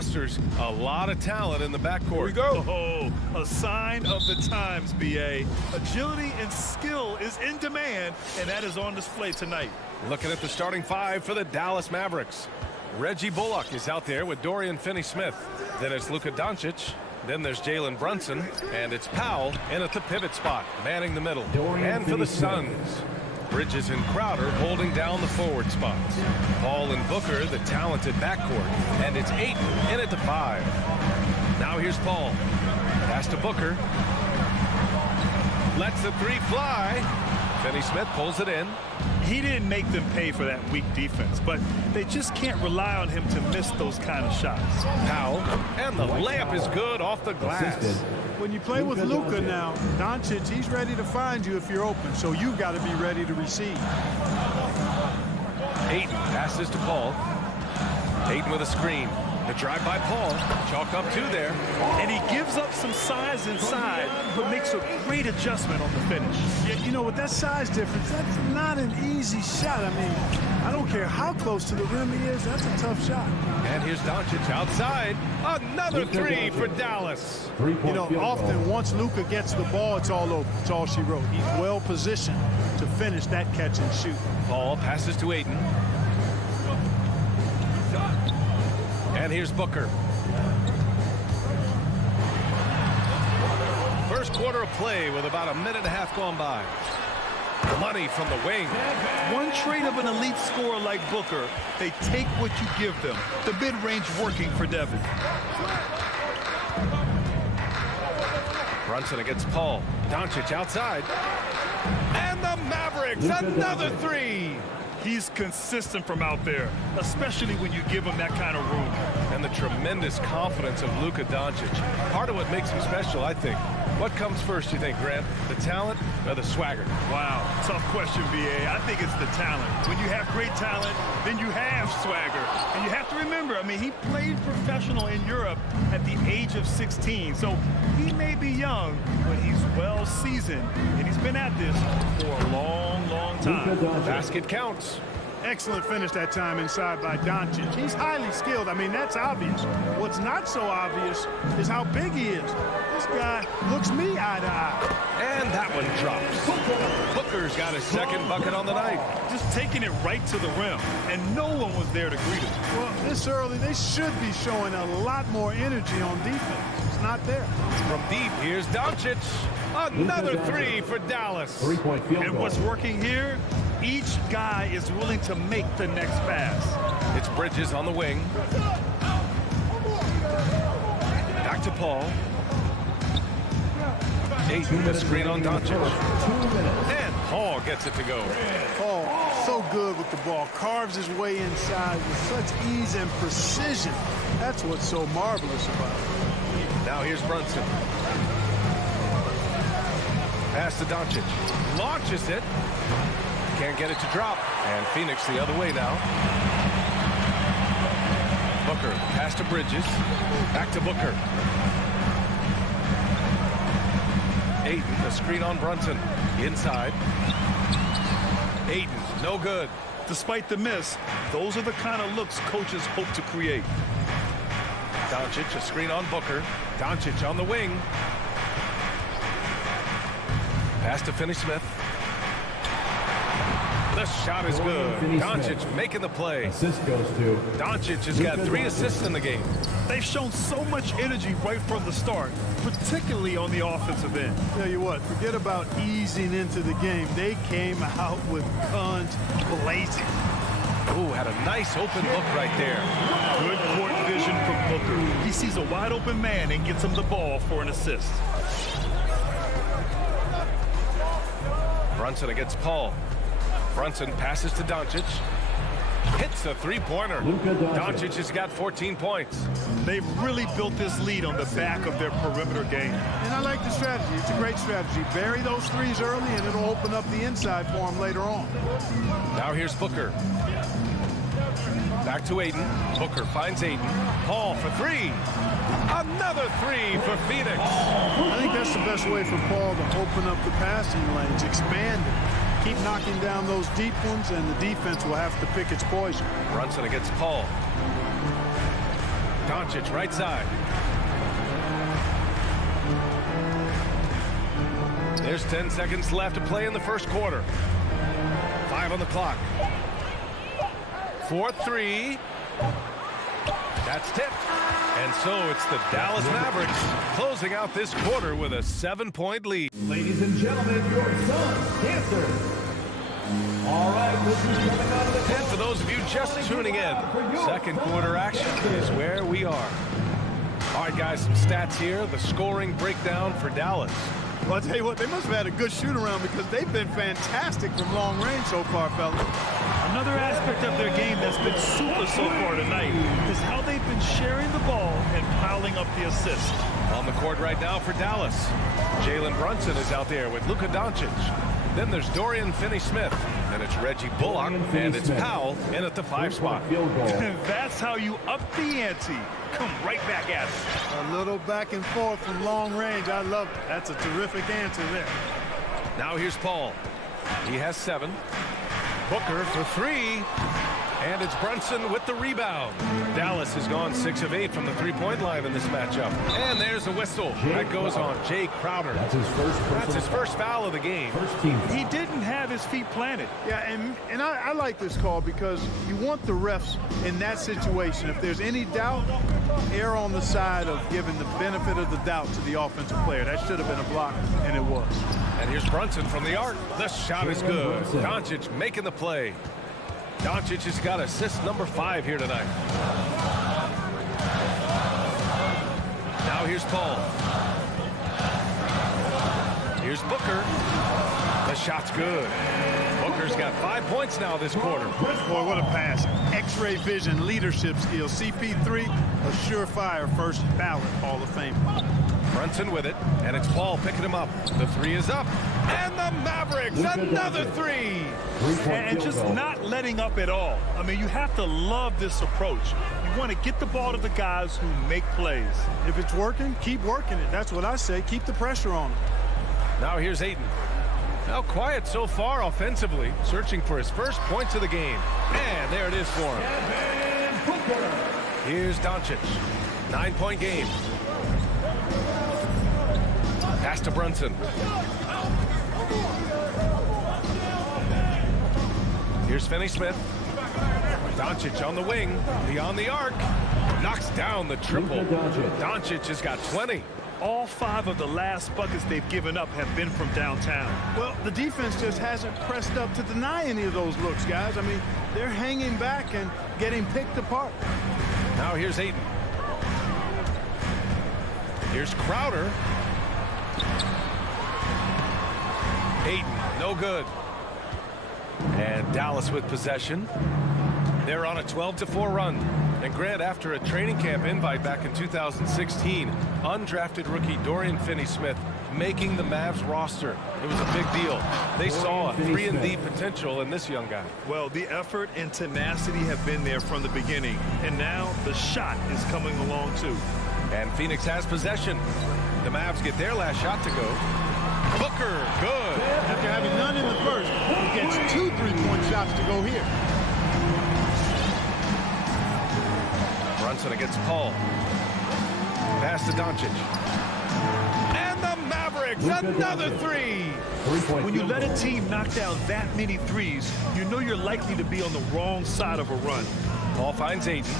rosters, a lot of talent in the backcourt. Here we go. Oh, a sign of the times, B.A. Agility and skill is in demand, and that is on display tonight. Looking at the starting five for the Dallas Mavericks. Reggie Bullock is out there with Dorian Finney-Smith. Then it's Luka Doncic. Then there's Jalen Brunson. And it's Powell in at the pivot spot, manning the middle. And for the Suns, Bridges and Crowder holding down the forward spots. Paul and Booker, the talented backcourt. And it's Ayton in at the 5. Now here's Paul. Pass to Booker. Lets the 3 fly. Finney-Smith pulls it in. He didn't make them pay for that weak defense, but they just can't rely on him to miss those kind of shots. Powell, and the layup is good off the glass. When you play with Luka now, Doncic, he's ready to find you if you're open, so you've got to be ready to receive. Ayton passes to Paul. Ayton with a screen. The drive by Paul. Chalk up 2 there. And he gives up some size inside, but makes a great adjustment on the finish. Yeah, you know, with that size difference, that's not an easy shot. I mean, I don't care how close to the rim he is, that's a tough shot. And here's Doncic outside. Another 3 for Dallas. You know, often once Luka gets the ball, it's all over. It's all she wrote. He's well positioned to finish that catch and shoot. Paul passes to Ayton. And here's Booker. First quarter of play with about a minute and a half gone by. Money from the wing. One trait of an elite scorer like Booker, they take what you give them. The mid-range working for Devin. Brunson against Paul. Doncic outside. And the Mavericks, another 3. He's consistent from out there, especially when you give him that kind of room. And the tremendous confidence of Luka Doncic. Part of what makes him special, I think. What comes first, you think, Grant? The talent or the swagger? Wow, tough question, B.A. I think it's the talent. When you have great talent, then you have swagger. And you have to remember, I mean, he played professional in Europe at the age of 16. So he may be young, but he's well seasoned. And he's been at this for a long, long time. The basket counts. Excellent finish that time inside by Doncic. He's highly skilled. I mean, that's obvious. What's not so obvious is how big he is. This guy looks me eye to eye. And that one drops. Booker's got his second bucket on the night. Just taking it right to the rim, and no one was there to greet him. Well, this early, they should be showing a lot more energy on defense. It's not there. From deep, here's Doncic. Another 3 for Dallas. And what's working here? Each guy is willing to make the next pass. It's Bridges on the wing. Back to Paul. Ayton, the screen on Doncic. And Paul gets it to go. Paul, so good with the ball. Carves his way inside with such ease and precision. That's what's so marvelous about it. Now here's Brunson. Pass to Doncic. Launches it. Can't get it to drop. And Phoenix the other way now. Booker, pass to Bridges. Back to Booker. Ayton, the screen on Brunson. Inside. Ayton, no good. Despite the miss, those are the kind of looks coaches hope to create. Doncic, a screen on Booker. Doncic on the wing. Pass to Finney-Smith. The shot is good. Doncic making the play. Assist goes to Doncic has got 3 assists in the game. They've shown so much energy right from the start, particularly on the offensive end. Tell you what, forget about easing into the game. They came out with guns blazing. Ooh, had a nice open look right there. Good court vision from Booker. He sees a wide open man and gets him the ball for an assist. Brunson against Paul. Brunson passes to Doncic. Hits a 3-pointer. Doncic has got 14 points. They've really built this lead on the back of their perimeter game. And I like the strategy. It's a great strategy. Bury those threes early, and it'll open up the inside for them later on. Now here's Booker. Back to Ayton. Booker finds Ayton. Paul for 3. Another 3 for Phoenix. I think that's the best way for Paul to open up the passing lanes, expand it. Keep knocking down those deep ones, and the defense will have to pick its poison. Brunson against Paul. Doncic right side. There's 10 seconds left to play in the first quarter. 5 on the clock. 4-3. That's tipped. And so it's the Dallas Mavericks closing out this quarter with a 7-point lead. Ladies and gentlemen, your son's cancer. All right, this is coming out of the... And for those of you just tuning in, second quarter action is where we are. All right, guys, some stats here. The scoring breakdown for Dallas. Well, I'll tell you what, they must have had a good shoot-around because they've been fantastic from long range so far, fellas. Another aspect of their game that's been super so far tonight is how they've been sharing the ball and piling up the assists. On the court right now for Dallas, Jalen Brunson is out there with Luka Doncic. Then there's Dorian Finney-Smith, and it's Reggie Bullock, and it's Powell in at the 5 spot. That's how you up the ante. Come right back at it. A little back and forth from long range. I love it. That's a terrific answer there. Now here's Paul. He has 7. Booker for 3. And it's Brunson with the rebound. Dallas has gone 6 of 8 from the 3-point line in this matchup. And there's a whistle. That goes on Jay Crowder. That's his first foul of the game. He didn't have his feet planted. Yeah, and I like this call because you want the refs in that situation. If there's any doubt, err on the side of giving the benefit of the doubt to the offensive player. That should have been a block, and it was. And here's Brunson from the arc. The shot is good. Doncic making the play. Doncic has got assist number 5 here tonight. Now here's Paul. Here's Booker. The shot's good. Booker's got 5 points now this quarter. Boy, what a pass. X-ray vision, leadership skills. CP3, a surefire first ballot Hall of Fame. Brunson with it, and it's Paul picking him up. The 3 is up, and the Mavericks, another 3. And just not letting up at all. I mean, you have to love this approach. You want to get the ball to the guys who make plays. If it's working, keep working it. That's what I say. Keep the pressure on him. Now here's Ayton. Now quiet so far offensively, searching for his first points of the game. And there it is for him. Here's Doncic. 9-point game. Pass to Brunson. Here's Finney-Smith. Doncic on the wing, beyond the arc. Knocks down the triple. Doncic has got 20. All 5 of the last buckets they've given up have been from downtown. Well, the defense just hasn't pressed up to deny any of those looks, guys. I mean, they're hanging back and getting picked apart. Now here's Ayton. Here's Crowder. Ayton, no good. And Dallas with possession. They're on a 12-4 run. And Grant, after a training camp invite back in 2016, undrafted rookie Dorian Finney-Smith making the Mavs roster. It was a big deal. They saw a 3-and-D potential in this young guy. Well, the effort and tenacity have been there from the beginning. And now the shot is coming along too. And Phoenix has possession. The Mavs get their last shot to go. Booker, good. After having none in the first, he gets 2 3-point shots to go here. Brunson against Paul. Pass to Doncic. And the Mavericks, another 3. When you let a team knock down that many threes, you know you're likely to be on the wrong side of a run. Paul finds Ayton.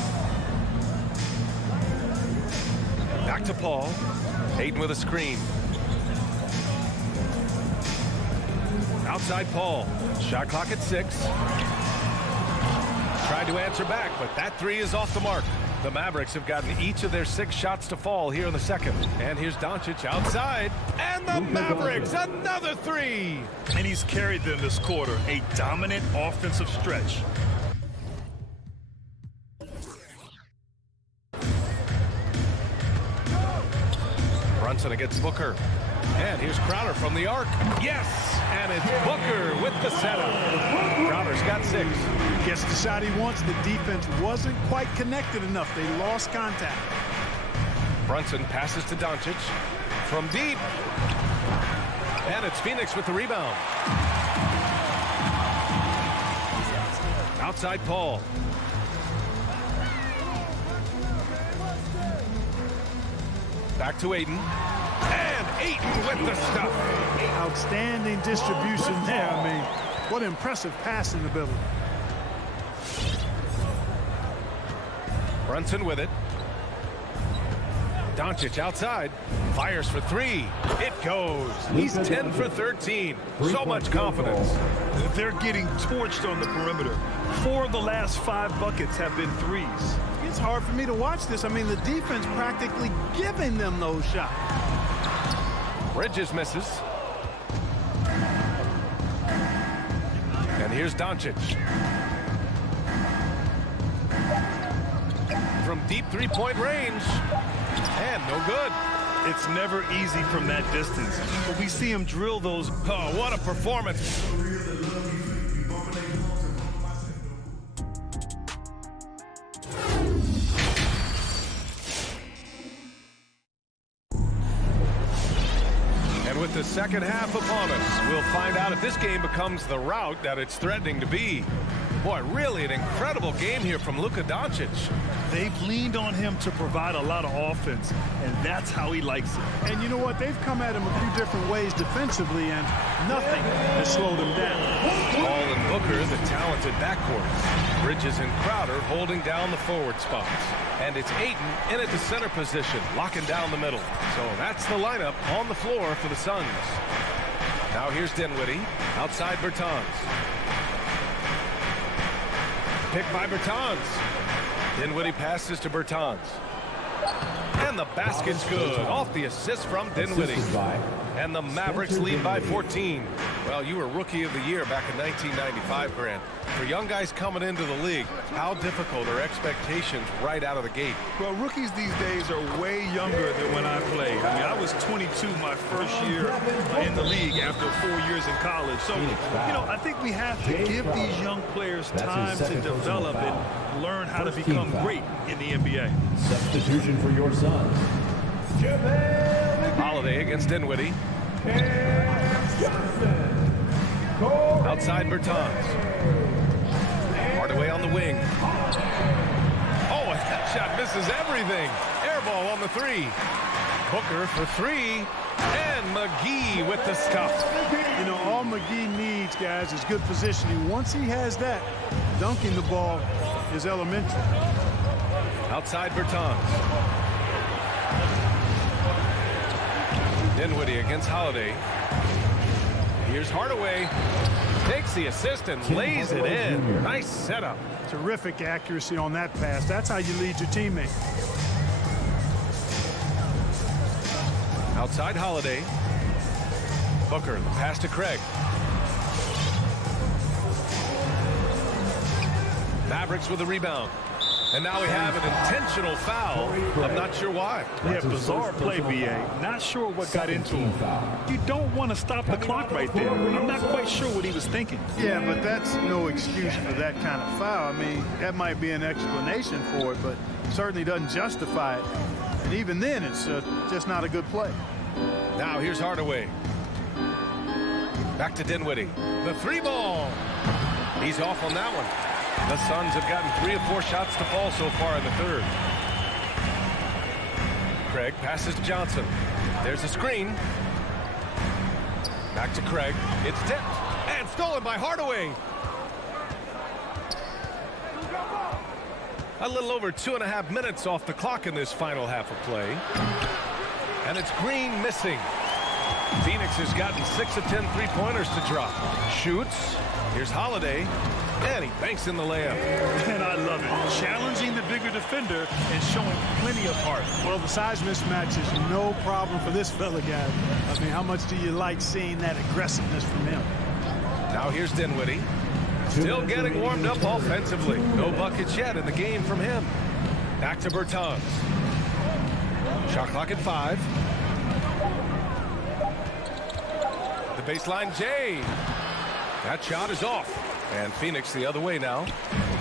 Back to Paul. Ayton with a screen. Outside Paul. Shot clock at 6. Tried to answer back, but that 3 is off the mark. The Mavericks have gotten each of their 6 shots to fall here in the second. And here's Doncic outside. And the Mavericks, another 3. And he's carried them this quarter. A dominant offensive stretch. Brunson against Booker. And here's Crowder from the arc. Yes! And it's Booker with the setup. Crowder's got 6. Gets the shot he wants. The defense wasn't quite connected enough. They lost contact. Brunson passes to Doncic from deep. And it's Phoenix with the rebound. Outside Paul. Back to Ayton. And Ayton with the stuff. Outstanding distribution there. I mean, what impressive passing ability. Brunson with it. Doncic outside. Fires for three. It goes. He's 10 for 13. So much confidence. They're getting torched on the perimeter. 4 of the last 5 buckets have been threes. It's hard for me to watch this. I mean, the defense practically giving them those shots. Bridges misses. And here's Doncic. From deep three-point range. And no good. It's never easy from that distance, but we see him drill those. Oh, what a performance. And with the second half upon us, we'll find out if this game becomes the rout that it's threatening to be. Boy, really an incredible game here from Luka Doncic. They've leaned on him to provide a lot of offense, and that's how he likes it. And you know what? They've come at him a few different ways defensively, and nothing has slowed him down. Hall and Booker, the talented backcourt. Bridges and Crowder holding down the forward spots. And it's Ayton in at the center position, locking down the middle. So that's the lineup on the floor for the Suns. Now here's Dinwiddie, outside Bertans. Picked by Bertans. Dinwiddie passes to Bertans. And the basket's good. Off the assist from Dinwiddie. And the Mavericks lead by 14. Well, you were Rookie of the Year back in 1995, Grant. For young guys coming into the league, how difficult are expectations right out of the gate? Well, rookies these days are way younger than when I played. I mean, I was 22 my first year in the league after 4 years in college. So, you know, I think we have to give these young players time to develop and learn how to become great in the NBA. Substitution for your Suns. Holiday against Dinwiddie. Outside Bertans. Hardaway on the wing. Oh, and that shot misses everything. Air ball on the three. Booker for three. And McGee with the stuff. You know, all McGee needs, guys, is good positioning. Once he has that, dunking the ball is elementary. Outside Bertans. Dinwiddie against Holiday. Here's Hardaway. Takes the assist and lays it in. Nice setup. Terrific accuracy on that pass. That's how you lead your teammate. Outside Holiday. Booker, the pass to Craig. Mavericks with the rebound. And now we have an intentional foul. I'm not sure why. Yeah, bizarre play, BA. Not sure what got into him. You don't want to stop the clock right there. I'm not quite sure what he was thinking. Yeah, but that's no excuse for that kind of foul. I mean, that might be an explanation for it, but certainly doesn't justify it. And even then, it's just not a good play. Now here's Hardaway. Back to Dinwiddie. The three ball. He's off on that one. The Suns have gotten 3 of 4 shots to fall so far in the third. Craig passes to Johnson. There's a screen. Back to Craig. It's tipped and stolen by Hardaway. A little over 2.5 minutes off the clock in this final half of play. And it's Green missing. Phoenix has gotten 6 of 10 three-pointers to drop. Shoots. Here's Holiday. And he banks in the layup. And I love it. Challenging the bigger defender and showing plenty of heart. Well, the size mismatch is no problem for this fella, guy. I mean, how much do you like seeing that aggressiveness from him? Now here's Dinwiddie. Still getting warmed up offensively. No buckets yet in the game from him. Back to Bertans. Shot clock at 5. The baseline, Jay. That shot is off. And Phoenix the other way now.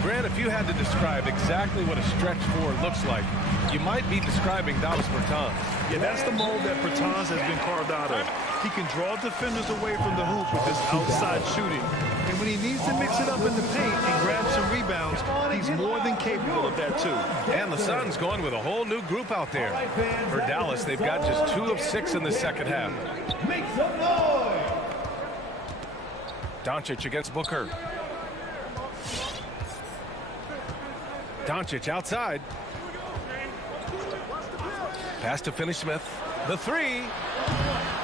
Grant, if you had to describe exactly what a stretch 4 looks like, you might be describing Davis Bertans. Yeah, that's the mold that Bertans has been carved out of. He can draw defenders away from the hoop with his outside shooting. And when he needs to mix it up in the paint and grab some rebounds, he's more than capable of that too. And the Suns going with a whole new group out there. For Dallas, they've got just 2 of 6 in the second half. Make some noise. Doncic against Booker. Doncic outside. Pass to Finney Smith. The 3.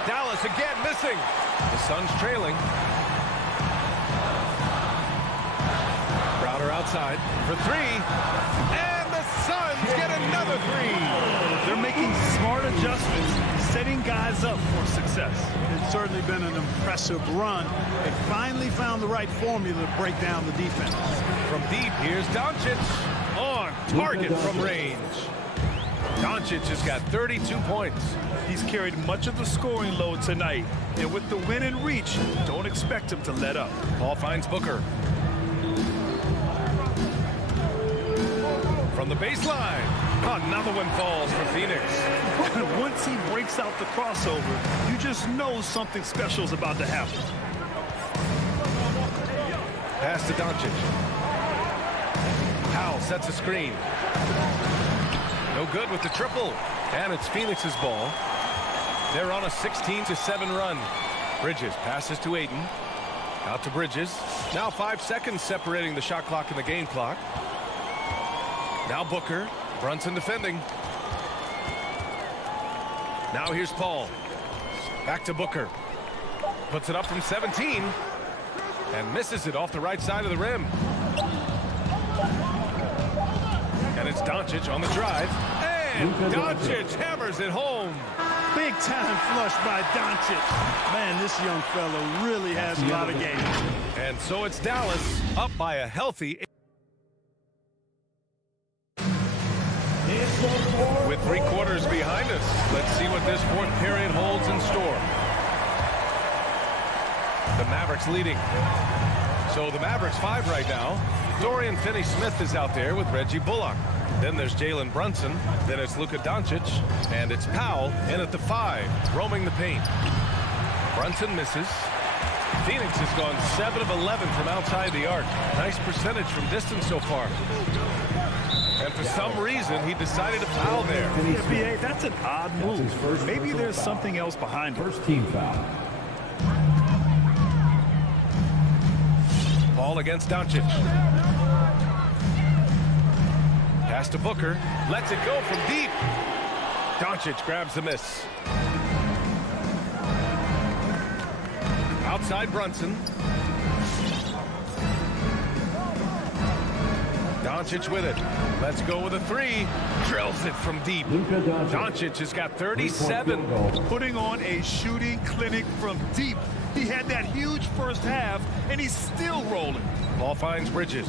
Dallas again missing. The Suns trailing. Crowder outside for 3. And the Suns get another 3. They're making smart adjustments, setting guys up for success. It's certainly been an impressive run. They finally found the right formula to break down the defense. From deep, here's Doncic. On target from range. Doncic has got 32 points. He's carried much of the scoring load tonight. And with the win and reach, don't expect him to let up. Paul finds Booker. From the baseline. Another one falls for Phoenix. Once he breaks out the crossover, you just know something special is about to happen. Pass to Doncic. Powell sets a screen. No good with the triple. And it's Phoenix's ball. They're on a 16-7 run. Bridges passes to Ayton. Out to Bridges. Now 5 seconds separating the shot clock and the game clock. Now Booker. Brunson defending. Now here's Paul. Back to Booker. Puts it up from 17. And misses it off the right side of the rim. And it's Doncic on the drive. And Doncic hammers it home. Big time flush by Doncic. Man, this young fella really has a lot of game. And so it's Dallas up by a healthy. With 3 quarters behind us, let's see what this 4th period holds in store. The Mavericks leading. So the Mavericks 5 right now. Dorian Finney-Smith is out there with Reggie Bullock. Then there's Jalen Brunson. Then it's Luka Doncic. And it's Powell in at the 5, roaming the paint. Brunson misses. Phoenix has gone 7 of 11 from outside the arc. Nice percentage from distance so far. And for some reason, he decided to foul there. Yeah, B.A., that's an odd move. Maybe there's something else behind it. First team foul. Ball against Doncic. Pass to Booker. Lets it go from deep. Doncic grabs the miss. Outside Brunson. Doncic with it. Let's go with a 3. Drills it from deep. Doncic has got 37. Putting on a shooting clinic from deep. He had that huge first half, and he's still rolling. Ball finds Bridges.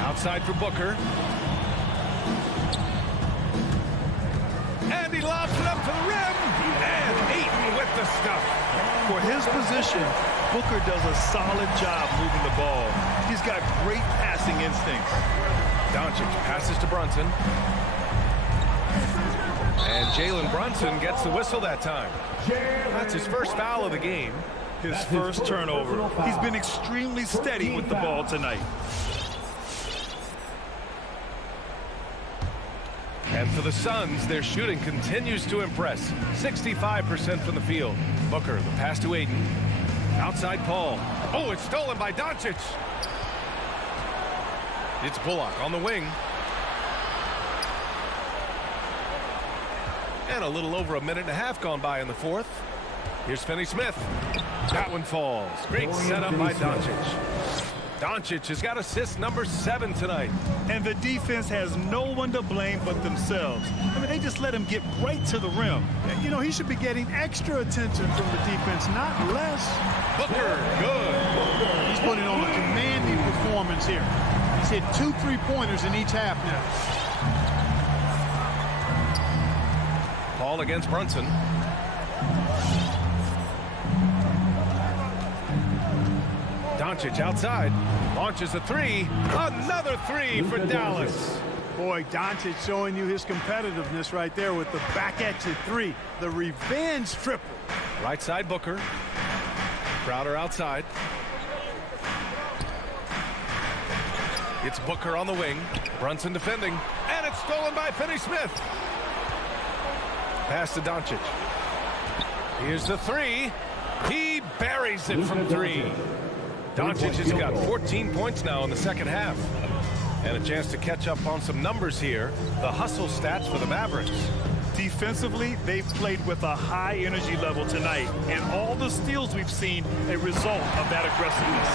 Outside for Booker. And he lobs it up to the rim. And Ayton with the stuff. For his position, Booker does a solid job moving the ball. He's got great passing instincts. Doncic passes to Brunson. And Jalen Brunson gets the whistle that time. That's his first foul of the game. His first turnover. He's been extremely steady with the ball tonight. And for the Suns, their shooting continues to impress. 65% from the field. Booker, the pass to Ayton. Outside Paul. Oh, it's stolen by Doncic. It's Bullock on the wing. And a little over a minute and a half gone by in the 4th. Here's Finney-Smith. That one falls. Great setup by Doncic. Doncic has got assist number 7 tonight. And the defense has no one to blame but themselves. I mean, they just let him get right to the rim. You know, he should be getting extra attention from the defense, not less. Booker, good. He's putting on a commanding performance here. He's hit 2 3-pointers in each half now. Paul against Brunson. Doncic outside. Launches a 3. Another 3 for Dallas. Boy, Doncic showing you his competitiveness right there with the back at you 3. The revenge triple. Right side Booker. Crowder outside. It's Booker on the wing. Brunson defending. And it's stolen by Finney-Smith. Pass to Doncic. Here's the three. He buries it from three. Doncic has got 14 points now in the second half. And a chance to catch up on some numbers here. The hustle stats for the Mavericks. Defensively, they've played with a high energy level tonight. And all the steals we've seen a result of that aggressiveness.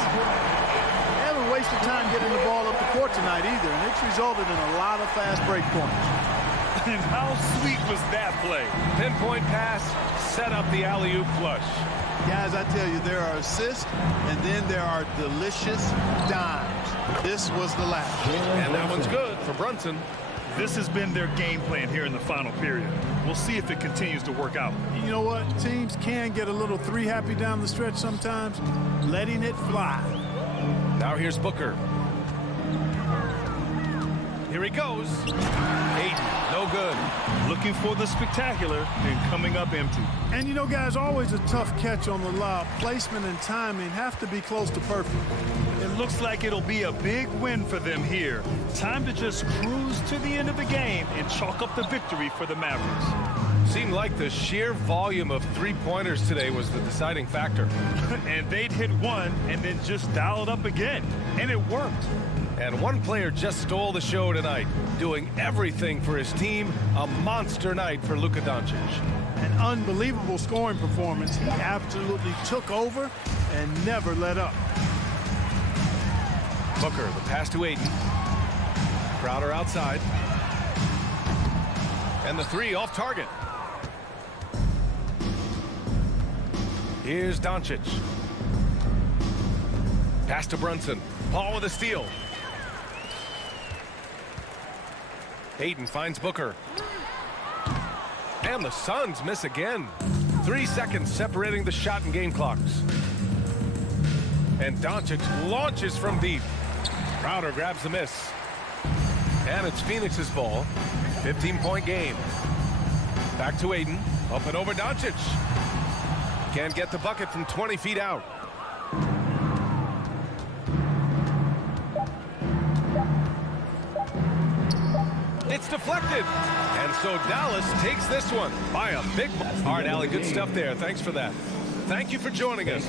They haven't wasted time getting the ball up the court tonight either, and it's resulted in a lot of fast break points. And how sweet was that play? Pinpoint pass, set up the alley-oop flush. Guys, I tell you, there are assists, and then there are delicious dimes. This was the last. And that one's good for Brunson. This has been their game plan here in the final period. We'll see if it continues to work out. You know what? Teams can get a little three-happy down the stretch sometimes, letting it fly. Now here's Booker. Here he goes. Ayton, no good. Looking for the spectacular and coming up empty. And you know, guys, always a tough catch on the lob. Placement and timing have to be close to perfect. It looks like it'll be a big win for them here. Time to just cruise to the end of the game and chalk up the victory for the Mavericks. Seemed like the sheer volume of three-pointers today was the deciding factor. And they'd hit one and then just dial it up again. And it worked. And one player just stole the show tonight, doing everything for his team. A monster night for Luka Doncic. An unbelievable scoring performance. He absolutely took over and never let up. Booker, the pass to Ayton. Crowder outside. And the three off target. Here's Doncic. Pass to Brunson. Paul with a steal. Ayton finds Booker. And the Suns miss again. 3 seconds separating the shot and game clocks. And Doncic launches from deep. Crowder grabs the miss. And it's Phoenix's ball. 15-point game. Back to Ayton. Up and over Doncic. Can't get the bucket from 20 feet out. It's deflected. And so Dallas takes this one by a big ball. All right, Allie, good stuff there. Thanks for that. Thank you for joining us.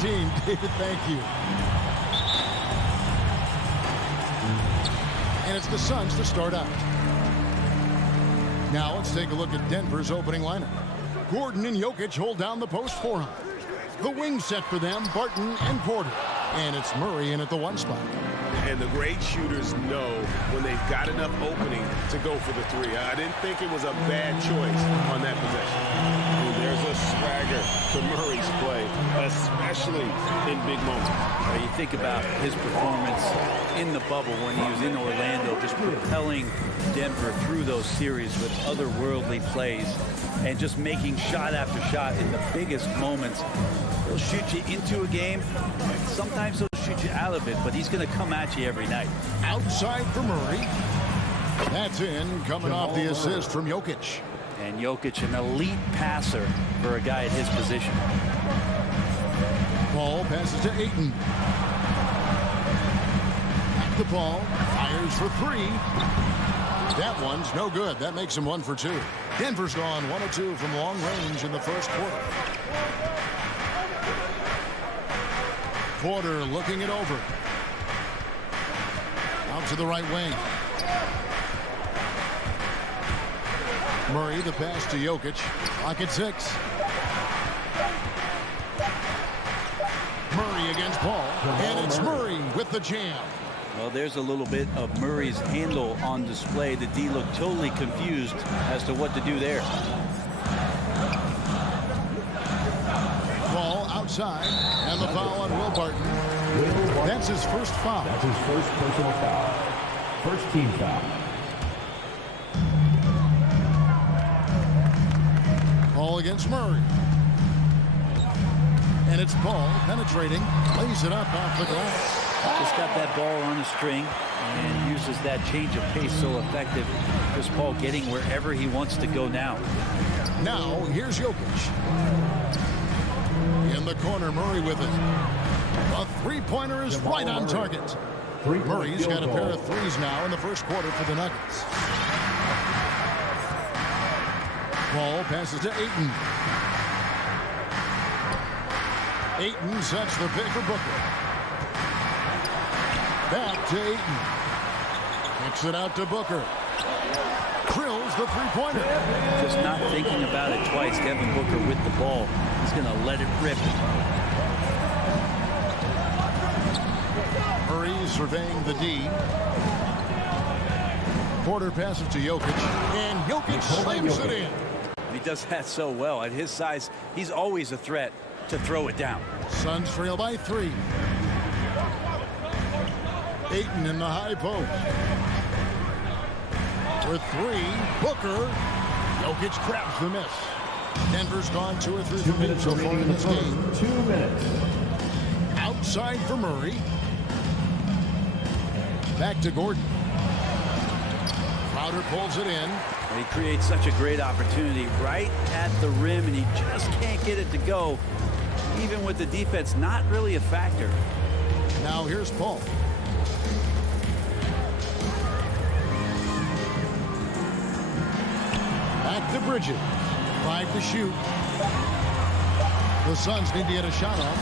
team, David. Thank you. And it's the Suns to start out. Now let's take a look at Denver's opening lineup. Gordon and Jokic hold down the post for him. The wing set for them, Barton and Porter. And it's Murray in at the 1 spot. And the great shooters know when they've got enough opening to go for the 3. I didn't think it was a bad choice on that possession. And there's a swagger to Murray's play, especially in big moments. You think about his performance in the bubble when he was in Orlando, just propelling Denver through those series with otherworldly plays and just making shot after shot in the biggest moments. He'll shoot you into a game. Sometimes he'll shoot you out of it, but he's going to come at you every night. Outside for Murray. That's in, coming off the assist from Jokic. And Jokic, an elite passer for a guy at his position. Paul passes to Ayton. Back to Paul. Fires for 3. That one's no good. That makes him 1 for 2. Denver's gone 1 of 2 from long range in the first quarter. Porter looking it over. Out to the right wing. Murray, the pass to Jokic. Clock at 6. Murray against Paul. And it's Murray with the jam. Well, there's a little bit of Murray's handle on display. The D looked totally confused as to what to do there. Ball outside, and the foul on Will Barton. That's his first foul. That's his first personal foul. First team foul. Ball against Murray. And it's Paul penetrating, lays it up off the glass. Just got that ball on the string and uses that change of pace so effective. Chris Paul getting wherever he wants to go now. Now, here's Jokic. In the corner, Murray with it. A three-pointer is right on target. Murray's got a pair of threes now in the first quarter for the Nuggets. Paul passes to Ayton. Ayton sets the pick for Booker. Back to Ayton. Kicks it out to Booker. Drills the three-pointer. Just not thinking about it twice. Devin Booker with the ball. He's going to let it rip. Murray surveying the D. Porter passes to Jokic. And Jokic slams it in. He does that so well. At his size, he's always a threat to throw it down. Suns trail by 3. Ayton in the high post. For 3, Booker. Jokic grabs the miss. Denver's gone 2 or 3 from deep so far in this game. 2 minutes. Outside for Murray. Back to Gordon. Crowder pulls it in. He creates such a great opportunity right at the rim, and he just can't get it to go. Even with the defense not really a factor. Now here's Paul. Back to Bridges. 5 to shoot. The Suns need to get a shot off.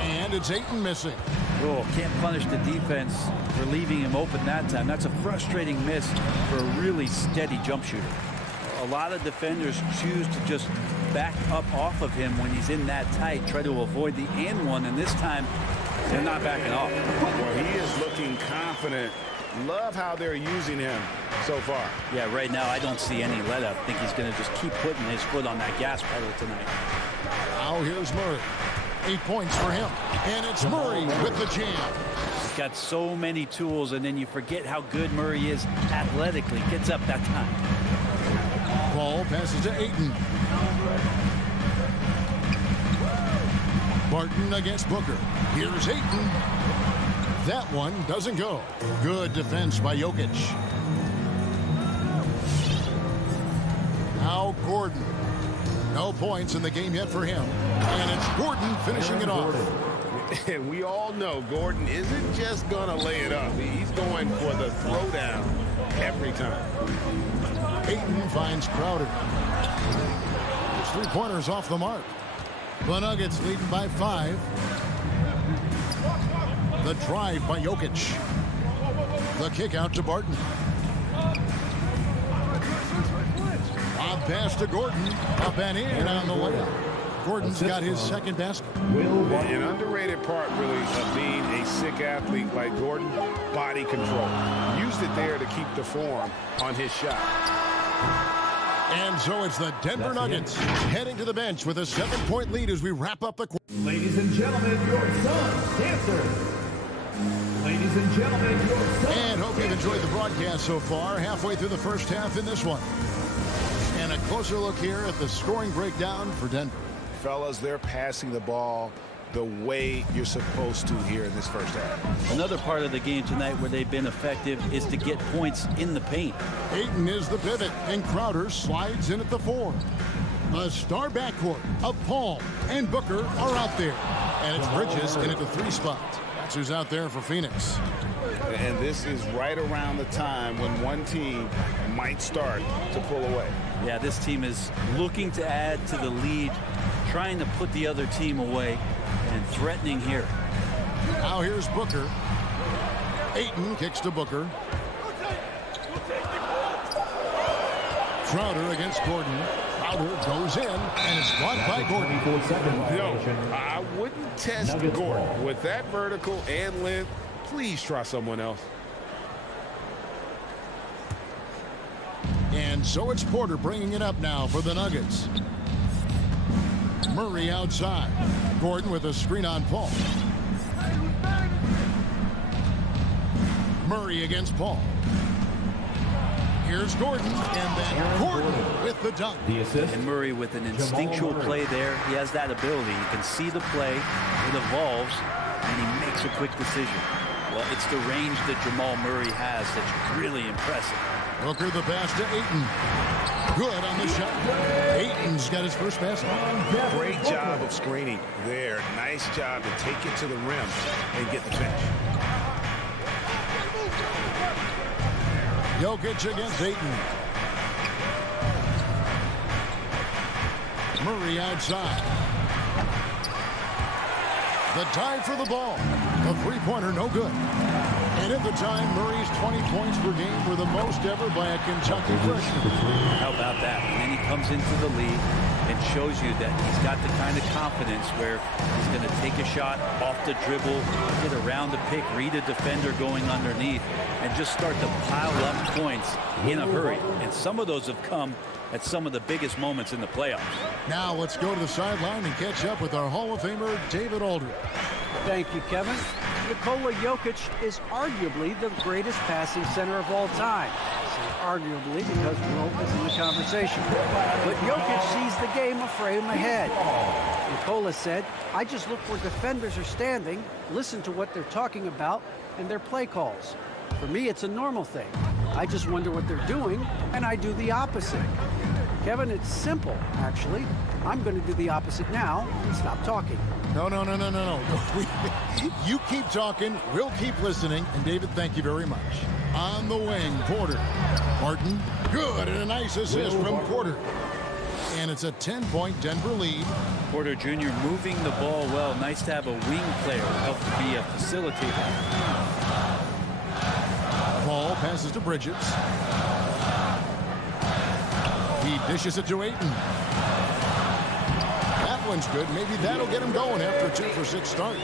And it's Ayton missing. Oh, can't punish the defense for leaving him open that time. That's a frustrating miss for a really steady jump shooter. A lot of defenders choose to just back up off of him when he's in that tight, try to avoid the and one, and this time they're not backing off. Well, he is looking confident. Love how they're using him so far. Yeah, right now I don't see any let up. I think he's going to just keep putting his foot on that gas pedal tonight. Now here's Murray. 8 points for him. And it's Murray with the jam. He's got so many tools, and then you forget how good Murray is athletically. Gets up that time. Paul passes to Ayton. Barton against Booker. Here's Ayton. That one doesn't go. Good defense by Jokic. Now Gordon. No points in the game yet for him. And it's Gordon finishing it off. And we all know Gordon isn't just going to lay it up. He's going for the throwdown every time. Ayton finds Crowder. His three-pointers off the mark. The Nuggets leading by 5. The drive by Jokic. The kick out to Barton. Lob pass to Gordon. Up and in on the layup. Gordon's got his second basket. An underrated part, really, of being a sick athlete like Gordon, body control. Used it there to keep the form on his shot. And so it's the Denver Nuggets heading to the bench with a 7-point lead as we wrap up the quarter. Ladies and gentlemen, your son's dancer. Ladies and gentlemen, your son. And hope you've enjoyed the broadcast so far. Halfway through the first half in this one. And a closer look here at the scoring breakdown for Denver. Fellas, they're passing the ball the way you're supposed to here in this first half. Another part of the game tonight where they've been effective is to get points in the paint. Ayton is the pivot, and Crowder slides in at the 4. A star backcourt of Paul and Booker are out there. And it's Bridges in at the 3 spot. That's who's out there for Phoenix. And this is right around the time when one team might start to pull away. Yeah, this team is looking to add to the lead, trying to put the other team away, and threatening here. Now here's Booker. Ayton kicks to Booker. Crowder against Gordon. Crowder goes in, and it's blocked by Gordon. No, I wouldn't test Gordon. With that vertical and length, please try someone else. And so it's Porter bringing it up now for the Nuggets. Murray outside. Gordon with a screen on Paul. Murray against Paul. Here's Gordon, and then Gordon with the dunk. The assist. And Murray with an instinctual play there. He has that ability. You can see the play. It evolves, and he makes a quick decision. Well, it's the range that Jamal Murray has that's really impressive. Booker the pass to Ayton. Good on the shot. Ayton's got his first basket. Great job of screening there. Nice job to take it to the rim and get the finish. Jokic against Ayton. Murray outside. The dive for the ball. The three-pointer no good. And at the time, Murray's 20 points per game were the most ever by a Kentucky freshman. How about that? And then he comes into the league and shows you that he's got the kind of confidence where he's going to take a shot off the dribble, get around the pick, read a defender going underneath, and just start to pile up points in a hurry. And some of those have come at some of the biggest moments in the playoffs. Now let's go to the sideline and catch up with our Hall of Famer, David Aldridge. Thank you, Kevin. Nikola Jokic is arguably the greatest passing center of all time. I say arguably because Wilt is in the conversation. But Jokic sees the game a frame ahead. Nikola said, I just look where defenders are standing, listen to what they're talking about, and their play calls. For me, it's a normal thing. I just wonder what they're doing, and I do the opposite. Kevin, it's simple, actually. I'm going to do the opposite now and stop talking. No. You keep talking, we'll keep listening, and David, thank you very much. On the wing, Porter. Martin, good, and a nice assist from Porter. And it's a 10-point Denver lead. Porter Jr. moving the ball well. Nice to have a wing player help to be a facilitator. Paul passes to Bridges. He dishes it to Ayton. That one's good. Maybe that'll get him going after a 2-for-6 start.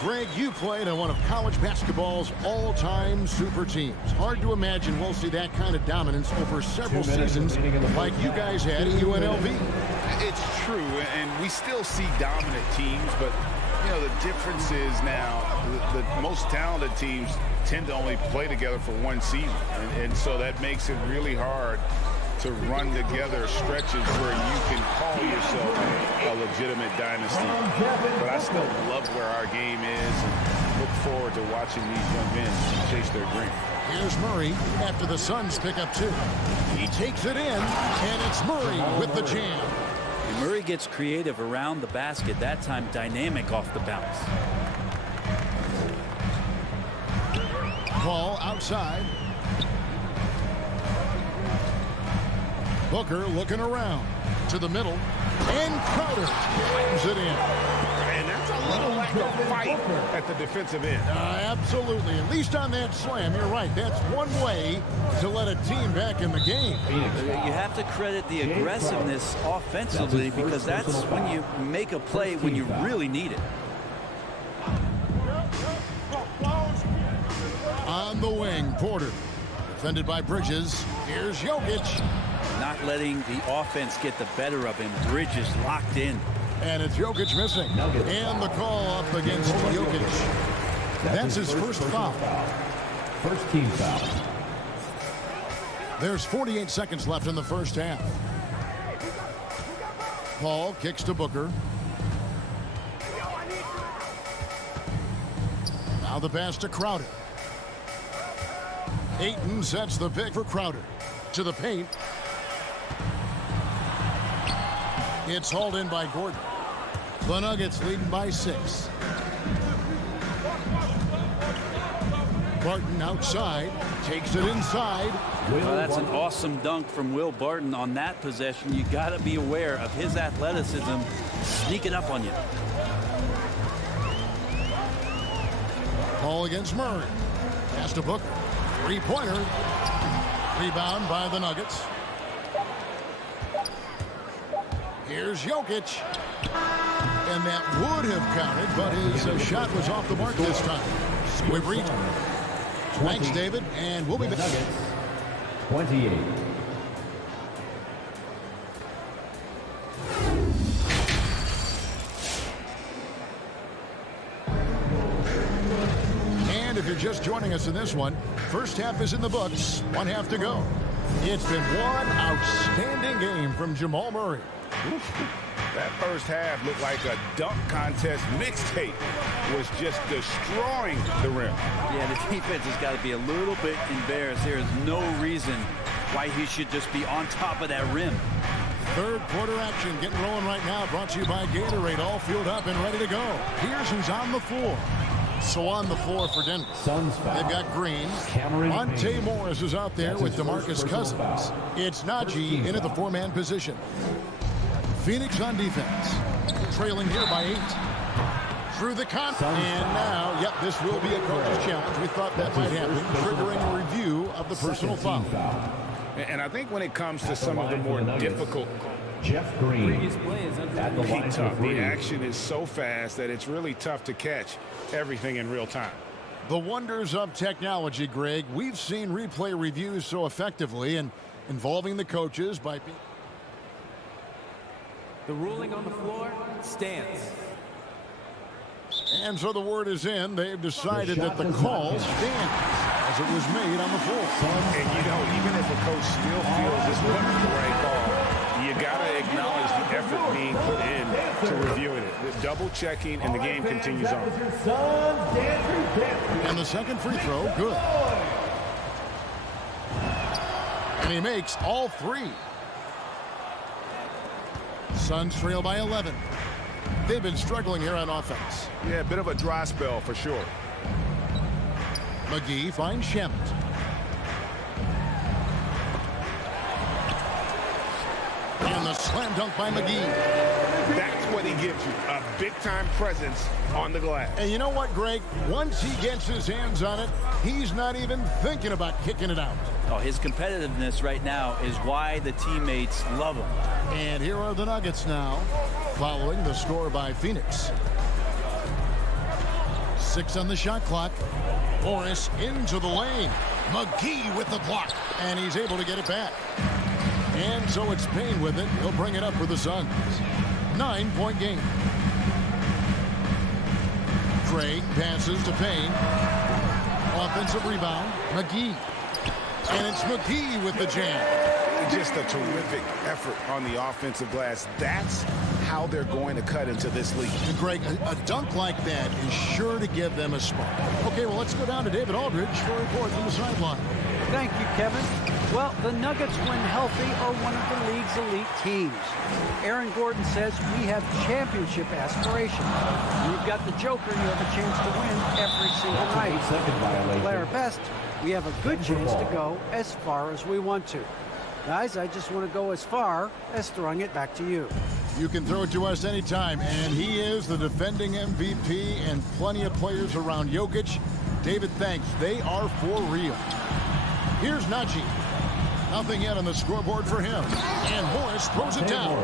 Greg, you played on one of college basketball's all-time super teams. Hard to imagine we'll see that kind of dominance over several seasons like you guys had at UNLV. It's true, and we still see dominant teams, but you know, the difference is now the most talented teams tend to only play together for one season, and so that makes it really hard to run together stretches where you can call yourself a legitimate dynasty. But I still love where our game is and look forward to watching these young men chase their dream. Here's Murray after the Suns pick up 2. He takes it in, and it's Murray with the jam. And Murray gets creative around the basket, that time dynamic off the bounce. Ball outside. Booker looking around to the middle. And Crowder ties it in. And that's a little lack of fight at the defensive end. Absolutely. At least on that slam, you're right. That's one way to let a team back in the game. You have to credit the aggressiveness offensively because that's when you make a play when you really need it. On the wing, Porter. Defended by Bridges. Here's Jokic. Not letting the offense get the better of him. Bridges locked in. And it's Jokic missing. And the call up against Jokic. That's his first foul. First team foul. There's 48 seconds left in the first half. Paul kicks to Booker. Now the pass to Crowder. Ayton sets the pick for Crowder. To the paint. It's hauled in by Gordon. The Nuggets leading by 6. Barton outside. Takes it inside. Well, that's an awesome dunk from Will Barton on that possession. You got to be aware of his athleticism sneaking up on you. Ball against Murray. Pass to Booker. Three-pointer. Rebound by the Nuggets. Here's Jokic. And that would have counted, but his shot was off the mark this time. We've reached. Thanks, David, and we'll be back. Nuggets, 28. And if you're just joining us in this one, first half is in the books. One half to go. It's been one outstanding game from Jamal Murray. That first half looked like a dunk contest mixtape. Was just destroying the rim. Yeah, the defense has got to be a little bit embarrassed. There is no reason why he should just be on top of that rim. Third quarter action getting rolling right now. Brought to you by Gatorade. All fueled up and ready to go. Here's who's on the floor. So on the floor for Denver. Suns foul. They've got Green. Cameron Monte Payne. Morris is out there That's with his DeMarcus first Cousins. foul. It's Najee team in at the foul. four-man position. Phoenix on defense. Trailing here by 8. Through the con. Suns And foul. now, this will be a coach's challenge. We thought that That's might his happen. first personal Triggering a review of the personal Second foul. team foul. And I think when it comes to At the some of the line for more the Nuggets, difficult Jeff Green. At the line for tough, the 3. action is so fast that it's really tough to catch everything in real time. The wonders of technology, Greg. We've seen replay reviews so effectively and involving the coaches by being. The ruling on the floor stands. And so the word is in. They've decided that the call stands as it was made on the floor. And you know, even if a coach still feels this wasn't the right call, you got to acknowledge the effort being put in to reviewing it. The double checking, and the game continues on. And the second free throw, good. And he makes all 3. Suns trail by 11. They've been struggling here on offense. Yeah, a bit of a dry spell for sure. McGee finds Shamet. And the slam dunk by McGee. That's what he gives you, a big-time presence on the glass. And you know what, Greg? Once he gets his hands on it, he's not even thinking about kicking it out. Oh, his competitiveness right now is why the teammates love him. And here are the Nuggets now, following the score by Phoenix. 6 on the shot clock. Morris into the lane. McGee with the block. And he's able to get it back. And so it's Payne with it. He'll bring it up for the Suns. 9-point game. Craig passes to Payne. Offensive rebound. McGee. And it's McGee with the jam. Just a terrific effort on the offensive glass. That's how they're going to cut into this league. And Greg, a dunk like that is sure to give them a spark. Okay, well, let's go down to David Aldridge for a report from the sideline. Thank you, Kevin. Well, the Nuggets, when healthy, are one of the league's elite teams. Aaron Gordon says we have championship aspirations. You've got the Joker, you have a chance to win every single night. Second violation. Play our best, we have a good chance to go as far as we want to. Guys, I just want to go as far as throwing it back to you. You can throw it to us anytime, and he is the defending MVP and plenty of players around Jokic. David, thanks. They are for real. Here's Najee. Nothing yet on the scoreboard for him. And Morris throws it down.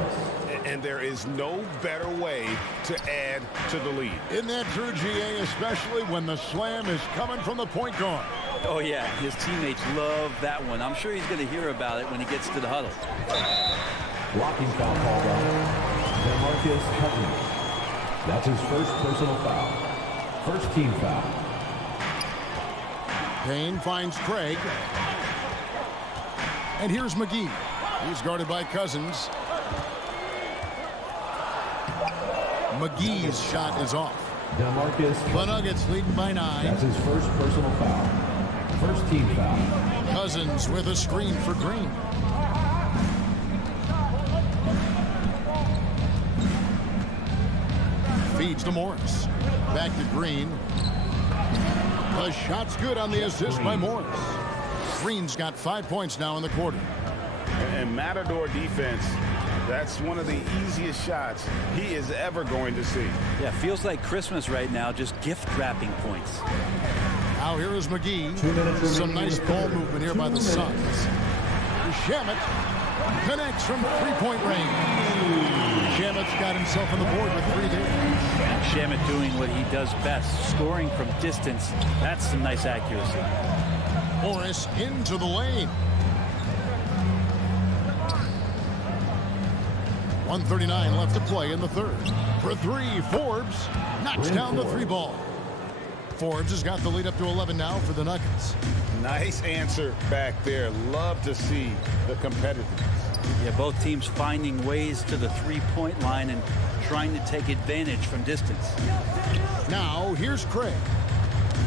And there is no better way to add to the lead. Isn't that true, GA, especially when the slam is coming from the point guard? Oh, yeah, his teammates love that one. I'm sure he's going to hear about it when he gets to the huddle. Blocking foul called on Demarcus Cousins. That's his first personal foul. First team foul. Payne finds Craig. And here's McGee. He's guarded by Cousins. McGee's shot is off. Demarcus The Nuggets leading by 9. That's his first personal foul. First team foul. Cousins with a screen for Green. Feeds to Morris. Back to Green. The shot's good on the assist by Morris. Green's got 5 points now in the quarter. And Matador defense, that's one of the easiest shots he is ever going to see. Yeah, feels like Christmas right now, just gift wrapping points. Now here is McGee. 2 minutes Some remaining. nice ball movement here by the Suns. Shamet connects from three-point range. Shamet's got himself on the board with 3 there. Shamet doing what he does best, scoring from distance. That's some nice accuracy. Morris into the lane. 1:39 left to play in the third. For 3, Forbes knocks down the 3-ball. Forbes has got the lead up to 11 now for the Nuggets. Nice answer back there. Love to see the competitiveness. Yeah, both teams finding ways to the three-point line and trying to take advantage from distance. Now here's Craig.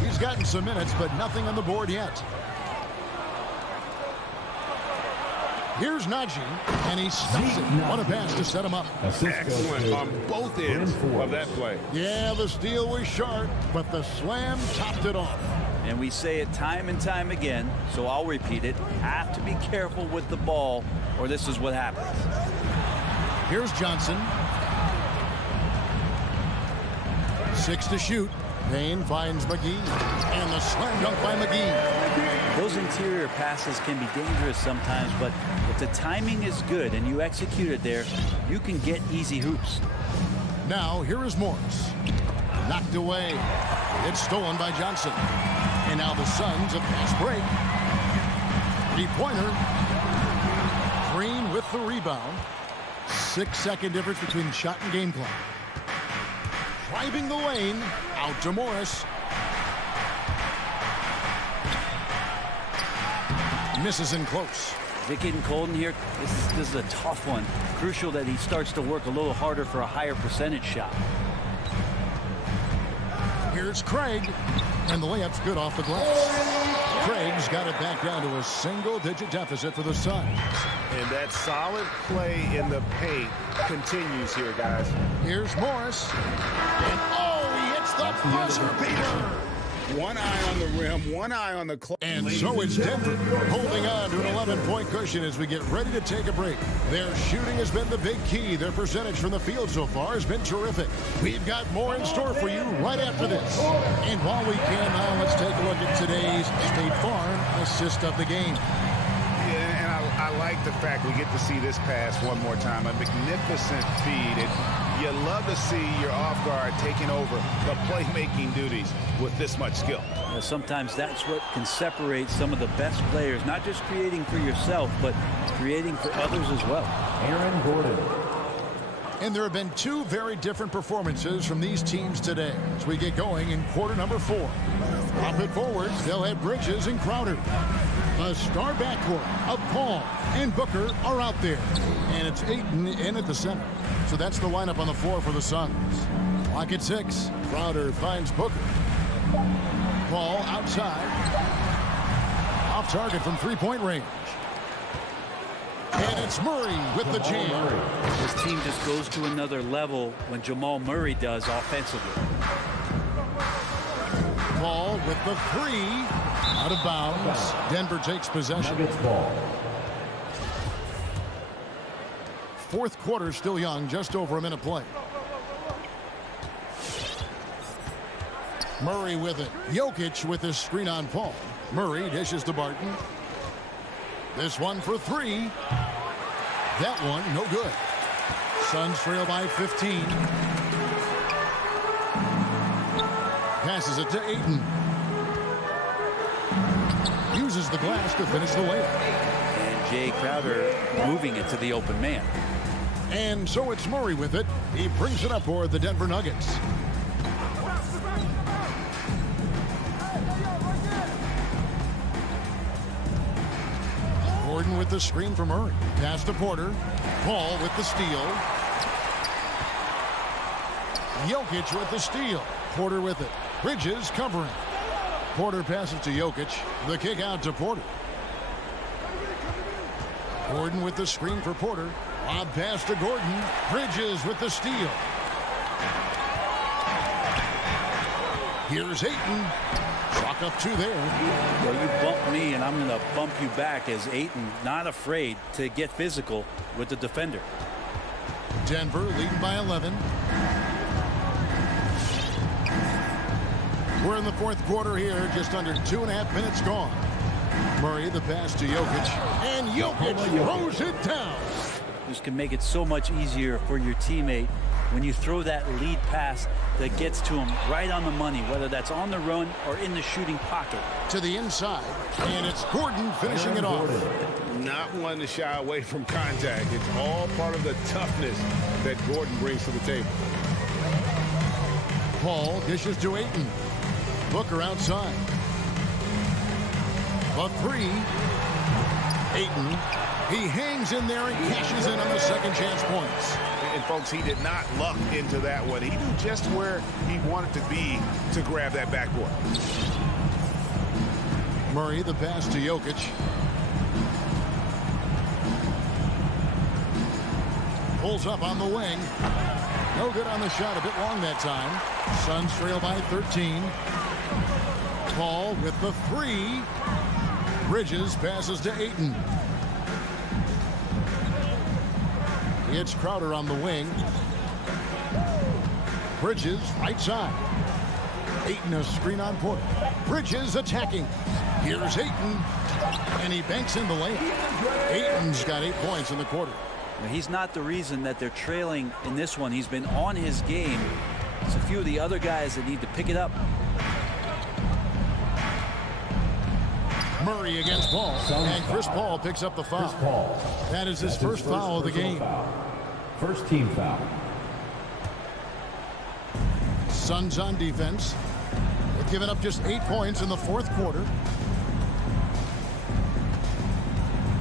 He's gotten some minutes, but nothing on the board yet. Here's Najee, and he stops it. What a pass to set him up. Excellent on both ends of that play. Yeah, the steal was sharp, but the slam topped it off. And we say it time and time again, so I'll repeat it. Have to be careful with the ball, or this is what happens. Here's Johnson. 6 to shoot. Payne finds McGee, and the slam dunk by McGee. Those interior passes can be dangerous sometimes, but if the timing is good and you execute it there, you can get easy hoops. Now, here is Morris. Knocked away. It's stolen by Johnson. And now the Suns a fast break. 3-pointer. Green with the rebound. 6-second difference between shot and game clock. Driving the lane. Out to Morris. Misses in close. Is it getting cold in here? This is a tough one. Crucial that he starts to work a little harder for a higher percentage shot. Here's Craig, and the layup's good off the glass. Craig's got it back down to a single-digit deficit for the Suns. And that solid play in the paint continues here, guys. Here's Morris, and he hits the buzzer beater. One eye on the rim, one eye on the clock. And so it's Denver holding on to an 11-point cushion as we get ready to take a break. Their shooting has been the big key. Their percentage from the field so far has been terrific. We've got more in store for you right after this. And while we can now, let's take a look at today's State Farm assist of the game. Yeah, and I like the fact we get to see this pass one more time. A magnificent feed. And you love to see your off guard taking over the playmaking duties with this much skill. Yeah, sometimes that's what can separate some of the best players, not just creating for yourself, but creating for others as well. Aaron Gordon. And there have been 2 very different performances from these teams today as we get going in quarter number 4. Up it forward, they'll have Bridges and Crowder. The star backcourt of Paul and Booker are out there. And it's Ayton in at the center. So that's the lineup on the floor for the Suns. Clock at 6. Crowder finds Booker. Paul outside. Off target from 3-point range. And it's Murray with the jam. This team just goes to another level when Jamal Murray does offensively. Paul with the 3. Out of bounds. Denver takes possession. Nuggets ball. fourth quarter still young, just over a minute play. Murray with it. Jokic with his screen on Paul. Murray dishes to Barton. This one for three. That one, no good. Suns trail by 15. Passes it to Ayton. Uses the glass to finish the layup. And Jay Crowder moving it to the open man. And so it's Murray with it. He brings it up for the Denver Nuggets. Gordon with the screen for Murray. Pass to Porter. Paul with the steal. Jokic with the steal. Porter with it. Bridges covering. Porter passes to Jokic. The kick out to Porter. Gordon with the screen for Porter. Lob pass to Gordon. Bridges with the steal. Here's Ayton. Chalk up two there. Well, you bump me, and I'm going to bump you back as Ayton not afraid to get physical with the defender. Denver leading by 11. We're in the fourth quarter here, just under 2.5 minutes gone. Murray, the pass to Jokic, and Jokic throws it down. This can make it so much easier for your teammate when you throw that lead pass that gets to him right on the money, whether that's on the run or in the shooting pocket. To the inside, and it's Gordon finishing it off. Not one to shy away from contact. It's all part of the toughness that Gordon brings to the table. Paul dishes to Ayton. Booker outside. A three. Ayton. He hangs in there and cashes in on the second chance points. And folks, he did not luck into that one. He knew just where he wanted to be to grab that backboard. Murray, the pass to Jokic. Pulls up on the wing. No good on the shot, a bit long that time. Suns trail by 13. Paul with the three. Bridges passes to Ayton. It's Crowder on the wing. Bridges right side. Ayton a screen on Porter. Bridges attacking. Here's Ayton. And he banks in the lane. Ayton's got 8 points in the quarter. He's not the reason that they're trailing in this one. He's been on his game. It's a few of the other guys that need to pick it up. Murray against Paul, and Chris Paul picks up the foul. That is his first foul of the game. First team foul. Suns on defense. They've given up just 8 points in the fourth quarter.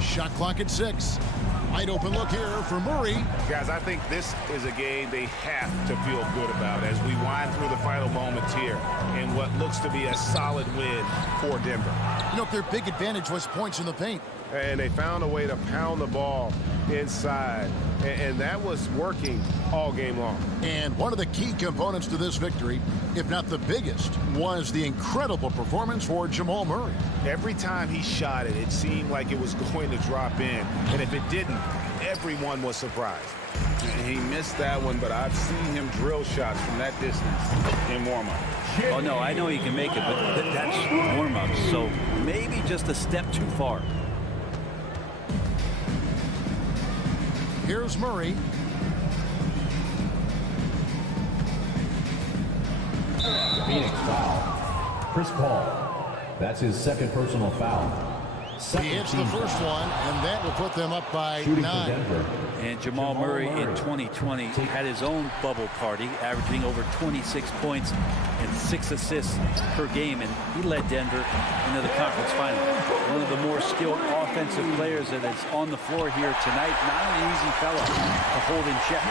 Shot clock at 6. Wide open look here for Murray. Guys, I think this is a game they have to feel good about as we wind through the final moments here in what looks to be a solid win for Denver. You know, their big advantage was points in the paint. And they found a way to pound the ball inside. And that was working all game long. And one of the key components to this victory, if not the biggest, was the incredible performance for Jamal Murray. Every time he shot it, it seemed like it was going to drop in. And if it didn't, everyone was surprised. He missed that one, but I've seen him drill shots from that distance in warm-up. Oh, no, I know he can make it, but that's warm-up. So maybe just a step too far. Here's Murray. Phoenix foul. Chris Paul. That's his second personal foul. He hits the first one, and that will put them up by 9. And Jamal Murray in 2020 had his own bubble party, averaging over 26 points and 6 assists per game, and he led Denver into the conference final. One of the more skilled offensive players that is on the floor here tonight. Not an easy fella to hold in check.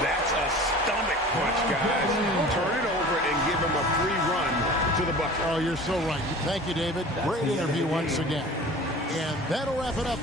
That's a stomach punch, guys. Turn it over and give him a free run to the bucket. Oh, you're so right. Thank you, David. Great interview once again. And that'll wrap it up.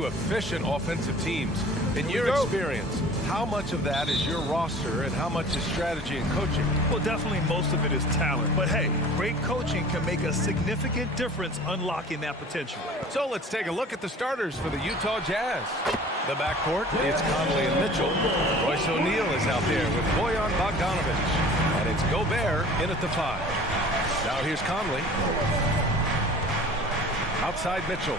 two efficient offensive teams. In your experience, how much of that is your roster and how much is strategy and coaching? Well, definitely most of it is talent. But hey, great coaching can make a significant difference unlocking that potential. So let's take a look at the starters for the Utah Jazz. The backcourt, it's Conley and Mitchell. Royce O'Neal is out there with Bojan Bogdanovic. And it's Gobert in at the 5. Now here's Conley. Outside Mitchell.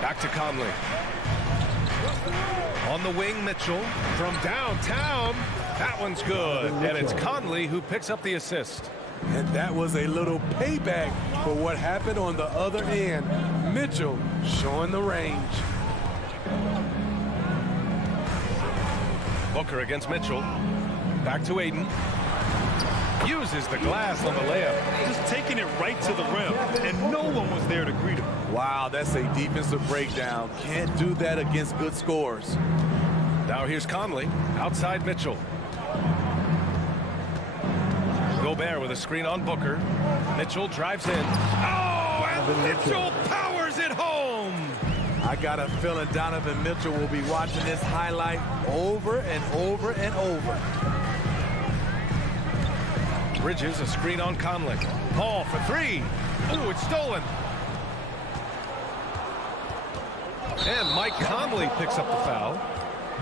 Back to Conley. On the wing, Mitchell. From downtown. That one's good. And it's Conley who picks up the assist. And that was a little payback for what happened on the other end. Mitchell showing the range. Booker against Mitchell. Back to Ayton. Uses the glass on the layup. Just taking it right to the rim, and no one was there to greet him. Wow, that's a defensive breakdown. Can't do that against good scores. Now here's Conley. Outside Mitchell. Gobert with a screen on Booker. Mitchell drives in. Oh, and Mitchell powers it home. I got a feeling Donovan Mitchell will be watching this highlight over and over and over. Bridges, a screen on Conley. Paul for 3. Ooh, it's stolen. And Mike Conley picks up the foul.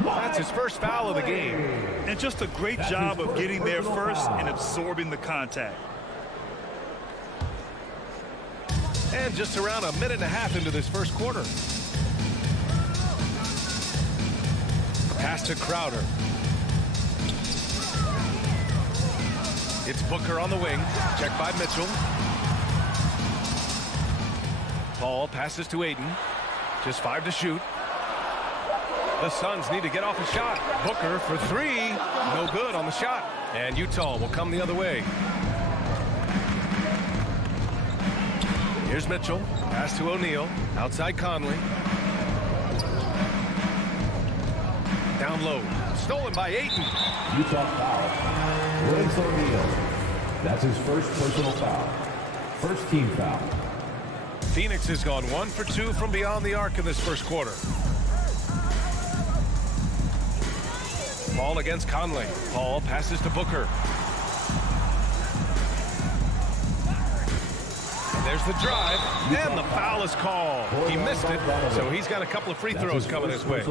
That's his first foul of the game. And just a great job of getting there first and absorbing the contact. And just around a minute and a half into this first quarter. Pass to Crowder. It's Booker on the wing. Checked by Mitchell. Paul passes to Ayton. Just 5 to shoot. The Suns need to get off a shot. Booker for 3. No good on the shot. And Utah will come the other way. Here's Mitchell. Pass to O'Neal. Outside Conley. Down low. Stolen by Ayton. Utah foul. Royce O'Neal. That's his first personal foul. First team foul. Phoenix has gone 1 for 2 from beyond the arc in this first quarter. Paul against Conley. Paul passes to Booker. And there's the drive, and the foul is called. He missed it, so he's got a couple of free throws coming his way.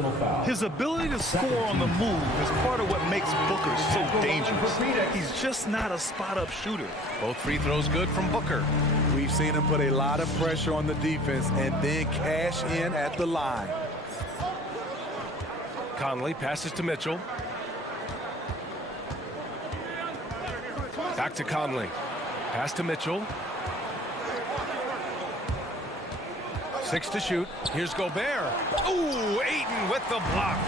His ability to score on the move is part of what makes Booker so dangerous. He's just not a spot-up shooter. Both free throws good from Booker. We've seen him put a lot of pressure on the defense and then cash in at the line. Conley passes to Mitchell. Back to Conley. Pass to Mitchell. 6 to shoot. Here's Gobert. Ooh, Ayton with the block.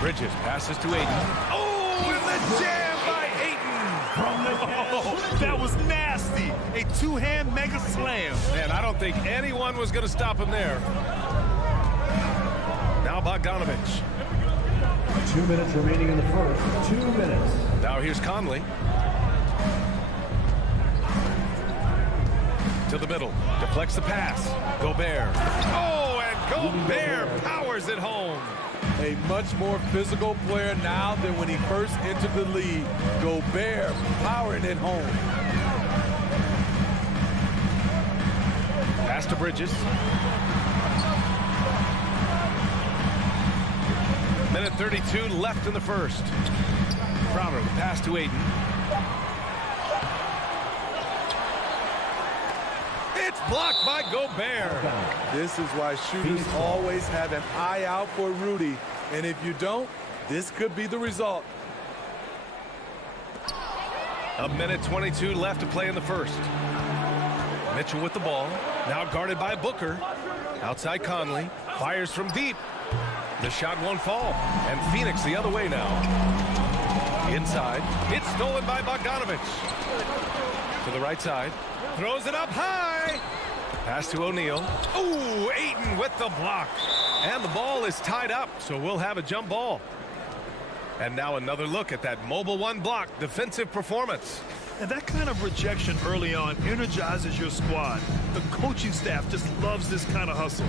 Bridges passes to Ayton. Oh, and the jam by Ayton. Oh, that was nasty. A two-hand mega slam. Man, I don't think anyone was going to stop him there. Now Bogdanovic. 2 minutes remaining in the first. 2 minutes. Now here's Conley. To the middle. Deflects the pass. Gobert. Oh, and Gobert powers it home. A much more physical player now than when he first entered the league. Gobert powering it home. Pass to Bridges. Minute 32 left in the first. Crowder, the pass to Ayton. It's blocked by Gobert. This is why shooters always have an eye out for Rudy. And if you don't, this could be the result. A minute 22 left to play in the first. Mitchell with the ball. Now guarded by Booker. Outside Conley. Fires from deep. The shot won't fall. And Phoenix the other way now. Inside. It's stolen by Bogdanovic. To the right side. Throws it up high. Pass to O'Neal. Ooh, Ayton with the block. And the ball is tied up, so we'll have a jump ball. And now another look at that mobile one block defensive performance. And that kind of rejection early on energizes your squad. The coaching staff just loves this kind of hustle.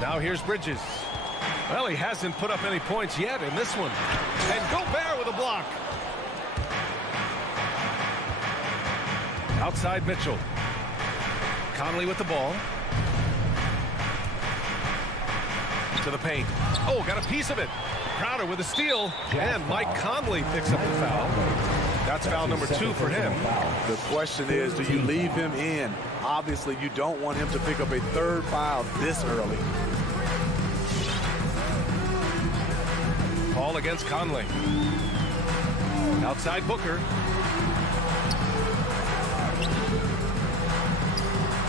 Now here's Bridges. Well, he hasn't put up any points yet in this one. And Gobert with a block. Outside Mitchell. Conley with the ball. To the paint. Oh, got a piece of it. Crowder with a steal. And Mike Conley picks up the foul. That's foul number 2 for him. The question is, do you leave him in? Obviously, you don't want him to pick up a 3rd foul this early. Ball against Conley. Outside Booker.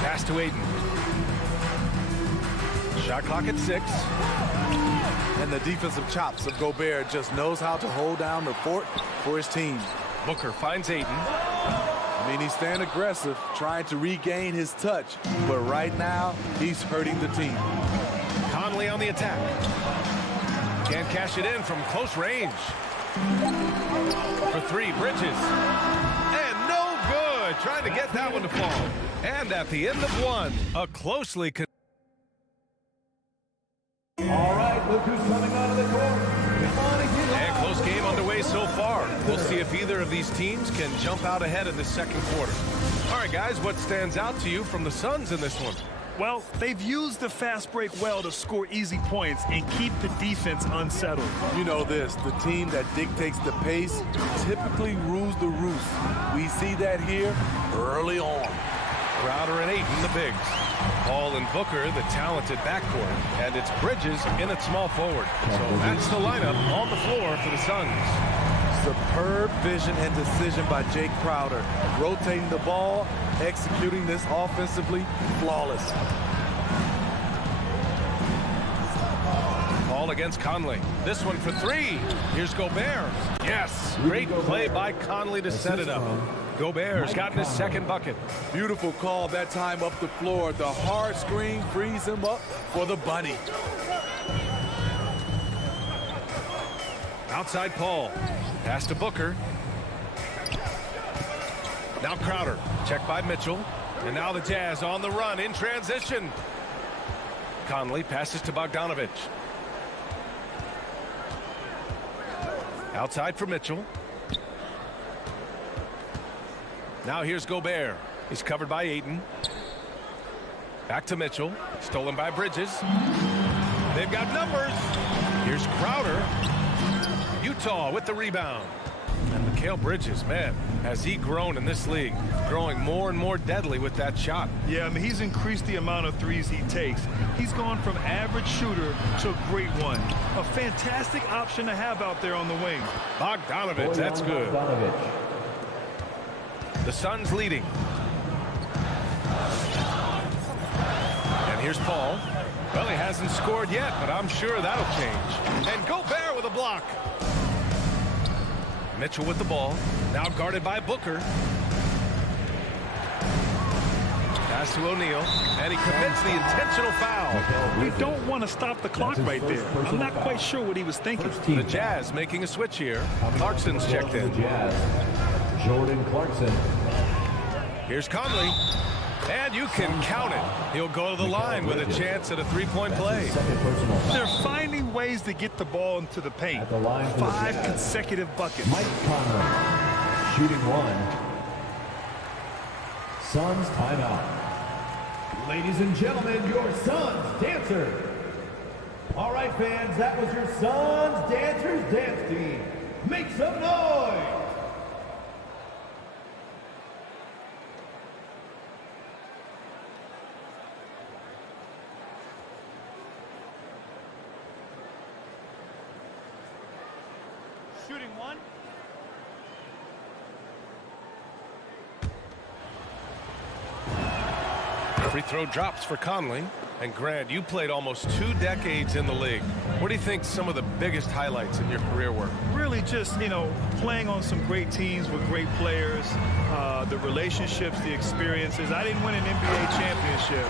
Pass to Ayton. Shot clock at 6. And the defensive chops of Gobert just knows how to hold down the fort for his team. Booker finds Ayton. I mean, he's staying aggressive, trying to regain his touch. But right now, he's hurting the team. Conley on the attack. Can't cash it in from close range. For 3, Bridges. And no good. Trying to get that one to fall. And at the end of 1, a closely... All right, look who's coming onto the court. Come on and get And close game underway so far. We'll see if either of these teams can jump out ahead in the second quarter. All right, guys, what stands out to you from the Suns in this one? Well, they've used the fast break well to score easy points and keep the defense unsettled. You know this, the team that dictates the pace typically rules the roost. We see that here early on. Crowder and Ayton, the bigs. Paul and Booker, the talented backcourt. And it's Bridges in at small forward. So that's the lineup on the floor for the Suns. Superb vision and decision by Jake Crowder. Rotating the ball, executing this offensively, flawless. Paul against Conley. This one for 3. Here's Gobert. Yes, great play by Conley to set it up. Gobert's gotten his 2nd bucket. Beautiful call that time up the floor. The hard screen frees him up for the bunny. Outside Paul. Pass to Booker. Now Crowder. Checked by Mitchell. And now the Jazz on the run in transition. Conley passes to Bogdanovich. Outside for Mitchell. Now here's Gobert. He's covered by Ayton. Back to Mitchell. Stolen by Bridges. They've got numbers. Here's Crowder. Utah with the rebound. And Mikal Bridges, man, has he grown in this league, growing more and more deadly with that shot. Yeah, I mean, he's increased the amount of threes he takes. He's gone from average shooter to a great one. A fantastic option to have out there on the wing. Bogdanovich, that's good. The Suns leading. And here's Paul. Well, he hasn't scored yet, but I'm sure that'll change. And Gobert with a block. Mitchell with the ball. Now guarded by Booker. Pass to O'Neal. And he commits the intentional foul. We don't want to stop the clock right there. I'm not quite sure what he was thinking. The Jazz making a switch here. Clarkson's checked in. Jordan Clarkson. Here's Conley. And you can count it. He'll go to the line with a chance at a 3-point play. They're finding ways to get the ball into the paint. 5 consecutive buckets. Mike Conley, shooting 1. Suns timeout. Ladies and gentlemen, your Suns dancer. All right, fans, that was your Suns Dancers dance team. Make some noise. Shooting 1. Free throw drops for Conley. And Grant, you played almost 2 decades in the league. What do you think some of the biggest highlights in your career were? Really just, playing on some great teams with great players, the relationships, the experiences. I didn't win an NBA championship,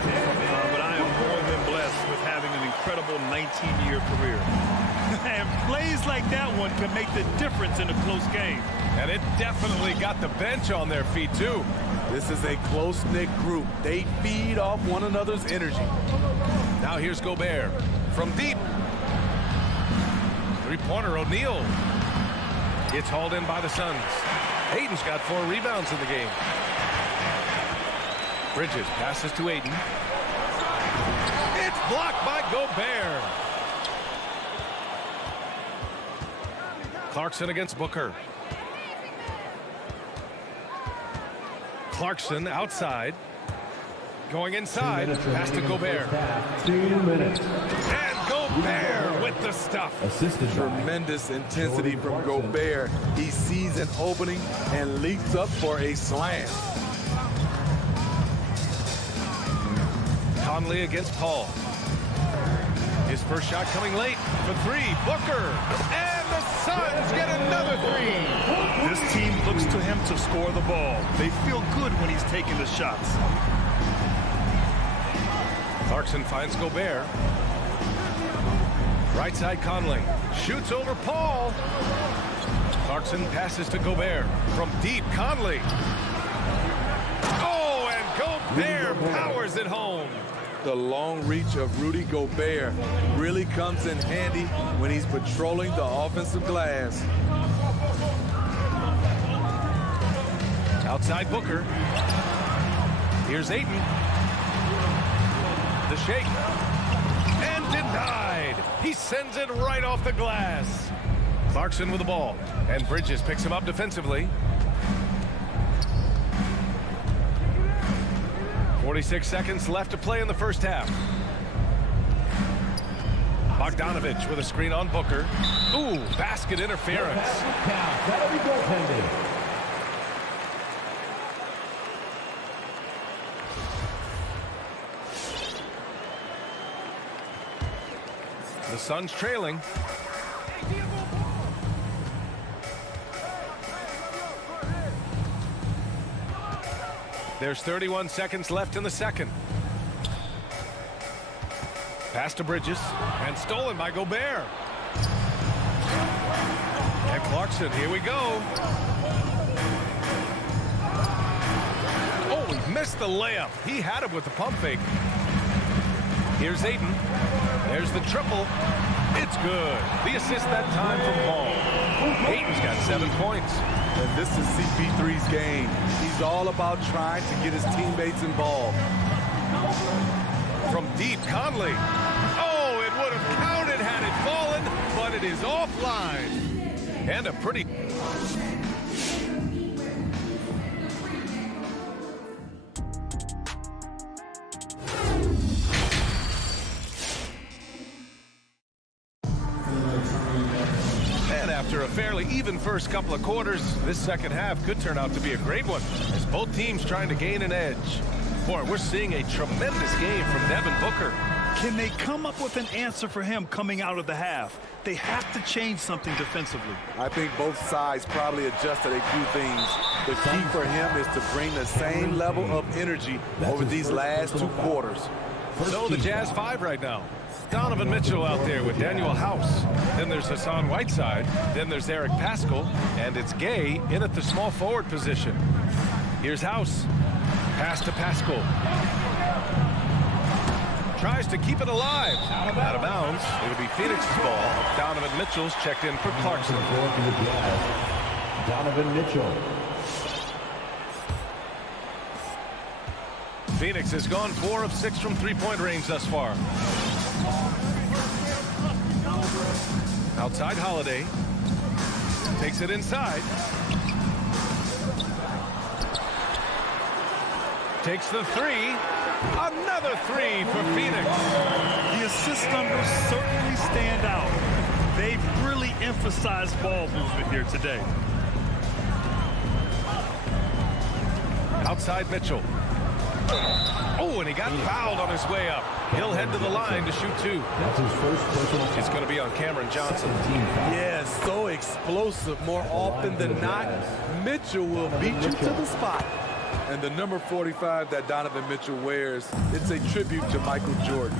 but I am more than blessed with having an incredible 19-year career. And plays like that one can make the difference in a close game. And it definitely got the bench on their feet, too. This is a close-knit group. They feed off one another's energy. Now here's Gobert from deep. Three-pointer, O'Neal. It's hauled in by the Suns. Ayton's got 4 rebounds in the game. Bridges passes to Ayton. It's blocked by Gobert. Clarkson against Booker. Clarkson outside. Going inside. Pass to Gobert. 2 minutes. And Gobert with the stuff. Assisted. Tremendous intensity from Gobert. He sees an opening and leaps up for a slam. Conley against Paul. His first shot coming late for 3. Booker. And the Suns get another 3. This team looks to him to score the ball. They feel good when he's taking the shots. Clarkson finds Gobert. Right side Conley. Shoots over Paul. Clarkson passes to Gobert. From deep, Conley. Oh, and Gobert powers it home. The long reach of Rudy Gobert really comes in handy when he's patrolling the offensive glass. Outside Booker. Here's Ayton. The shake. And denied. He sends it right off the glass. Clarkson with the ball. And Bridges picks him up defensively. 46 seconds left to play in the first half. Bogdanovich with a screen on Booker. Ooh, basket interference. That'll be goaltending. The Suns trailing. There's 31 seconds left in the second. Pass to Bridges and stolen by Gobert. And Clarkson, here we go. Oh, he missed the layup. He had it with the pump fake. Here's Ayton. There's the triple. It's good. The assist that time from Paul. Ayton's got 7 points. And this is CP3's game. He's all about trying to get his teammates involved. From deep, Conley. Oh, it would have counted had it fallen, but it is offline. And a pretty... After a fairly even first couple of quarters, this second half could turn out to be a great one as both teams trying to gain an edge. Boy, we're seeing a tremendous game from Devin Booker. Can they come up with an answer for him coming out of the half? They have to change something defensively. I think both sides probably adjusted a few things. The key for him is to bring the same level of energy over these last 2 quarters. So the Jazz 5 right now. Donovan Mitchell out there with Daniel House. Then there's Hassan Whiteside. Then there's Eric Paschall. And it's Gay in at the small forward position. Here's House. Pass to Paschall. Tries to keep it alive. Out of bounds. It'll be Phoenix's ball. Donovan Mitchell's checked in for Clarkson. Donovan Mitchell. Phoenix has gone 4 of 6 from three-point range thus far. Outside Holiday. Takes it inside. Takes the 3. Another 3 for Phoenix. The assist numbers certainly stand out. They've really emphasized ball movement here today. Outside Mitchell. Oh, and he got fouled on his way up. He'll head to the line to shoot 2. That's his first personal foul. It's going to be on Cameron Johnson. Yeah, so explosive. More often than not, Mitchell will beat you to the spot. And the number 45 that Donovan Mitchell wears, it's a tribute to Michael Jordan.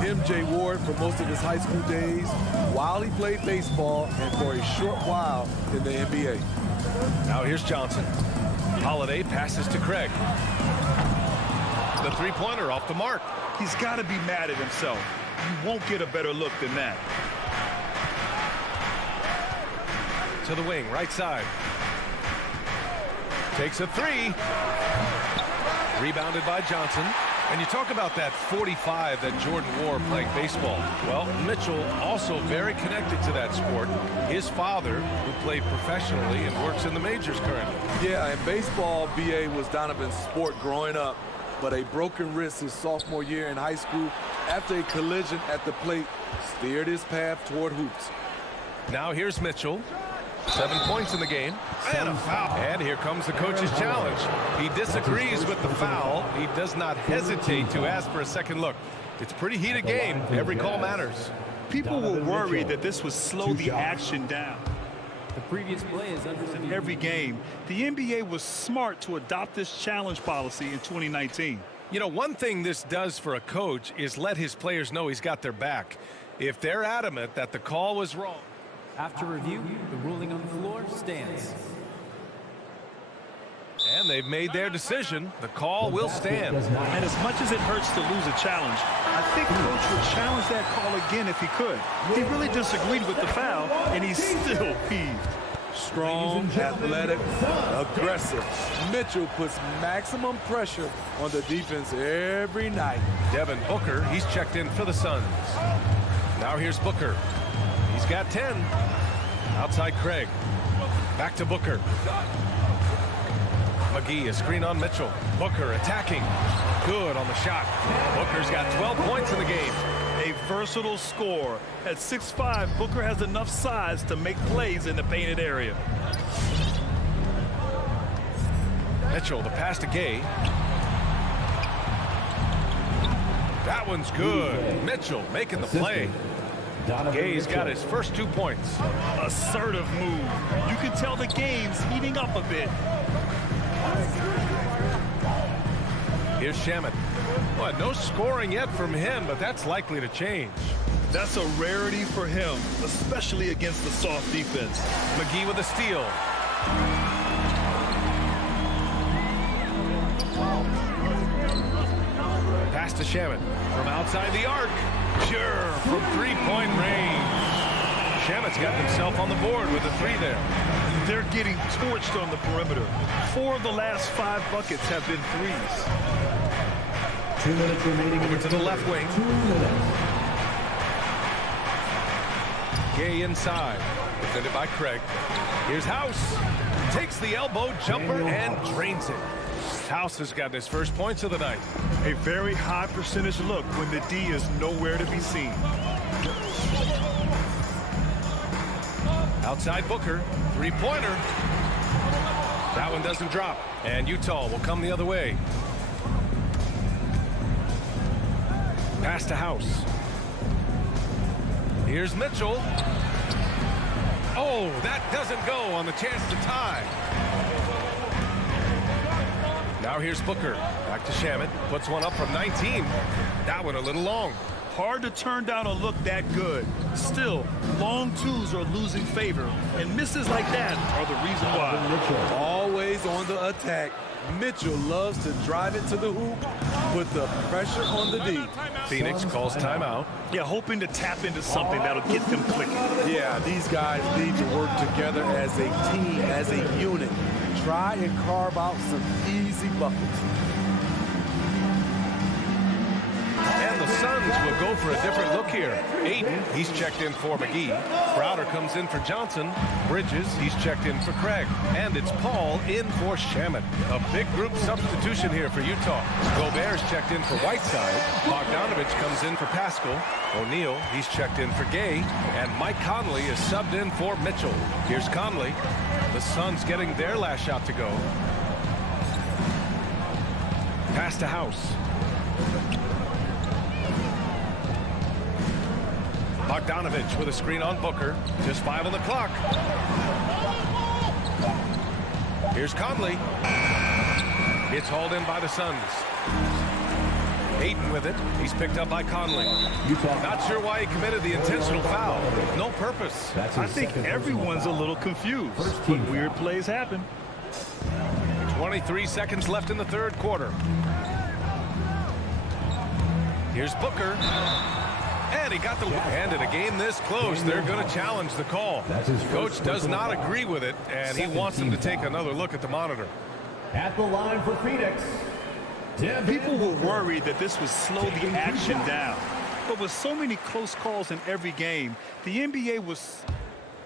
MJ wore it for most of his high school days while he played baseball and for a short while in the NBA. Now here's Johnson. Holiday passes to Craig. The three-pointer off the mark. He's got to be mad at himself. You won't get a better look than that. To the wing, right side. Takes a three. Rebounded by Johnson. And you talk about that 45 that Jordan wore playing baseball. Well, Mitchell also very connected to that sport. His father, who played professionally and works in the majors currently. Yeah, and baseball, BA, was Donovan's sport growing up, but a broken wrist his sophomore year in high school after a collision at the plate steered his path toward hoops. Now here's Mitchell. 7 points in the game. And a foul. And here comes the coach's challenge. He disagrees with the foul. He does not hesitate to ask for a second look. It's a pretty heated game. Every call matters. People were worried that this would slow the action down. The previous play is under In every game, the NBA was smart to adopt this challenge policy in 2019. You know, one thing this does for a coach is let his players know he's got their back. If they're adamant that the call was wrong. After review, the ruling on the floor stands. And they've made their decision. The call will stand. And as much as it hurts to lose a challenge, I think Coach would challenge that call again if he could. He really disagreed with the foul, and he's still peeved. Strong, athletic, aggressive. Mitchell puts maximum pressure on the defense every night. Devin Booker, he's checked in for the Suns. Now here's Booker. He's got 10. Outside Craig. Back to Booker. McGee, a screen on Mitchell. Booker attacking. Good on the shot. Booker's got 12 points in the game. A versatile scorer. At 6'5", Booker has enough size to make plays in the painted area. Mitchell, the pass to Gay. That one's good. Mitchell making the play. Gay's got his first 2 points. Assertive move. You can tell the game's heating up a bit. Here's Shamet. Well, no scoring yet from him, but that's likely to change. That's a rarity for him, especially against the soft defense. McGee with a steal. Pass to Shamet from outside the arc. Sure, from three-point range. Shamet's got himself on the board with a three there. They're getting torched on the perimeter. 4 of the last 5 buckets have been threes. 2 minutes remaining. Over to the left wing. 2 minutes. Gay inside. Defended by Craig. Here's House. Takes the elbow jumper and drains it. House has gotten his first points of the night. A very high percentage look when the D is nowhere to be seen. Outside Booker. Three-pointer. That one doesn't drop. And Utah will come the other way. Pass to House. Here's Mitchell. Oh, that doesn't go on the chance to tie. Now here's Booker. Back to Shamet. Puts one up from 19. That one a little long. Hard to turn down a look that good. Still, long twos are losing favor, and misses like that are the reason why. Always on the attack. Mitchell loves to drive it to the hoop, put the pressure on the D. Phoenix calls timeout. Yeah, hoping to tap into something that'll get them clicking. Yeah, these guys need to work together as a team, as a unit. Try and carve out some easy buckets. And the Suns will go for a different look here. Ayton, he's checked in for McGee. Browder comes in for Johnson. Bridges, he's checked in for Craig. And it's Paul in for Shamet. A big group substitution here for Utah. Gobert's checked in for Whiteside. Bogdanovich comes in for Pascal. O'Neal, he's checked in for Gay. And Mike Conley is subbed in for Mitchell. Here's Conley. The Suns getting their last shot to go. Pass to House. Bogdanovich with a screen on Booker. Just 5 on the clock. Here's Conley. It's hauled in by the Suns. Ayton with it. He's picked up by Conley. Not sure why he committed the intentional foul. No purpose. I think everyone's a little confused, but weird plays happen. 23 seconds left in the third quarter. Here's Booker. And he got the hand in a game this close. They're going to challenge the call. Coach does not agree with it, and he wants him to take another look at the monitor. At the line for Phoenix. People were worried that this would slow the action down. But with so many close calls in every game, the NBA was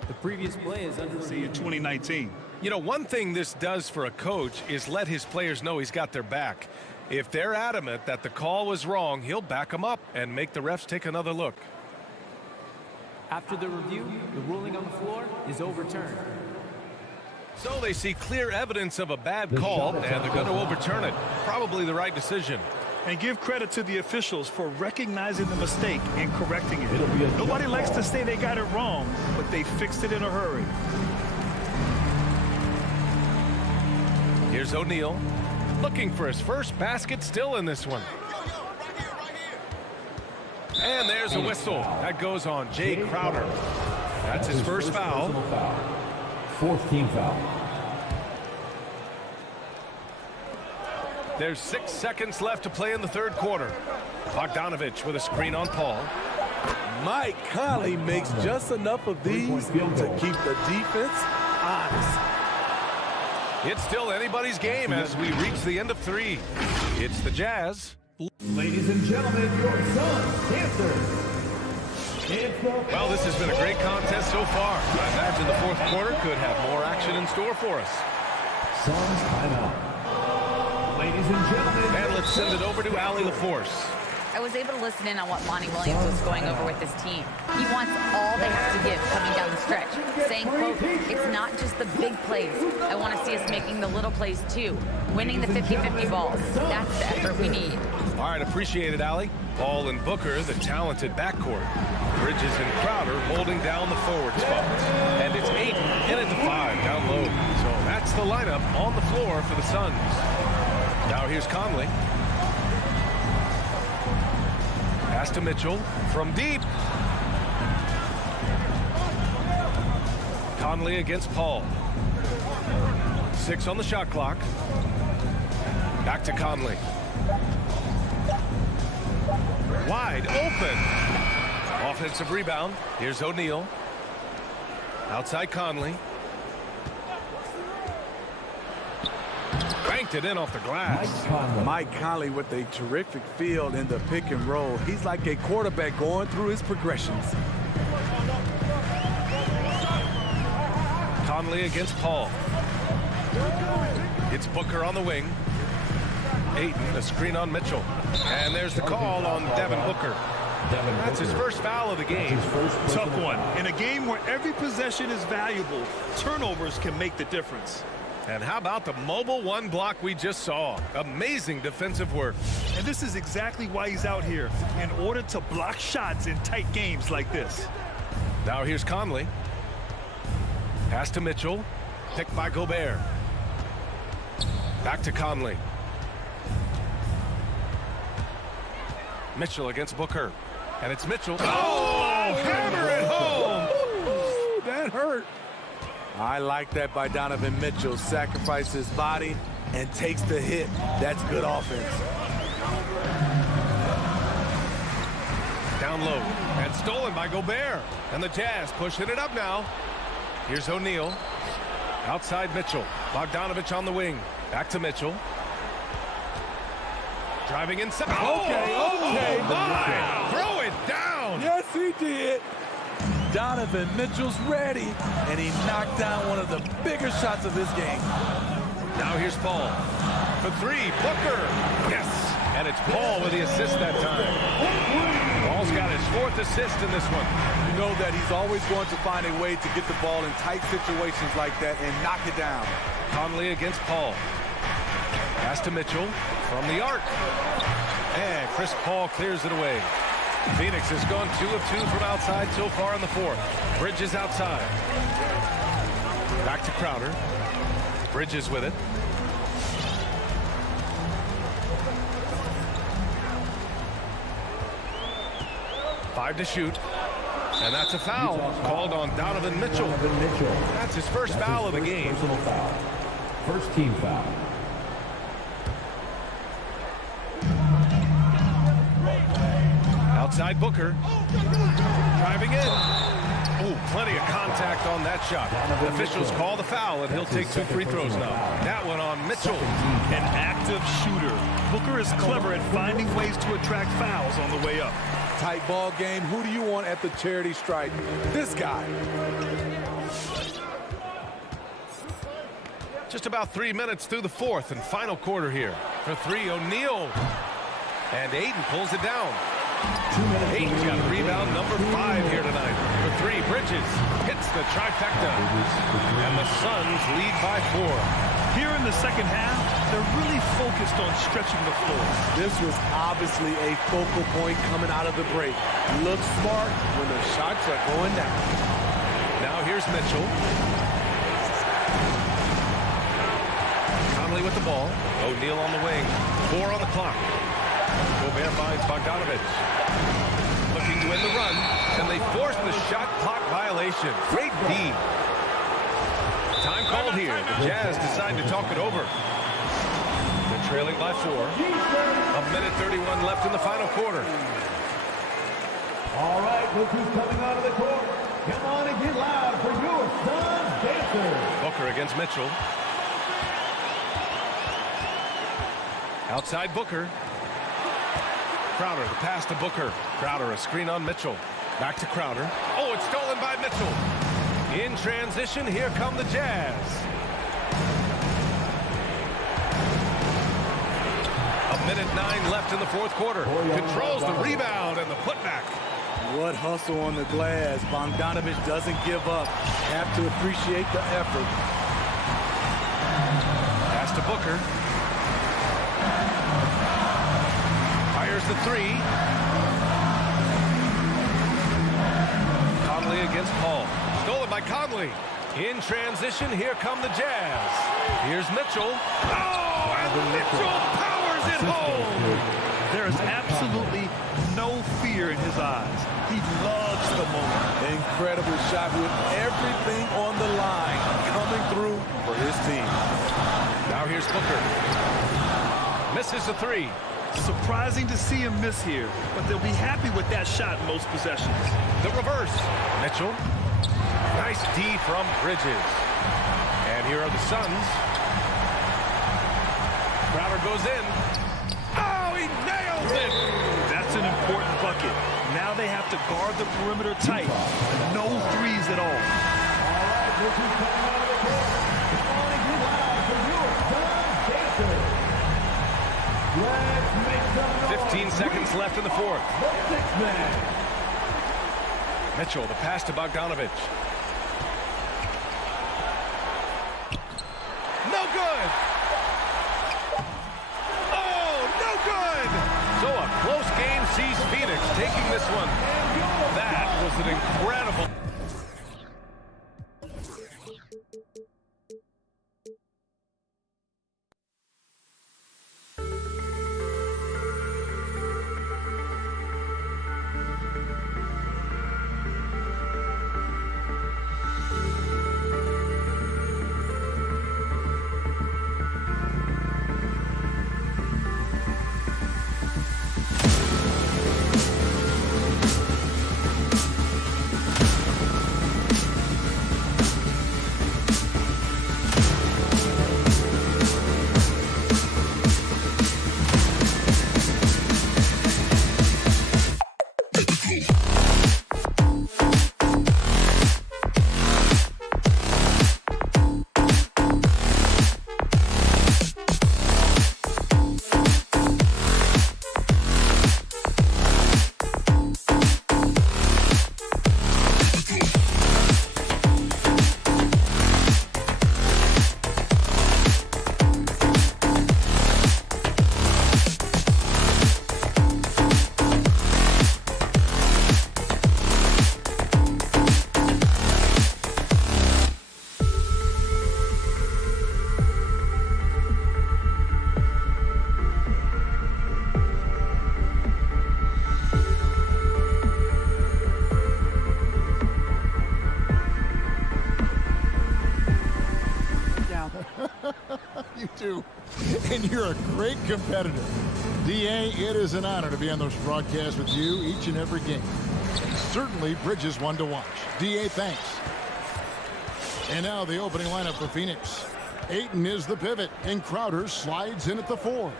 The previous play is under review. in 2019. You know, one thing this does for a coach is let his players know he's got their back. If they're adamant that the call was wrong, he'll back them up and make the refs take another look. After the review, the ruling on the floor is overturned. So they see clear evidence of a bad call, and they're going to overturn it. Probably the right decision. And give credit to the officials for recognizing the mistake and correcting it. Nobody likes to say they got it wrong, but they fixed it in a hurry. Here's O'Neal, looking for his first basket, still in this one. And there's a whistle. That goes on Jay Crowder. That's his first foul. Fourth team foul. There's 6 seconds left to play in the third quarter. Bogdanovich with a screen on Paul. Mike Conley makes just enough of these to keep the defense honest. It's still anybody's game as we reach the end of 3. It's the Jazz. Ladies and gentlemen, your Suns dancer. Well, this has been a great contest so far. I imagine the fourth quarter could have more action in store for us. Suns timeout. Ladies and gentlemen. And let's send it over to Allie LaForce. I was able to listen in on what Monty Williams was going over with his team. He wants all they have to give coming down the stretch, saying, quote, it's not just the big plays. I want to see us making the little plays too, winning the 50-50 balls. That's the effort we need. All right, appreciate it, Allie. Paul and Booker, the talented backcourt. Bridges and Crowder holding down the forward spots. And it's 8 in at the 5 down low. So that's the lineup on the floor for the Suns. Now here's Conley. Pass to Mitchell from deep. Conley against Paul. 6 on the shot clock. Back to Conley. Wide open. Offensive rebound. Here's O'Neal. Outside Conley. Banked it in off the glass. Mike Conley with a terrific feel in the pick and roll. He's like a quarterback going through his progressions. Conley against Paul. It's Booker on the wing. Ayton, a screen on Mitchell. And there's the call on Devin Booker. That's his first foul of the game. Tough one. In a game where every possession is valuable, turnovers can make the difference. And how about the mobile one block we just saw? Amazing defensive work. And this is exactly why he's out here, in order to block shots in tight games like this. Now here's Conley. Pass to Mitchell. Picked by Gobert. Back to Conley. Mitchell against Booker. And it's Mitchell. Oh, hammer it home. Ooh, that hurt. I like that by Donovan Mitchell. Sacrifices his body and takes the hit. That's good offense. Down low and stolen by Gobert. And the Jazz pushing it up now. Here's O'Neal. Outside Mitchell. Bogdanovich on the wing. Back to Mitchell. Driving inside. Okay. My. Throw it down. Yes, he did. Donovan Mitchell's ready, and he knocked down one of the bigger shots of this game. Now here's Paul. For 3, Booker. Yes. And it's Paul with the assist that time. Paul's got his 4th assist in this one. You know that he's always going to find a way to get the ball in tight situations like that and knock it down. Conley against Paul. Pass to Mitchell from the arc. And Chris Paul clears it away. Phoenix has gone 2 of 2 from outside so far in the 4th. Bridges outside. Back to Crowder. Bridges with it. 5 to shoot. And that's a foul called on Donovan Mitchell. That's his first foul of the game. Personal foul. First team foul. Outside Booker. Driving in. Oh, plenty of contact on that shot. The officials call the foul, and he'll take 2 free throws now. That one on Mitchell. An active shooter. Booker is clever at finding ways to attract fouls on the way up. Tight ball game. Who do you want at the charity stripe? This guy. Just about 3 minutes through the fourth and final quarter here. For 3, O'Neal. And Ayton pulls it down. Ayton's got rebound number 5 here tonight. For 3, Bridges hits the trifecta. And the Suns lead by 4. Here in the second half, they're really focused on stretching the floor. This was obviously a focal point coming out of the break. Look smart when the shots are going down. Now here's Mitchell. Conley with the ball. O'Neal on the wing. 4 on the clock. Gobert finds Bogdanovich. Looking to win the run, and they force the shot clock violation. Great D. Time called here. The Jazz decide to talk it over. They're trailing by 4. 1:31 left in the final quarter. All right, look who's coming out of the court. Come on and get loud for your Suns Dancer. Booker against Mitchell. Outside Booker. Crowder, the pass to Booker. Crowder, a screen on Mitchell. Back to Crowder. Oh, it's stolen by Mitchell. In transition, here come the Jazz. 1:09 left in the fourth quarter. Controls the rebound and the putback. What hustle on the glass. Bogdanovich doesn't give up. Have to appreciate the effort. Pass to Booker. Fires the 3. Conley against Paul. Stolen by Conley. In transition, here come the Jazz. Here's Mitchell. Oh, and Mitchell powers it home. There is absolutely no fear in his eyes. He loves the moment. Incredible shot with everything on the line coming through for his team. Now here's Booker. Misses the 3. Surprising to see him miss here, but they'll be happy with that shot in most possessions. The reverse. Mitchell. Nice D from Bridges. And here are the Suns. Crowder goes in. Oh, he nails it! That's an important bucket. Now they have to guard the perimeter tight. No threes at all. All right, this is coming out of the court. Come on and get loud for your Suns Dancer. Let's make some noise. 15 seconds left in the fourth. The 6th man. Mitchell, the pass to Bogdanovich. No good! Oh, no good! So a close game sees Phoenix taking this one. That was an incredible... do. And you're a great competitor. D.A., it is an honor to be on those broadcasts with you each and every game. Certainly, Bridges one to watch. D.A., thanks. And now the opening lineup for Phoenix. Ayton is the pivot, and Crowder slides in at the 4.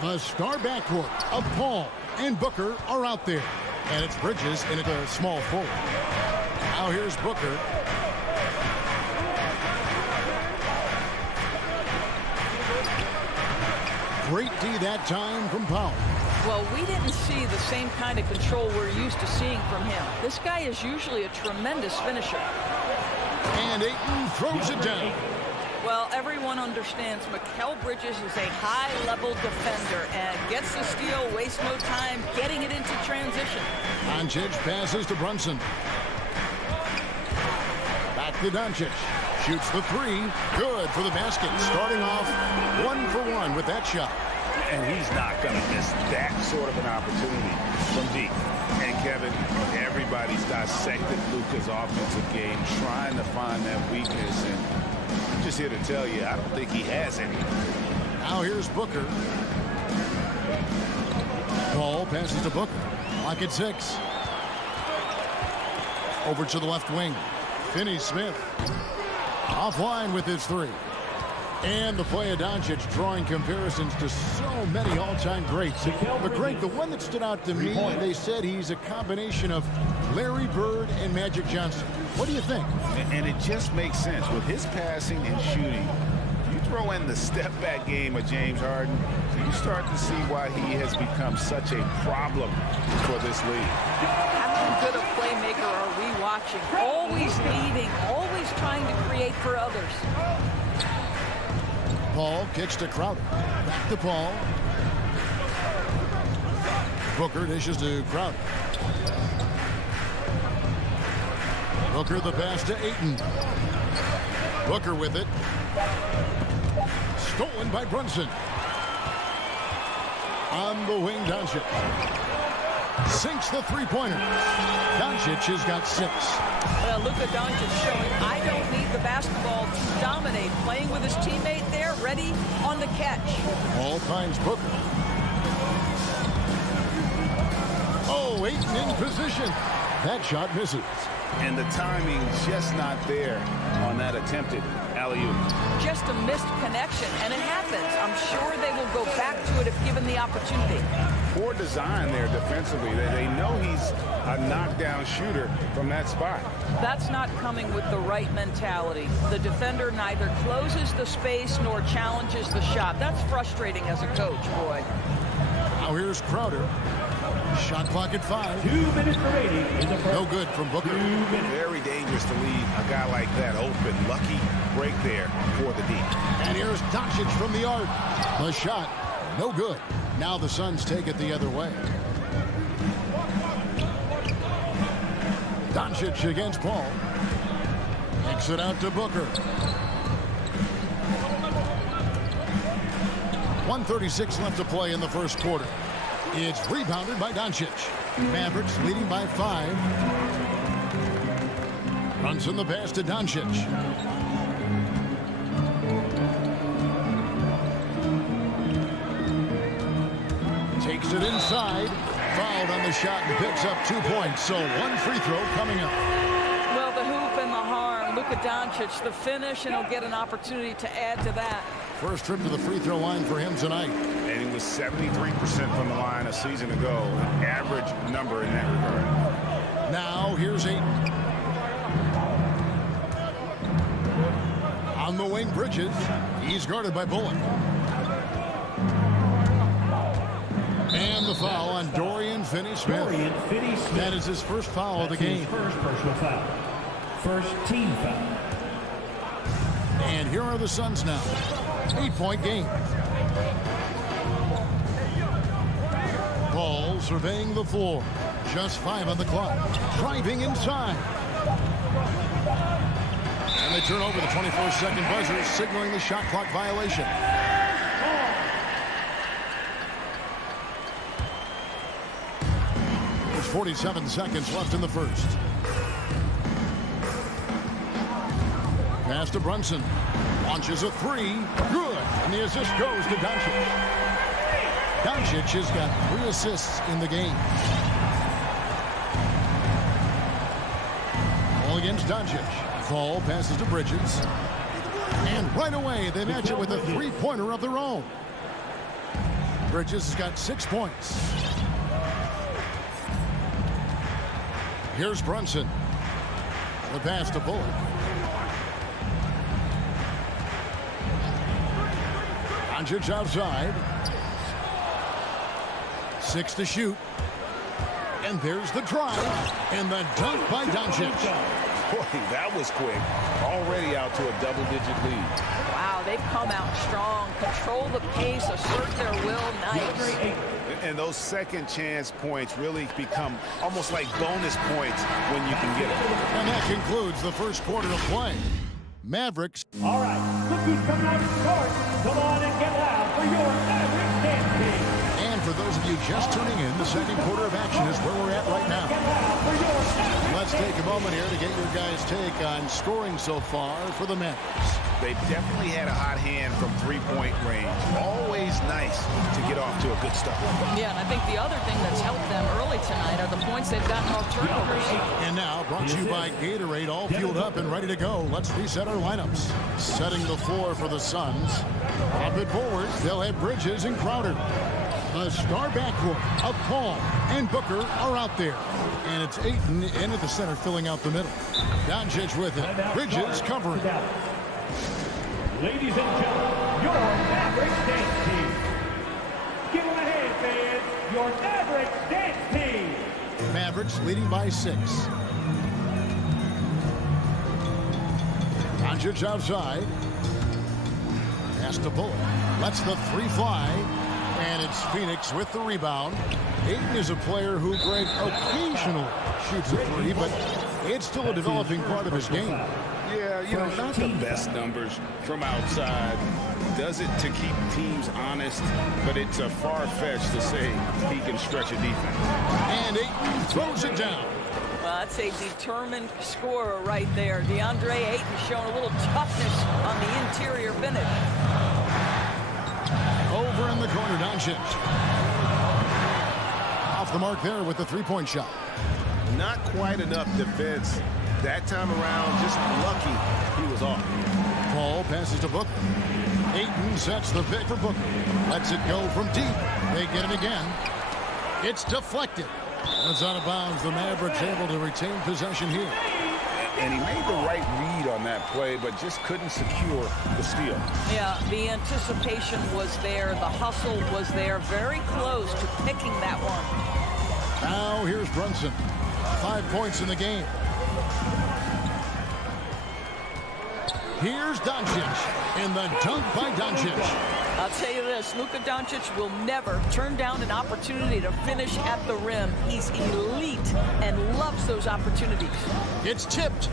The star backcourt of Paul and Booker are out there. And it's Bridges in at the small forward. Now here's Booker. Great D that time from Powell. Well, we didn't see the same kind of control we're used to seeing from him. This guy is usually a tremendous finisher. And Ayton throws it down. Well, everyone understands Mikal Bridges is a high-level defender and gets the steal, wastes no time getting it into transition. Doncic passes to Brunson. Back to Doncic. Shoots the 3. Good for the basket. Starting off 1 for 1 with that shot. And he's not going to miss that sort of an opportunity from deep. And Kevin, everybody's dissected Luka's offensive game, trying to find that weakness. And I'm just here to tell you, I don't think he has any. Now here's Booker. Paul passes to Booker. Lock at 6. Over to the left wing. Finney-Smith. Offline with his 3. And the play of Doncic drawing comparisons to so many all-time greats. The great, the one that stood out to me, they said he's a combination of Larry Bird and Magic Johnson. What do you think? And it just makes sense. With his passing and shooting, you throw in the step-back game of James Harden, you start to see why he has become such a problem for this league. How good a playmaker are we watching? Always leading, always trying to create for others. Paul kicks to Crowder. Back to Paul. Booker dishes to Crowder. Booker the pass to Ayton. Booker with it. Stolen by Brunson. On the wing, Doncic. Sinks the three-pointer. Doncic has got 6. Well, Luka Doncic showing I don't need the basketball to dominate. Playing with his teammate there, ready on the catch. Paul finds Booker. Oh, Ayton in position. That shot misses. And the timing just not there on that attempted alley-oop. Just a missed connection, and it happens. I'm sure they will go back to it if given the opportunity. Poor design there defensively. They know he's a knockdown shooter from that spot. That's not coming with the right mentality. The defender neither closes the space nor challenges the shot. That's frustrating as a coach, boy. Now here's Crowder. Shot clock at 5. 2 minutes remaining in the first. No good from Booker. Very dangerous to leave a guy like that open. Lucky break there for the D. And here's Doncic from the arc. The shot, no good. Now the Suns take it the other way. Doncic against Paul. Kicks it out to Booker. 1:36 left to play in the first quarter. It's rebounded by Doncic. Mavericks leading by 5. Brunson the pass to Doncic. Takes it inside. Fouled on the shot and picks up 2 points. So 1 free throw coming up. Well, the hoop and the harm. Luka Doncic, the finish, and he'll get an opportunity to add to that. First trip to the free throw line for him tonight. And he was 73% from the line a season ago. An average number in that regard. Now here's Ayton. On the wing, Bridges. He's guarded by Bullock. And the foul on Dorian Finney-Smith. That is his first foul of the game. First personal foul. First team foul. And here are the Suns now. 8-point game. Paul surveying the floor. Just 5 on the clock. Driving inside. And they turn over the 24-second buzzer, signaling the shot clock violation. There's 47 seconds left in the first. Pass to Brunson. Launches a 3. Good. And the assist goes to Doncic. Doncic has got 3 assists in the game. Ball against Doncic. Ball passes to Bridges. And right away, they match it with a 3-pointer of their own. Bridges has got 6 points. Here's Brunson. The pass to Bullock. Doncic outside. 6 to shoot. And there's the drive. And the dunk by Doncic. Boy, that was quick. Already out to a double-digit lead. Wow, they've come out strong. Control the pace, assert their will. Nice. And those second chance points really become almost like bonus points when you can get them. And that concludes the first quarter of play. Mavericks. All right, look who's coming on the court. Come on and get loud for your Mavericks dance team. And for those of you just tuning in, the second quarter of action is where we're at right now. Let's take a moment here to get your guys' take on scoring so far for the Mavericks. They've definitely had a hot hand from three-point range. Always nice to get off to a good start. Yeah, and I think the other thing that's helped them early tonight are the points they've gotten off turnovers. And now, brought to you by Gatorade, all fueled up and ready to go. Let's reset our lineups. Setting the floor for the Suns. Up it forward, they'll have Bridges and Crowder. The star backcourt of Paul and Booker are out there. And it's Ayton in at the center, filling out the middle. Doncic with it. Bridges covering. Ladies and gentlemen, your Mavericks dance team. Give them a hand, fans. Your Mavericks dance team. Mavericks leading by 6. Doncic outside. Pass to Bullock. Lets the 3 fly. And it's Phoenix with the rebound. Ayton is a player who, Greg, occasionally shoots a 3, but it's still a developing part of his game. Yeah, you know, not the best numbers from outside. Does it to keep teams honest, but it's a far-fetch to say he can stretch a defense. And Ayton throws it down. Well, that's a determined scorer right there. Deandre Ayton showing a little toughness on the interior finish. Over in the corner, Doncic. Off the mark there with the 3-point shot. Not quite enough defense. That time around, just lucky he was off. Paul passes to Booker. Ayton sets the pick for Booker. Lets it go from deep. They get it again. It's deflected. It's out of bounds. The Mavericks able to retain possession here. And he made the right read on that play, but just couldn't secure the steal. Yeah, the anticipation was there. The hustle was there. Very close to picking that one. Now here's Brunson. 5 points in the game. Here's Doncic. And the dunk by Doncic. I'll tell you this, Luka Doncic will never turn down an opportunity to finish at the rim. He's elite and loves those opportunities. It's tipped.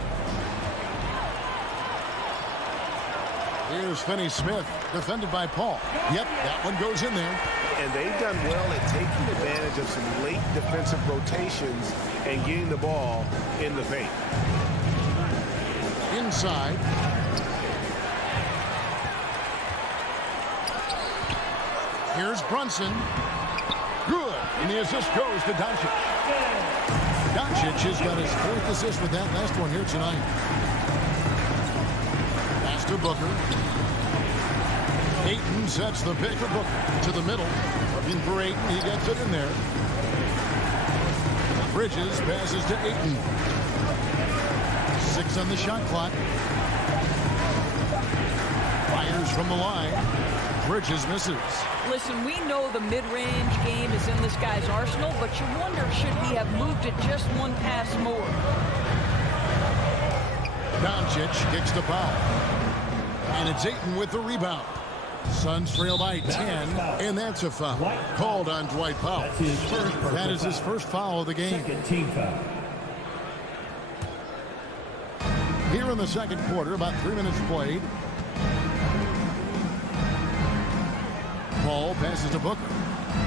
Here's Finney Smith, defended by Paul. Yep, that one goes in there. And they've done well at taking advantage of some late defensive rotations and getting the ball in the paint. Inside. Here's Brunson. Good. And the assist goes to Doncic. Doncic has got his 4th assist with that last one here tonight. Pass to Booker. Ayton sets the pick for Booker to the middle. Looking for Ayton. He gets it in there. Bridges passes to Ayton. 6 on the shot clock. Fires from the line. Bridges misses. Listen, we know the mid-range game is in this guy's arsenal, but you wonder, should he have moved it just one pass more? Doncic kicks the foul. And it's Ayton with the rebound. Suns trail by 10, and that's a foul called on Dwight Powell. That is his first foul of the game. Second team foul. Here in the second quarter, about 3 minutes played. Paul passes to Booker.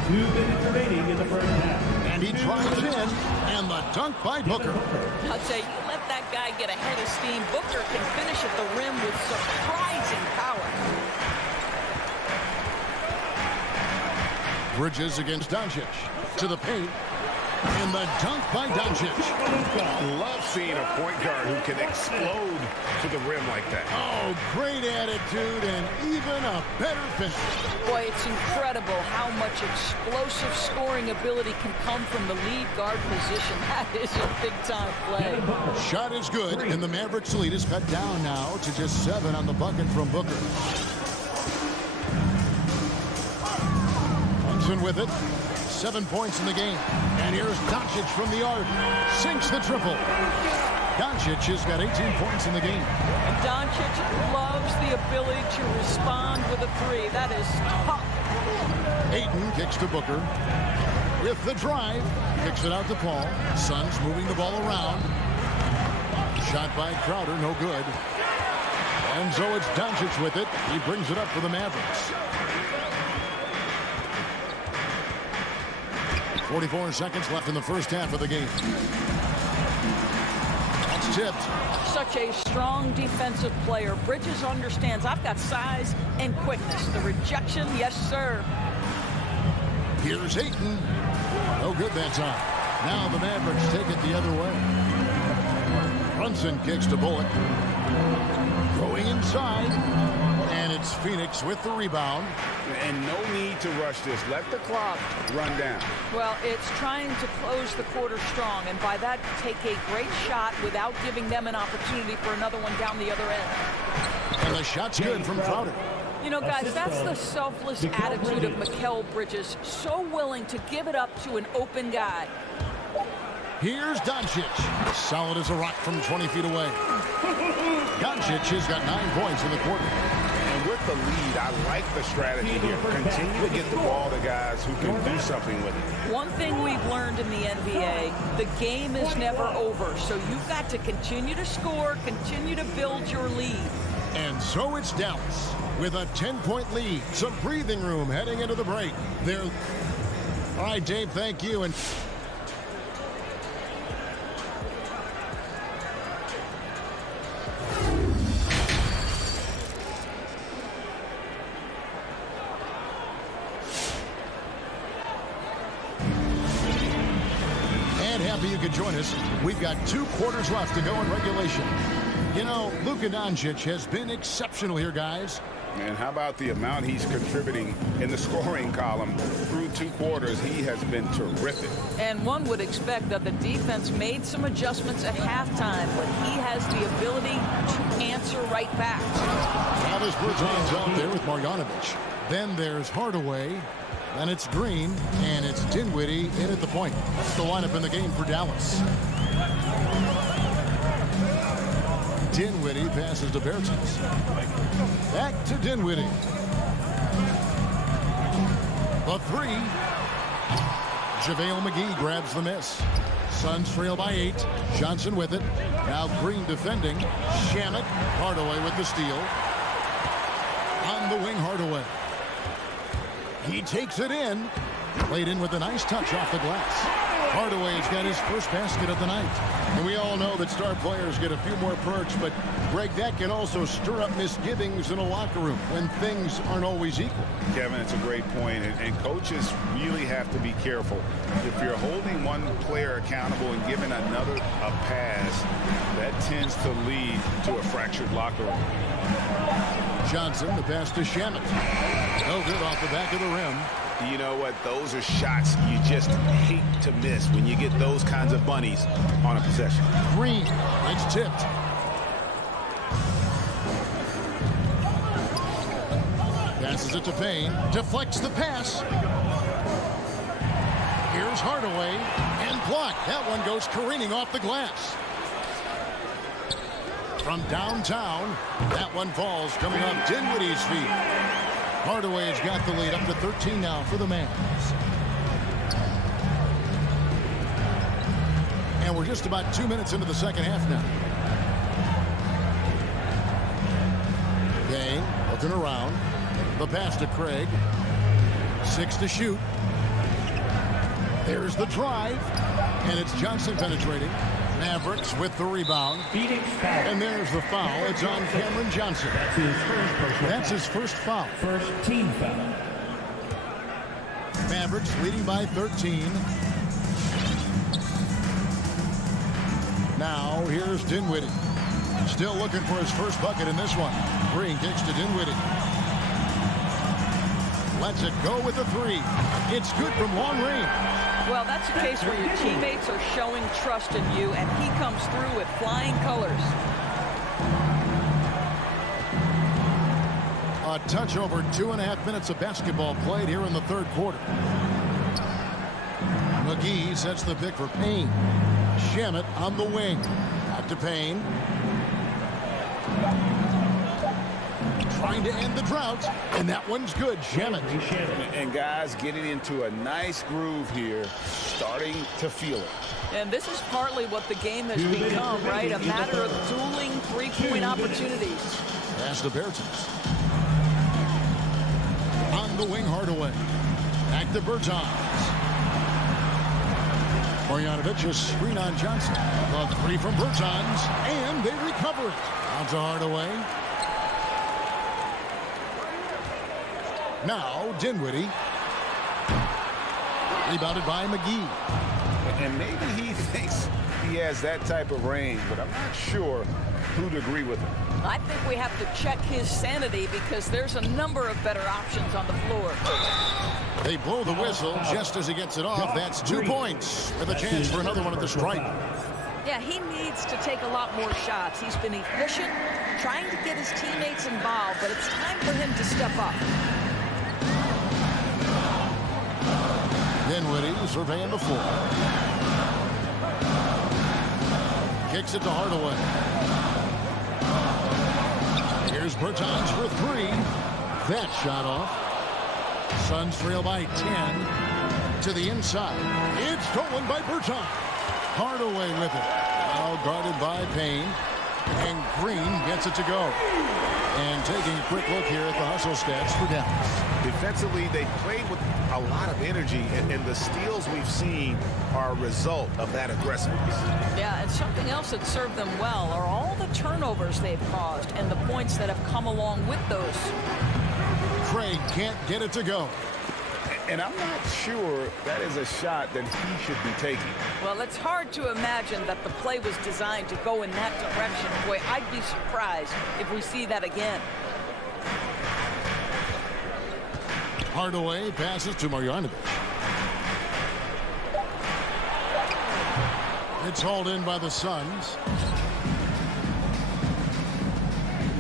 2 minutes remaining in the first half. And he drives in, and the dunk by Booker. I'll tell you, let that guy get a head of steam. Booker can finish at the rim with surprising power. Bridges against Doncic. To the paint. And the dunk by Doncic. Love seeing a point guard who can explode to the rim like that. Oh, great attitude and even a better finish. Boy, it's incredible how much explosive scoring ability can come from the lead guard position. That is a big-time play. Shot is good, and the Mavericks lead is cut down now to just 7 on the bucket from Booker. Thompson with it. 7 points in the game. And here's Doncic from the arc. Sinks the triple. Doncic has got 18 points in the game. And Doncic loves the ability to respond with a three. That is tough. Ayton kicks to Booker. With the drive. Kicks it out to Paul. Suns moving the ball around. Shot by Crowder, no good. And so it's Doncic with it. He brings it up for the Mavericks. 44 seconds left in the first half of the game. That's tipped. Such a strong defensive player. Bridges understands I've got size and quickness. The rejection, yes, sir. Here's Ayton. No good that time. Now the Mavericks take it the other way. Brunson kicks to Bullock. Going inside. And it's Phoenix with the rebound. And no need to rush this. Let the clock run down. Well, it's trying to close the quarter strong, and by that, take a great shot without giving them an opportunity for another one down the other end. And the shot's good from Crowder. You know, guys, that's the selfless attitude of Mikal Bridges. So willing to give it up to an open guy. Here's Doncic. Solid as a rock from 20 feet away. Doncic has got 9 points in the quarter. And with the lead, I like the strategy here. Continue to get the ball to guys who can do something with it. One thing we've learned in the NBA, the game is never over. So you've got to continue to score, continue to build your lead. And so it's Dallas with a 10-point lead. Some breathing room heading into the break. All right, Dave, thank you. And happy you could join us. We've got 2 quarters left to go in regulation. You know, Luka Doncic has been exceptional here, guys. And how about the amount he's contributing in the scoring column through 2 quarters? He has been terrific. And one would expect that the defense made some adjustments at halftime, but he has the ability to answer right back. Now this Bertans out there with Marjanovic. Then there's Hardaway. Then it's Green, and it's Dinwiddie in at the point. That's the lineup in the game for Dallas. Dinwiddie passes to Bertans. Back to Dinwiddie. The 3. JaVale McGee grabs the miss. Suns trail by 8. Johnson with it. Now Green defending. Shamet. Hardaway with the steal. On the wing, Hardaway. He takes it in. Played in with a nice touch off the glass. Hardaway's got his first basket of the night. And we all know that star players get a few more perks, but Greg, that can also stir up misgivings in a locker room when things aren't always equal. Kevin, it's a great point, and coaches really have to be careful. If you're holding one player accountable and giving another a pass, that tends to lead to a fractured locker room. Johnson, the pass to Shamet. No good off the back of the rim. You know what? Those are shots you just hate to miss when you get those kinds of bunnies on a possession. Green, it's tipped. Passes it to Payne. Deflects the pass. Here's Hardaway. And blocked. That one goes careening off the glass. From downtown, that one falls coming off Dinwiddie's feet. Hardaway has got the lead up to 13 now for the Mavs. And we're just about 2 minutes into the second half now. Payne looking around. The pass to Craig. 6 to shoot. There's the drive. And it's Johnson penetrating. Mavericks with the rebound. And there's the foul. It's on Cameron Johnson. That's his first foul. First team foul. Mavericks leading by 13. Now here's Dinwiddie. Still looking for his first bucket in this one. Green kicks to Dinwiddie. Lets it go with a three. It's good from long range. Well, that's a case where your teammates are showing trust in you, and he comes through with flying colors. A touch over 2.5 minutes of basketball played here in the third quarter. McGee sets the pick for Payne. Shamet on the wing. Back to Payne. Trying to end the drought, and that one's good. Shamet. And guys getting into a nice groove here, starting to feel it. And this is partly what the game has become, right? A matter of dueling three-point opportunities. Pass to Bertans. On the wing, Hardaway. Back to Bertans. Marjanovic, a screen on Johnson. The three from Bertans, and they recover it. On to Hardaway. Now Dinwiddie. Rebounded by McGee. And maybe he thinks he has that type of range, but I'm not sure who'd agree with him. I think we have to check his sanity because there's a number of better options on the floor. They blow the whistle just as he gets it off. That's 2 points with a chance for another one at the stripe. Yeah, he needs to take a lot more shots. He's been efficient, trying to get his teammates involved, but it's time for him to step up. Dinwiddie surveying the floor. Kicks it to Hardaway. Here's Bertans for three. That shot off. Suns trail by 10 to the inside. It's stolen by Bertans. Hardaway with it. Now guarded by Payne. And Green gets it to go. And taking a quick look here at the hustle stats for Dallas. Defensively, they played with a lot of energy, and the steals we've seen are a result of that aggressiveness. Yeah, and something else that served them well are all the turnovers they've caused and the points that have come along with those. Craig can't get it to go. And I'm not sure that is a shot that he should be taking. Well, it's hard to imagine that the play was designed to go in that direction. Boy, I'd be surprised if we see that again. Hardaway passes to Marjanovic. It's hauled in by the Suns.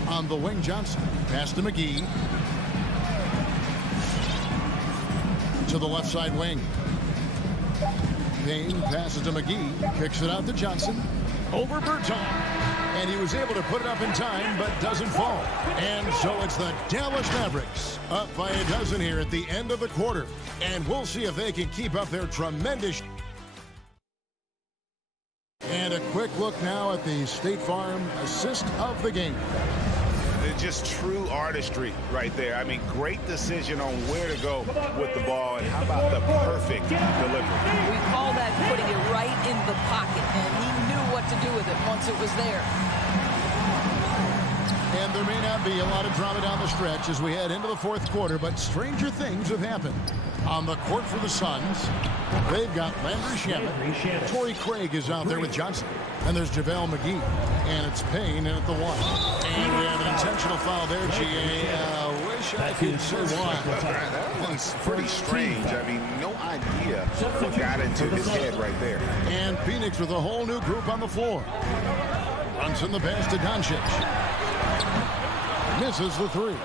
On the wing, Johnson. Pass to McGee. To the left side wing. Payne passes to McGee. Kicks it out to Johnson. Over Bertans. And he was able to put it up in time, but doesn't fall. And so it's the Dallas Mavericks up by a dozen here at the end of the quarter. And we'll see if they can keep up their tremendous. And a quick look now at the State Farm assist of the game. Just true artistry right there. I mean, great decision on where to go with the ball, and how about the perfect delivery? We call that putting it right in the pocket, and he knew what to do with it once it was there. And there may not be a lot of drama down the stretch as we head into the fourth quarter, but stranger things have happened. On the court for the Suns, they've got Landry Shamet. Torrey Craig is out there with Johnson. And there's JaVale McGee. And it's Payne in at the one. And we have an intentional foul there, GA. Wish I could say why. That one's pretty strange. I mean, no idea what got into his head right there. And Phoenix with a whole new group on the floor. Brunson the pass to Doncic. Misses the three.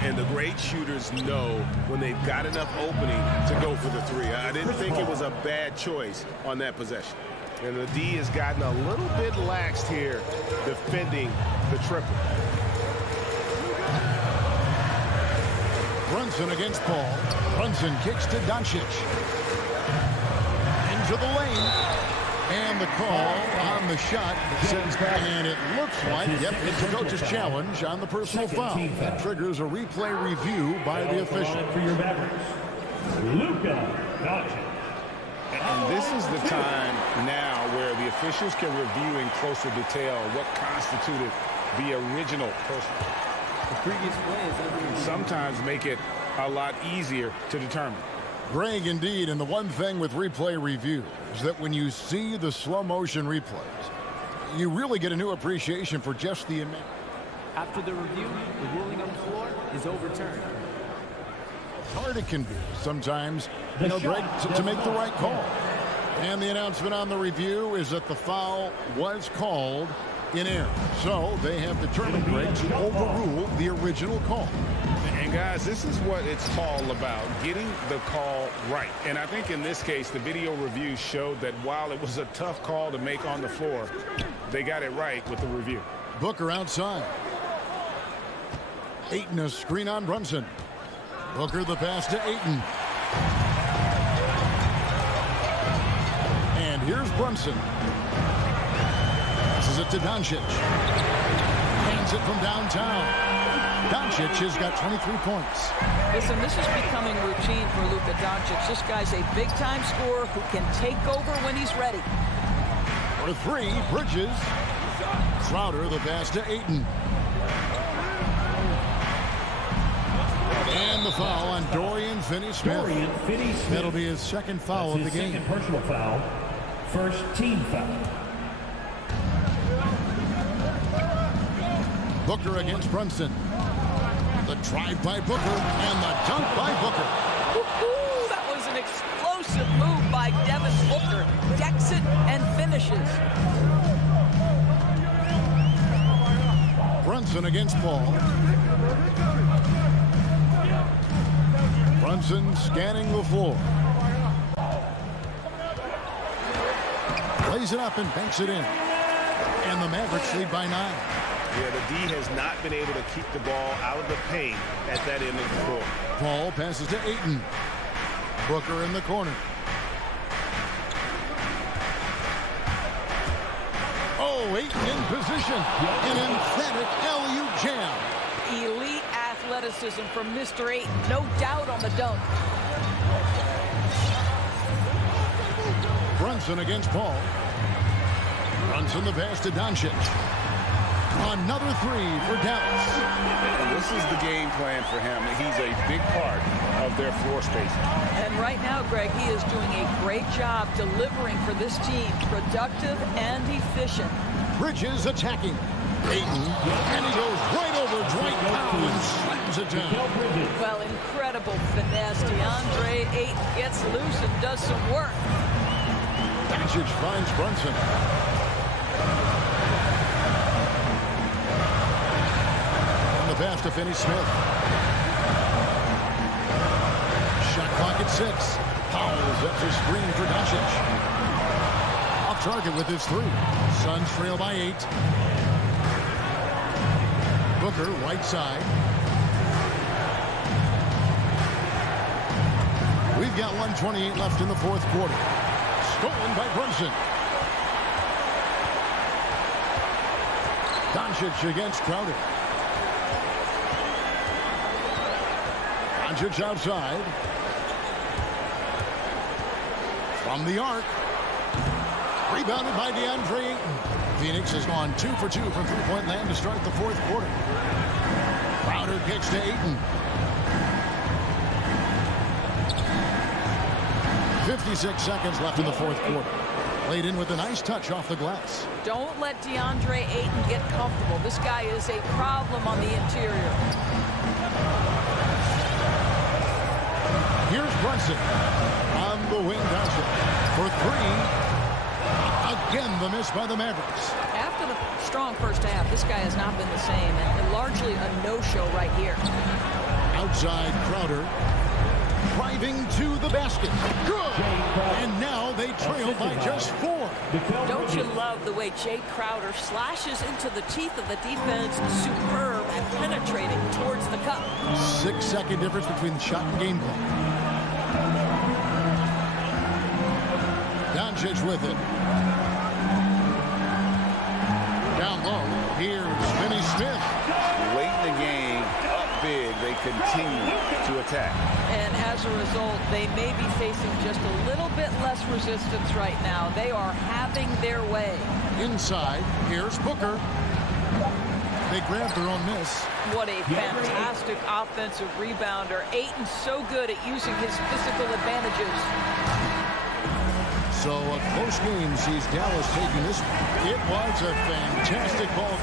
And the great shooters know when they've got enough opening to go for the three. I didn't think it was a bad choice on that possession. And the D has gotten a little bit laxed here defending the triple. Brunson against Paul. Brunson kicks to Doncic. Into the lane. And the call on the shot. And it looks like, yep, it's a coach's challenge on the personal foul. That triggers a replay review by the official. For your Mavericks, Luka Doncic. And this is the time now where the officials can review in closer detail what constituted the original personal. The previous play is sometimes make it a lot easier to determine. Greg, indeed, and the one thing with replay review is that when you see the slow motion replays, you really get a new appreciation for just the immense. After the review, the ruling on the floor is overturned. Hard it can be sometimes, Greg, to make the right call. And the announcement on the review is that the foul was called in error. So they have determined, Greg, to overrule the original call. And guys, this is what it's all about, getting the call right. And I think in this case, the video review showed that while it was a tough call to make on the floor, they got it right with the review. Booker outside. Ayton, a screen on Brunson. Booker the pass to Ayton. And here's Brunson. Passes it to Doncic. Hands it from downtown. Doncic has got 23 points. Listen, this is becoming routine for Luka Doncic. This guy's a big-time scorer who can take over when he's ready. For three, Bridges. Crowder the pass to Ayton. And the foul on Dorian Finney-Smith. That'll be his second foul of the game. Second personal foul. First team foul. Booker against Brunson. The drive by Booker and the dunk by Booker. Woo-hoo, that was an explosive move by Devin Booker. Decks it and finishes. Brunson against Paul. Brunson scanning the floor. Plays it up and banks it in. And the Mavericks lead by 9. Yeah, the D has not been able to keep the ball out of the paint at that end of the floor. Paul passes to Ayton. Booker in the corner. Oh, Ayton in position. An emphatic alley-oop jam. Elite athleticism from Mr. Ayton. No doubt on the dunk. Brunson against Paul. Brunson the pass to Doncic. Another three for Dallas. And this is the game plan for him. He's a big part of their floor spacing. And right now, Greg, he is doing a great job delivering for this team. Productive and efficient. Bridges attacking. Ayton, and he goes right over Dwight Powell and slams it down. Well, incredible finesse. Deandre Ayton gets loose and does some work. Doncic finds Brunson. On the pass to Finney-Smith. Shot clock at 6. Powell sets a screen for Doncic. Off target with his 3. Suns trail by 8. Booker, right side. We've got 1:28 left in the fourth quarter. Stolen by Brunson. Doncic against Crowder. Doncic outside. From the arc. Rebounded by Deandre Ayton. Phoenix has gone 2 for 2 from three-point land to start the fourth quarter. Crowder kicks to Ayton. 56 seconds left in the fourth quarter. Played in with a nice touch off the glass. Don't let Deandre Ayton get comfortable. This guy is a problem on the interior. Here's Brunson on the wing. Doncic for 3. Again, the miss by the Mavericks. After the strong first half, this guy has not been the same, and largely a no-show right here. Outside Crowder. Driving to the basket. Good! And now they trail by just 4. Don't you love the way Jay Crowder slashes into the teeth of the defense, superb and penetrating towards the cup. 6-second difference between the shot and game clock. Doncic with it. Down low, here's Finney-Smith. Late in the game, up big, they continue to attack. And as a result, they may be facing just a little bit less resistance right now. They are having their way. Inside, here's Booker. They grabbed their own miss. What a fantastic offensive rebounder. Ayton's so good at using his physical advantages. So a close game sees Dallas taking this. It was a fantastic ball.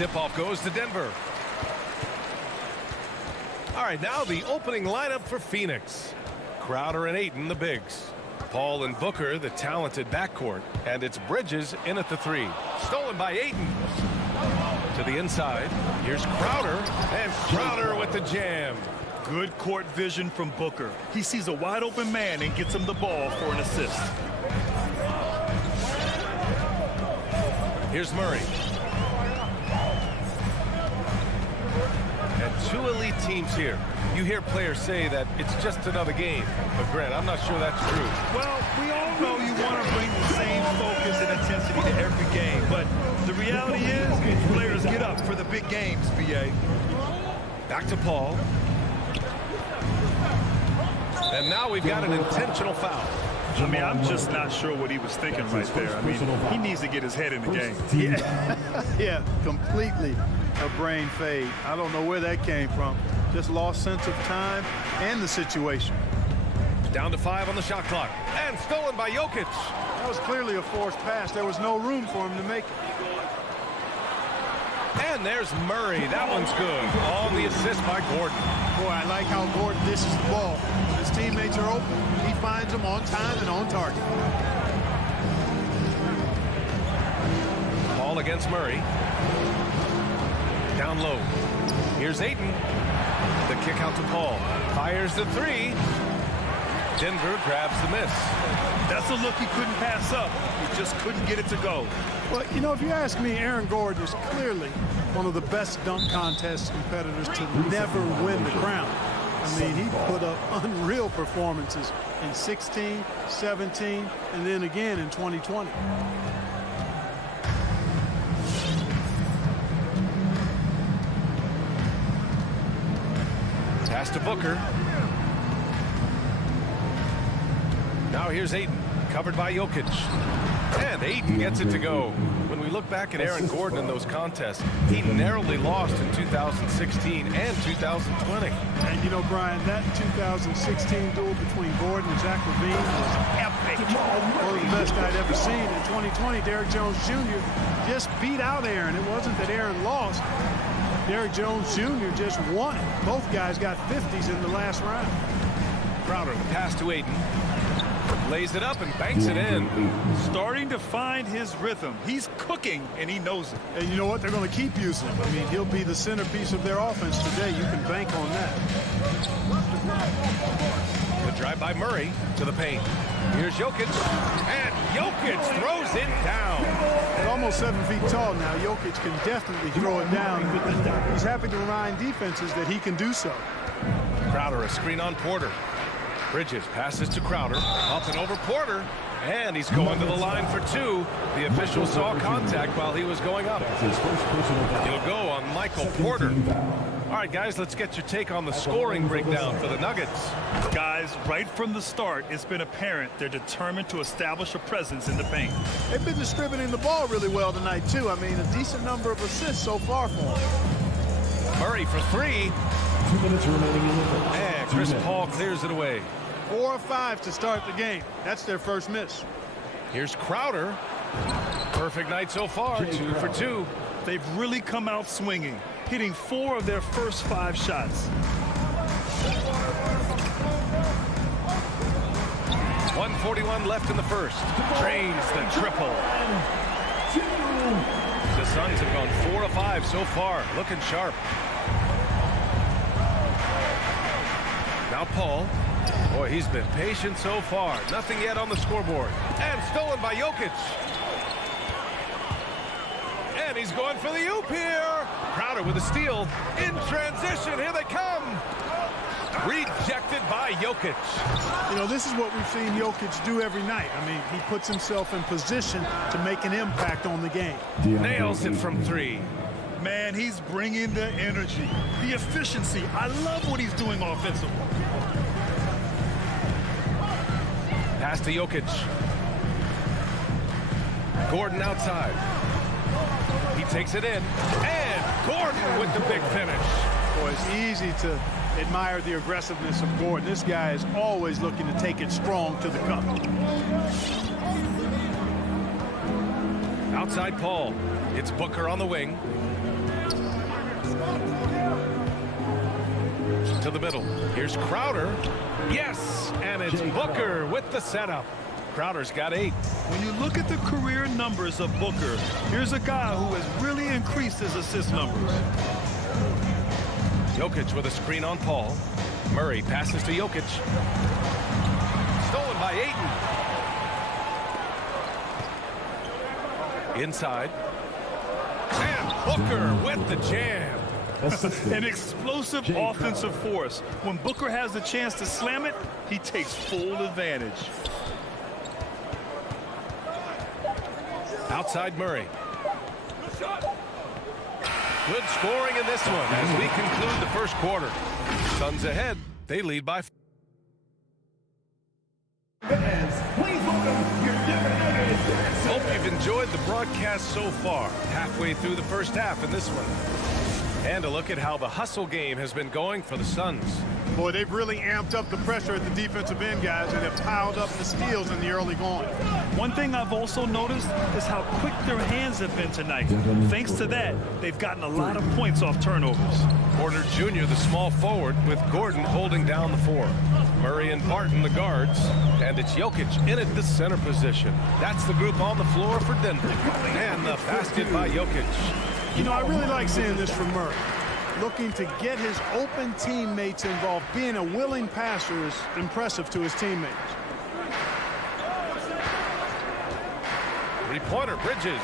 Tip-off goes to Denver. All right, now the opening lineup for Phoenix. Crowder and Ayton, the bigs. Paul and Booker, the talented backcourt. And it's Bridges in at the 3. Stolen by Ayton. To the inside. Here's Crowder. And Crowder with the jam. Good court vision from Booker. He sees a wide open man and gets him the ball for an assist. Here's Murray. And 2 elite teams here. You hear players say that it's just another game. But Grant, I'm not sure that's true. Well, we all know you want to bring the same focus and intensity to every game. But the reality is, players get up for the big games, BA. Back to Paul. And now we've got an intentional foul. I mean, I'm just not sure what he was thinking right there. I mean, he needs to get his head in the game. Yeah, completely a brain fade. I don't know where that came from. Just lost sense of time and the situation. Down to 5 on the shot clock. And stolen by Jokic. That was clearly a forced pass. There was no room for him to make it. And there's Murray. That one's good. On the assist by Gordon. Boy, I like how Gordon dishes the ball. When his teammates are open, he finds them on time and on target. Ball against Murray. Down low. Here's Ayton. The kick out to Paul. Fires the 3. Denver grabs the miss. That's a look he couldn't pass up. He just couldn't get it to go. Well, you know, if you ask me, Aaron Gordon is clearly one of the best dunk contest competitors to never win the crown. I mean, he put up unreal performances in 16, 17, and then again in 2020. Pass to Booker. Now here's Ayton, covered by Jokic. And Ayton gets it to go. When we look back at Aaron Gordon in those contests, he narrowly lost in 2016 and 2020. And you know, Brian, that 2016 duel between Gordon and Zach LaVine was epic. One of the best I'd ever seen. In 2020, Derrick Jones Jr. just beat out Aaron. It wasn't that Aaron lost. Derrick Jones Jr. just won it. Both guys got 50s in the last round. Crowder, the pass to Ayton. Lays it up and banks it in. Starting to find his rhythm. He's cooking, and he knows it. And you know what? They're going to keep using him. I mean, he'll be the centerpiece of their offense today. You can bank on that. The drive by Murray to the paint. Here's Jokic. And Jokic throws it down. At almost 7 feet tall now, Jokic can definitely throw it down. He's happy to remind defenses that he can do so. Crowder, a screen on Porter. Bridges passes to Crowder, up and over Porter, and he's going to the line for 2. The official saw contact while he was going up. He'll go on Michael Porter. All right, guys, let's get your take on the scoring breakdown for the Nuggets. Guys, right from the start, it's been apparent they're determined to establish a presence in the paint. They've been distributing the ball really well tonight, too. I mean, a decent number of assists so far for them. Murray for 3. 2 minutes remaining in the first. And Chris Paul clears it away. 4 of 5 to start the game. That's their first miss. Here's Crowder. Perfect night so far, 2 for 2. They've really come out swinging, hitting 4 of their first 5 shots. 1:41 left in the first. Drains the triple. The Suns have gone 4 of 5 so far, looking sharp. Now Paul. Boy, he's been patient so far. Nothing yet on the scoreboard. And stolen by Jokic. And he's going for the oop here. Crowder with a steal. In transition, here they come. Rejected by Jokic. You know, this is what we've seen Jokic do every night. I mean, he puts himself in position to make an impact on the game. Nails it from 3. Man, he's bringing the energy, the efficiency. I love what he's doing offensively. Pass to Jokic. Gordon outside. He takes it in. And Gordon with the big finish. Boy, it's easy to admire the aggressiveness of Gordon. This guy is always looking to take it strong to the cup. Outside Paul. It's Booker on the wing. To the middle. Here's Crowder. Yes, and it's Booker with the setup. Crowder's got 8. When you look at the career numbers of Booker, here's a guy who has really increased his assist numbers. Jokic with a screen on Paul. Murray passes to Jokic. Stolen by Ayton. Inside. And Booker with the jam. An explosive offensive force. When Booker has the chance to slam it, he takes full advantage. Outside Murray. Good scoring in this one as we conclude the first quarter. Suns ahead. They lead by 4. Please welcome your Denver Nuggets. Hope you've enjoyed the broadcast so far. Halfway through the first half in this one. And a look at how the hustle game has been going for the Suns. Boy, they've really amped up the pressure at the defensive end, guys, and have piled up the steals in the early going. One thing I've also noticed is how quick their hands have been tonight. Thanks to that, they've gotten a lot of points off turnovers. Porter Jr., the small forward, with Gordon holding down the 4. Murray and Barton, the guards. And it's Jokic in at the center position. That's the group on the floor for Denver. And the basket by Jokic. You know, I really like seeing this from Murray. Looking to get his open teammates involved. Being a willing passer is impressive to his teammates. Three-pointer, Bridges.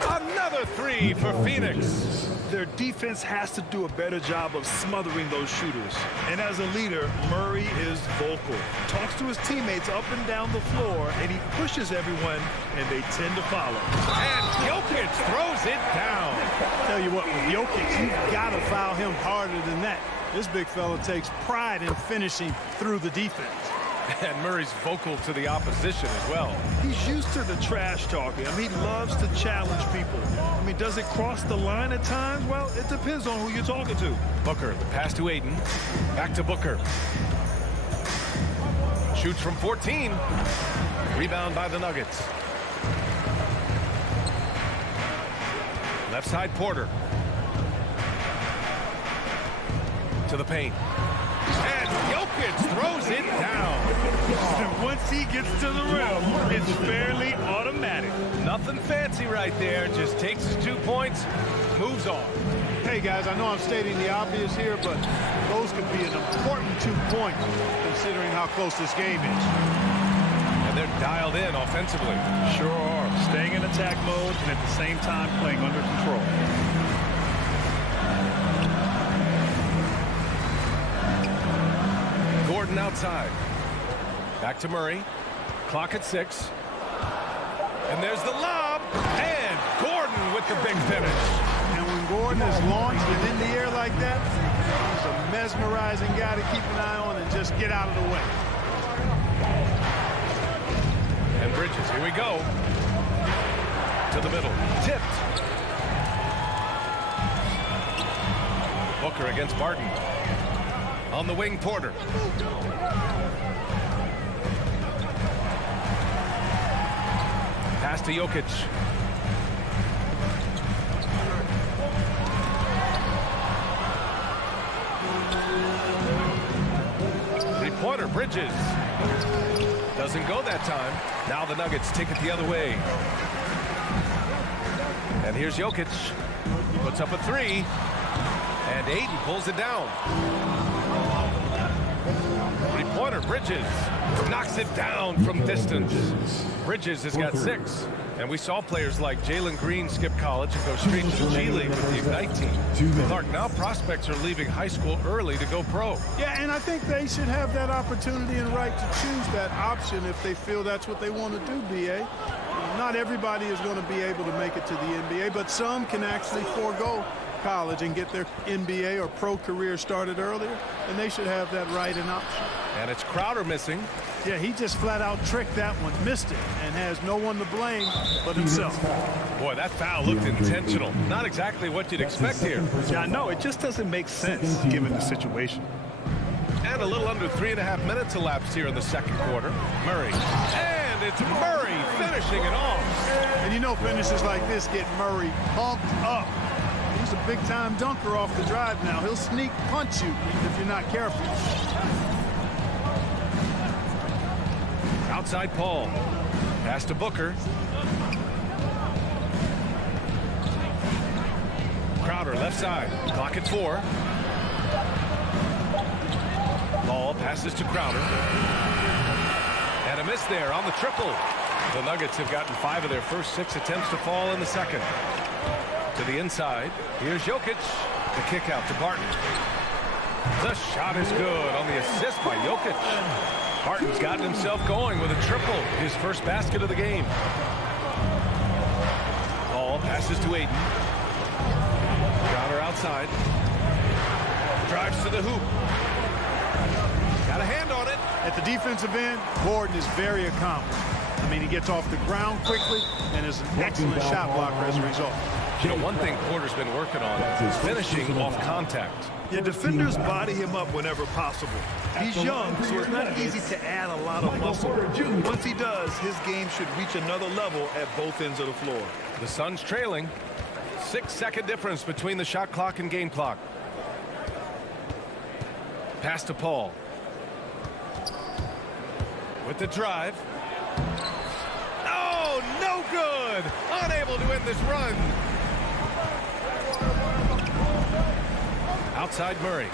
Another 3 for Phoenix. Their defense has to do a better job of smothering those shooters. And as a leader, Murray is vocal. Talks to his teammates up and down the floor, and he pushes everyone, and they tend to follow. And Jokic throws it down. Tell you what, with Jokic, you've got to foul him harder than that. This big fella takes pride in finishing through the defense. And Murray's vocal to the opposition as well. He's used to the trash talking. I mean, he loves to challenge people. I mean, does it cross the line at times? Well, it depends on who you're talking to. Booker, the pass to Ayton. Back to Booker. Shoots from 14. Rebound by the Nuggets. Left side, Porter. To the paint. And Jokic throws it down. And once he gets to the rim, it's fairly automatic. Nothing fancy right there. Just takes his 2 points, moves on. Hey, guys, I know I'm stating the obvious here, but those could be an important 2 points considering how close this game is. And they're dialed in offensively. Sure are. Staying in attack mode and at the same time playing under control. Gordon outside. Back to Murray. Clock at 6. And there's the lob. And Gordon with the big finish. And when Gordon is launched and in the air like that, he's a mesmerizing guy to keep an eye on and just get out of the way. And Bridges, here we go. To the middle. Tipped. Booker against Barton. On the wing, Porter. Pass to Jokic. Three-pointer, Bridges. Doesn't go that time. Now the Nuggets take it the other way. And here's Jokic. Puts up a 3. And Ayton pulls it down. Three-pointer, Bridges. Knocks it down from distance. Bridges has got 6. And we saw players like Jalen Green skip college and go straight to the G League with the Ignite team. Clark, now prospects are leaving high school early to go pro. Yeah, and I think they should have that opportunity and right to choose that option if they feel that's what they want to do, B.A. Not everybody is going to be able to make it to the NBA, but some can actually forego college and get their NBA or pro career started earlier, and they should have that right and option. And it's Crowder missing. Yeah, he just flat out tricked that one, missed it, and has no one to blame but himself. Boy, that foul looked intentional. Not exactly what you'd expect here. Yeah, I know. It just doesn't make sense given the situation. And a little under 3.5 minutes elapsed here in the second quarter. Murray. And it's Murray finishing it off. And you know finishes like this get Murray pumped up. He He's a big-time dunker off the drive now. He'll sneak punch you if you're not careful. Outside Paul. Pass to Booker. Crowder left side. Clock at 4. Paul passes to Crowder. And a miss there on the triple. The Nuggets have gotten 5 of their first 6 attempts to fall in the second. To the inside. Here's Jokic. The kick out to Barton. The shot is good on the assist by Jokic. Barton's gotten himself going with a triple. His first basket of the game. Paul passes to Ayton. Crowder outside. Drives to the hoop. Got a hand on it. At the defensive end, Gordon is very accomplished. I mean, he gets off the ground quickly and is an excellent shot blocker as a result. You know, one thing Porter's been working on is finishing off contact. Yeah, defenders body him up whenever possible. He's young, so it's not easy to add a lot of muscle. Once he does, his game should reach another level at both ends of the floor. The Suns trailing. 6-second difference between the shot clock and game clock. Pass to Paul. With the drive. Oh, no good! Unable to end this run. Outside Murray.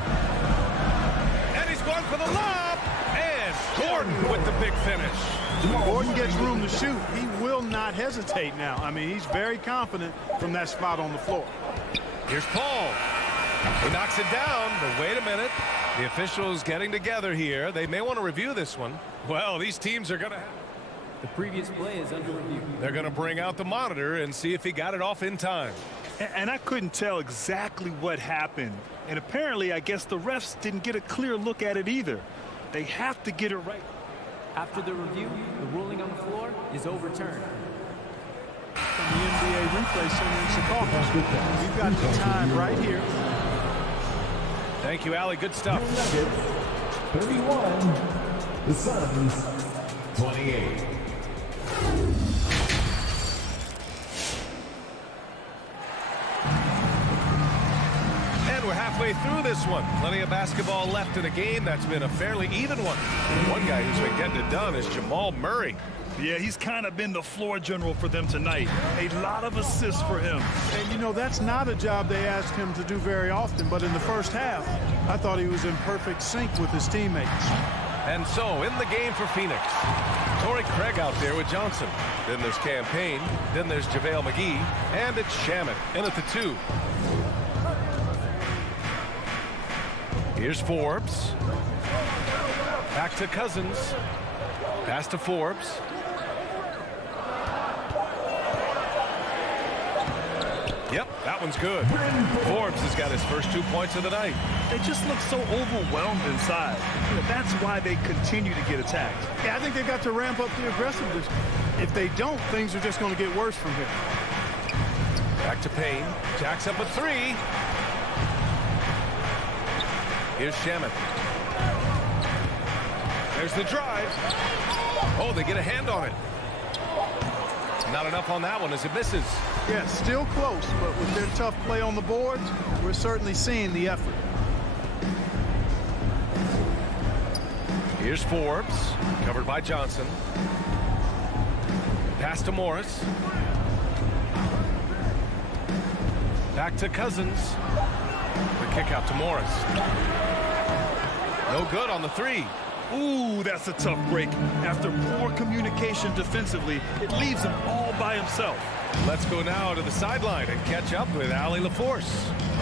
And he's going for the lob. And Gordon with the big finish. When Gordon gets room to shoot, he will not hesitate now. I mean, he's very confident from that spot on the floor. Here's Paul. He knocks it down, but wait a minute. The officials getting together here. They may want to review this one. Well, these teams are going to have... The previous play is under review. They're going to bring out the monitor and see if he got it off in time. And I couldn't tell exactly what happened. And apparently, I guess the refs didn't get a clear look at it either. They have to get it right. After the review, the ruling on the floor is overturned. From the NBA replay center in Chicago. We've got the time right here. Thank you, Allie. Good stuff. 31. The Suns, 28. And we're halfway through this one. Plenty of basketball left in a game that's been a fairly even one. One guy who's been getting it done is Jamal Murray. Yeah, he's kind of been the floor general for them tonight. A lot of assists for him. And, you know, that's not a job they asked him to do very often. But in the first half, I thought he was in perfect sync with his teammates. And so, in the game for Phoenix, Torrey Craig out there with Johnson. Then there's Campaign. Then there's JaVale McGee. And it's Shamet in at the 2. Here's Forbes. Back to Cousins. Pass to Forbes. Yep, that one's good. Forbes has got his first 2 points of the night. They just look so overwhelmed inside. You know, that's why they continue to get attacked. Yeah, I think they've got to ramp up the aggressiveness. If they don't, things are just going to get worse from here. Back to Payne. Jacks up a 3. Here's Shamet. There's the drive. Oh, they get a hand on it. Not enough on that one as it misses. Yeah, still close, but with their tough play on the boards, we're certainly seeing the effort. Here's Forbes, covered by Johnson. Pass to Morris. Back to Cousins. The kick out to Morris. No good on the 3. Ooh, that's a tough break. After poor communication defensively, it leaves him all by himself. Let's go now to the sideline and catch up with Allie LaForce.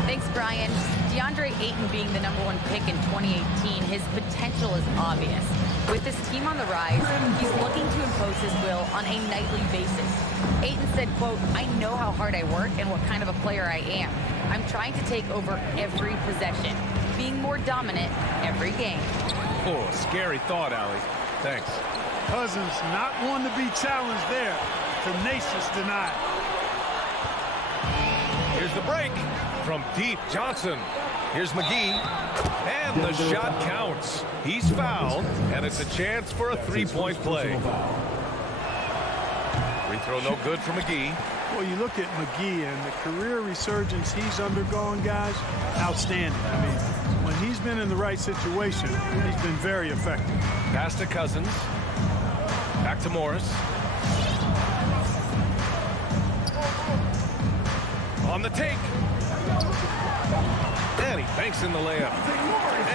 Thanks, Brian. Deandre Ayton being the #1 pick in 2018, his potential is obvious. With his team on the rise, he's looking to impose his will on a nightly basis. Ayton said, quote, "I know how hard I work and what kind of a player I am. I'm trying to take over every possession, being more dominant every game." Oh, scary thought, Allie. Thanks. Cousins not one to be challenged there. Tenacious denial. Here's the break from deep. Johnson. Here's McGee. And the shot counts. He's fouled, and it's a chance for a 3-point play. Free throw no good for McGee. Well, you look at McGee and the career resurgence he's undergone, guys, outstanding. I mean, when he's been in the right situation, he's been very effective. Pass to Cousins. Back to Morris. On the take. And he banks in the layup.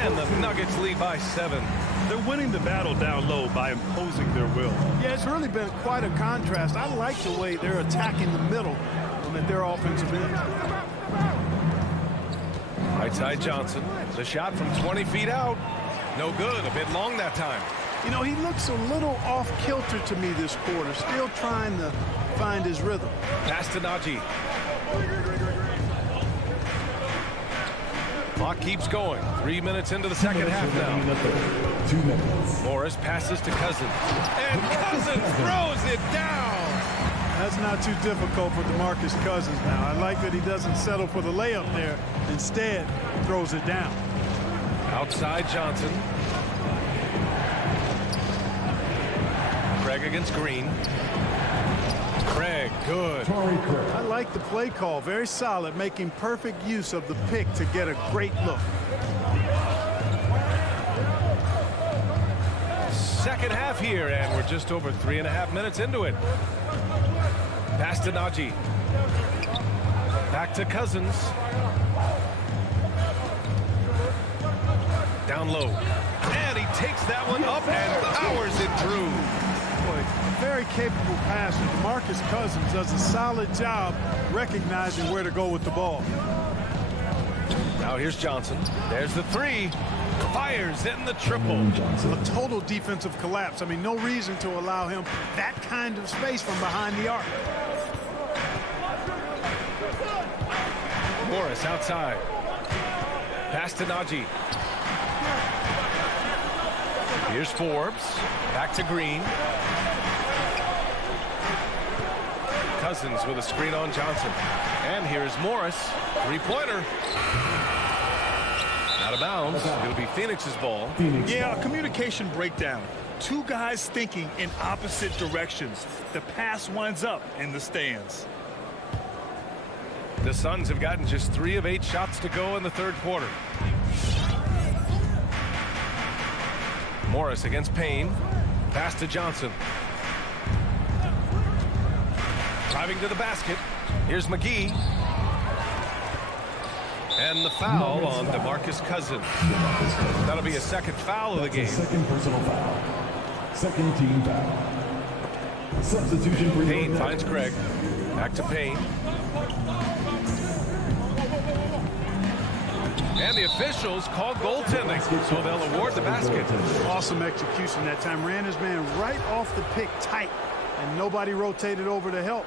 And the Nuggets lead by 7. They're winning the battle down low by imposing their will. Yeah, it's really been quite a contrast. I like the way they're attacking the middle at their offensive end. Right side Johnson. The shot from 20 feet out. No good. A bit long that time. You know, he looks a little off kilter to me this quarter. Still trying to find his rhythm. Pass to Najee. Clock keeps going. 3 minutes into the second half now. 2 minutes. Morris passes to Cousins. And Cousins throws it down. That's not too difficult for DeMarcus Cousins now. I like that he doesn't settle for the layup there. Instead, throws it down. Outside Johnson. Craig against Green. Craig, good. I like the play call. Very solid, making perfect use of the pick to get a great look. Second half here, and we're just over 3.5 minutes into it. Pass to Najee. Back to Cousins. Down low. And he takes that one up and powers it through. Boy, a very capable passer. DeMarcus Cousins does a solid job recognizing where to go with the ball. Now here's Johnson. There's the three. Fires in the triple. A total defensive collapse. I mean, no reason to allow him that kind of space from behind the arc. Morris outside. Pass to Najee. Here's Forbes. Back to Green. Cousins with a screen on Johnson. And here's Morris. Three-pointer. Out of bounds. It'll be Phoenix's ball. Yeah, a communication breakdown. Two guys thinking in opposite directions. The pass winds up in the stands. The Suns have gotten just 3 of 8 shots to go in the third quarter. Morris against Payne. Pass to Johnson. Driving to the basket. Here's McGee. And the foul on DeMarcus Cousins. That'll be a second foul of the game. Second personal foul. Second team foul. Substitution for Payne finds Craig. Back to Payne. And the officials call goaltending, so they'll award the basket. Awesome execution that time. Ran his man right off the pick tight, and nobody rotated over to help.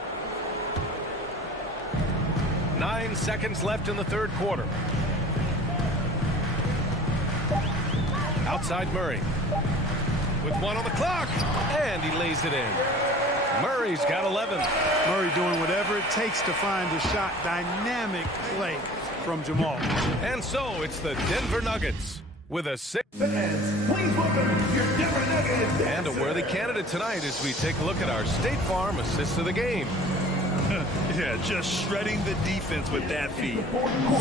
9 seconds left in the third quarter. Outside Murray. With 1 on the clock. And he lays it in. Murray's got 11. Murray doing whatever it takes to find a shot. Dynamic play from Jamal. And so it's the Denver Nuggets with a 6. Please welcome your Denver Nuggets. And a worthy candidate tonight as we take a look at our State Farm assist of the game. Yeah, just shredding the defense with that feed.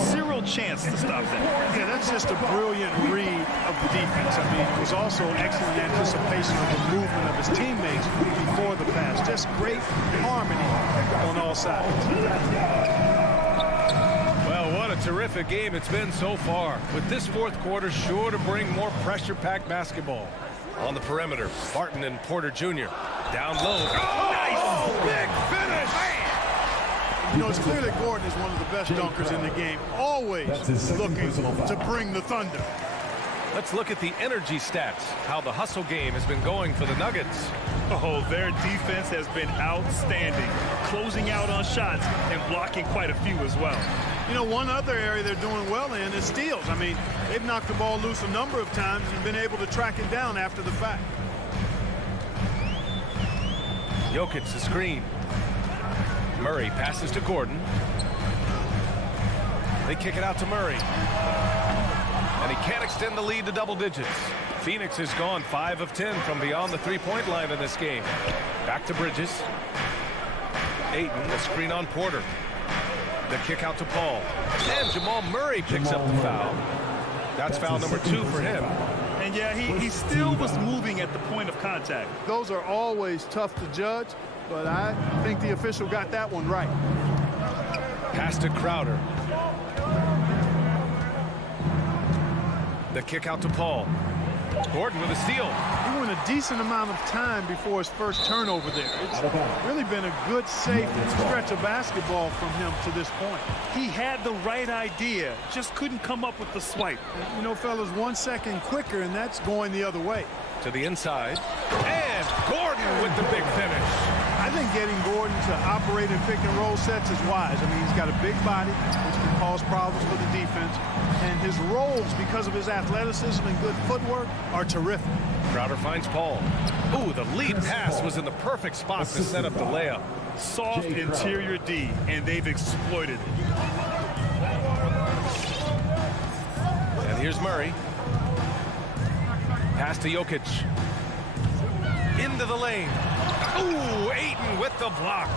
Zero chance to stop that. Yeah, that's just a brilliant read of the defense. I mean, it was also excellent anticipation of the movement of his teammates before the pass. Just great harmony on all sides. Well, what a terrific game it's been so far. With this fourth quarter sure to bring more pressure-packed basketball. On the perimeter, Barton and Porter Jr. Down low. Oh, nice! Big finish! You know, it's clear that Gordon is one of the best dunkers in the game. Always looking to bring the thunder. Let's look at the energy stats, how the hustle game has been going for the Nuggets. Oh, their defense has been outstanding, closing out on shots and blocking quite a few as well. You know, one other area they're doing well in is steals. I mean, they've knocked the ball loose a number of times and been able to track it down after the fact. Jokic the screen. Murray passes to Gordon. They kick it out to Murray. And he can't extend the lead to double digits. Phoenix has gone 5 of 10 from beyond the three-point line in this game. Back to Bridges. Ayton, the screen on Porter. The kick out to Paul. And Jamal Murray picks up the foul. That's foul number 2 for him. And yeah, he still was moving at the point of contact. Those are always tough to judge, but I think the official got that one right. Pass to Crowder. The kick out to Paul. Gordon with a steal. He went a decent amount of time before his first turnover there. It's really been a good, safe stretch of basketball from him to this point. He had the right idea, just couldn't come up with the swipe. You know, fellas, 1 second quicker, and that's going the other way. To the inside. And Gordon with the big finish. I think getting Gordon to operate in pick and roll sets is wise. I mean, he's got a big body, which can cause problems for the defense. And his rolls, because of his athleticism and good footwork, are terrific. Crowder finds Paul. Ooh, the lead pass was in the perfect spot to set up the layup. Soft interior D, and they've exploited it. And here's Murray. Pass to Jokic. Into the lane. Ooh, Ayton with the block.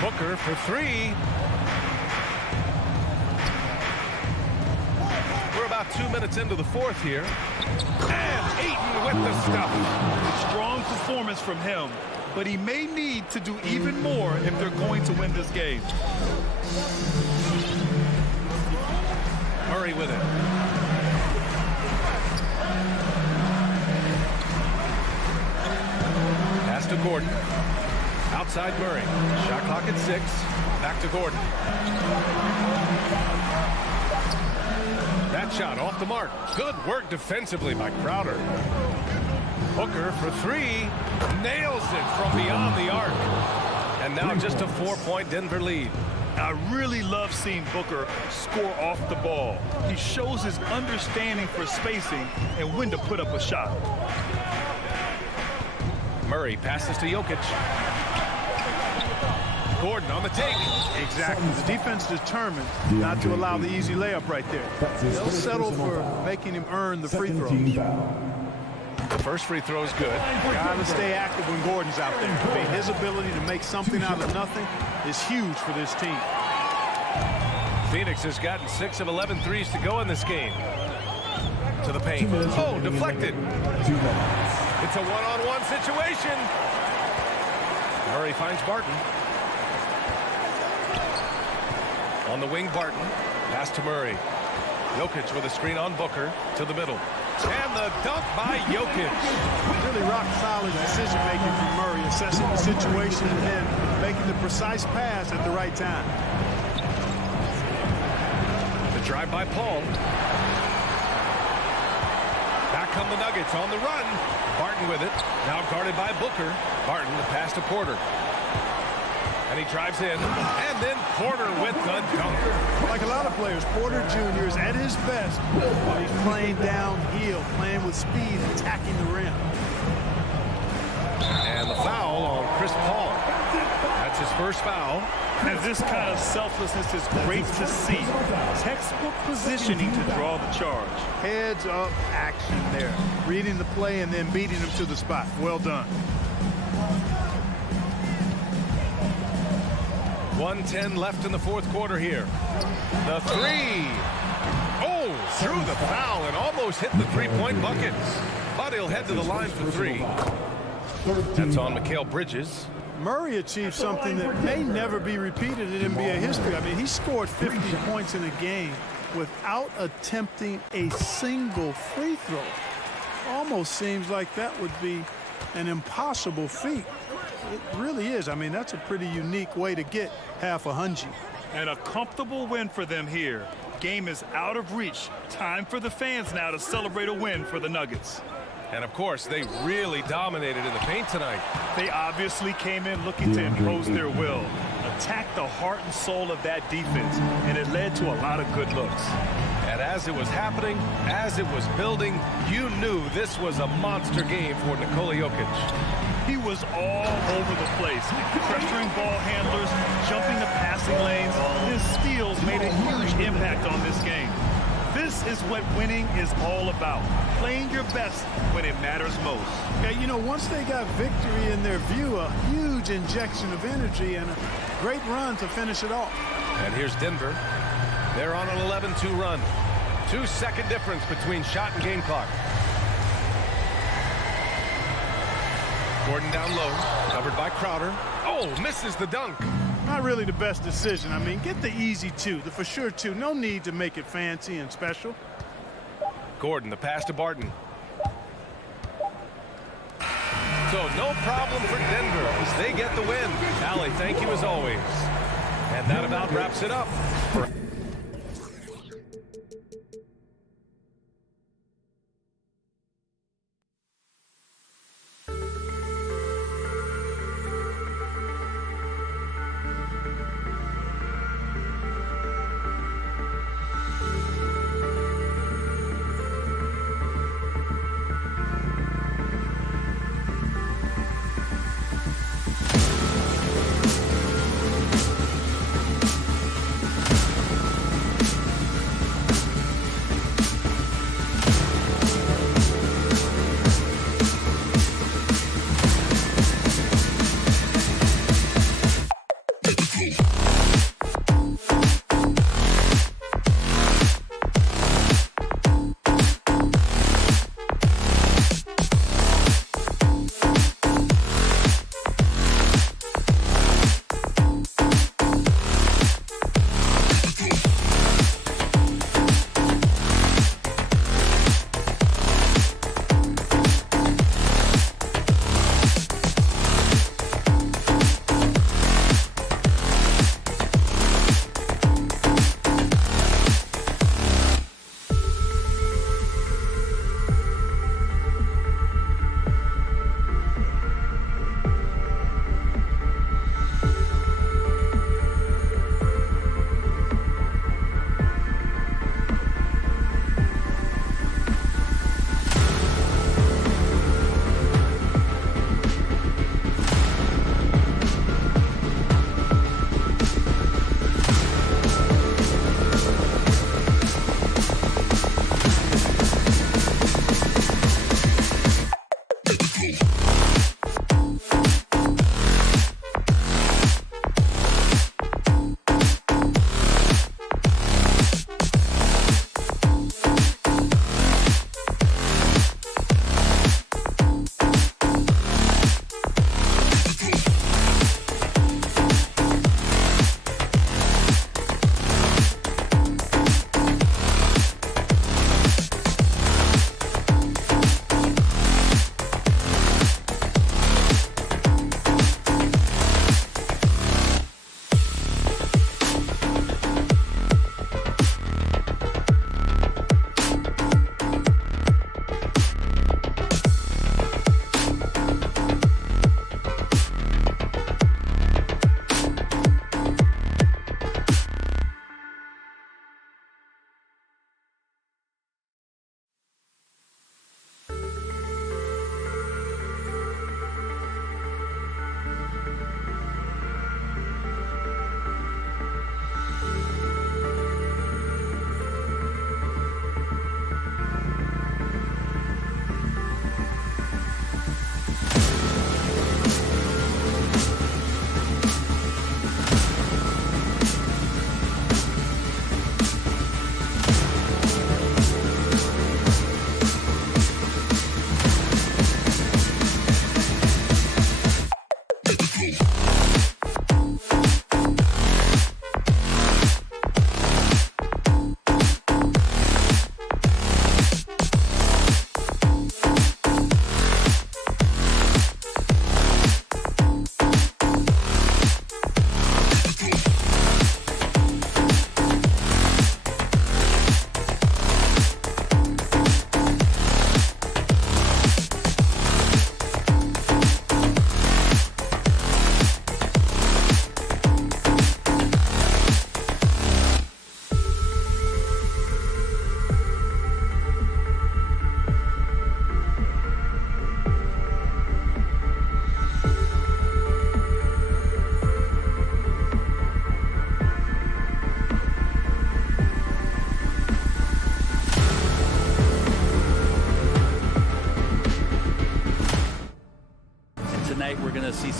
Booker for 3. We're about 2 minutes into the 4th here. And Ayton with the stuff. Strong performance from him, but he may need to do even more if they're going to win this game. Murray with it. Pass to Gordon. Outside Murray. Shot clock at 6. Back to Gordon. That shot off the mark. Good work defensively by Crowder. Booker for 3. Nails it from beyond the arc. And now just a 4-point Denver lead. I really love seeing Booker score off the ball. He shows his understanding for spacing and when to put up a shot. Murray passes to Jokic. Gordon on the take. Exactly. The defense determined not to allow the easy layup right there. They'll settle for making him earn the free throws. The first free throw is good. Got to stay active when Gordon's out there. I mean, his ability to make something out of nothing is huge for this team. Phoenix has gotten 6 of 11 threes to go in this game. To the paint. Oh, deflected. It's a one-on-one situation. Murray finds Barton. On the wing, Barton. Pass to Murray. Jokic with a screen on Booker to the middle. And the dunk by Jokic. Really rock-solid decision-making from Murray, assessing the situation and then making the precise pass at the right time. The drive by Paul. Back come the Nuggets on the run. Barton with it. Now guarded by Booker. Barton, the pass to Porter. And he drives in. And then Porter with the dunk. Like a lot of players, Porter Jr. is at his best when he's playing downhill, playing with speed, attacking the rim. And the foul on Chris Paul. That's his first foul. And this kind of selflessness is great to see. Textbook positioning to draw the charge. Heads up action there. Reading the play and then beating him to the spot. Well done. 1:10 left in the 4th quarter here. The 3. Oh, through the foul and almost hit the 3-point bucket. But he'll head to the line for 3. That's on Mikal Bridges. Murray achieved something that may never be repeated in NBA history. I mean, he scored 50 points in a game without attempting a single free throw. Almost seems like that would be an impossible feat. It really is. I mean, that's a pretty unique way to get half a hungy. And a comfortable win for them here. Game is out of reach. Time for the fans now to celebrate a win for the Nuggets. And, of course, they really dominated in the paint tonight. They obviously came in looking to impose their will, attack the heart and soul of that defense, and it led to a lot of good looks. And as it was happening, as it was building, you knew this was a monster game for Nikola Jokic. He was all over the place, pressuring ball handlers, jumping the passing lanes. His steals made a huge impact on this game. This This is what winning is all about. Playing your best when it matters most. Yeah, you know, once they got victory in their view, a huge injection of energy and a great run to finish it off. And here's Denver. They're on an 11-2 run. 2-second difference between shot and game clock. Gordon down low, covered by Crowder. Oh, misses the dunk. Not really the best decision. I mean, get the easy two, the for sure two. No need to make it fancy and special. Gordon, the pass to Barton. So no problem for Denver as they get the win. Allie, thank you as always. And that about wraps it up.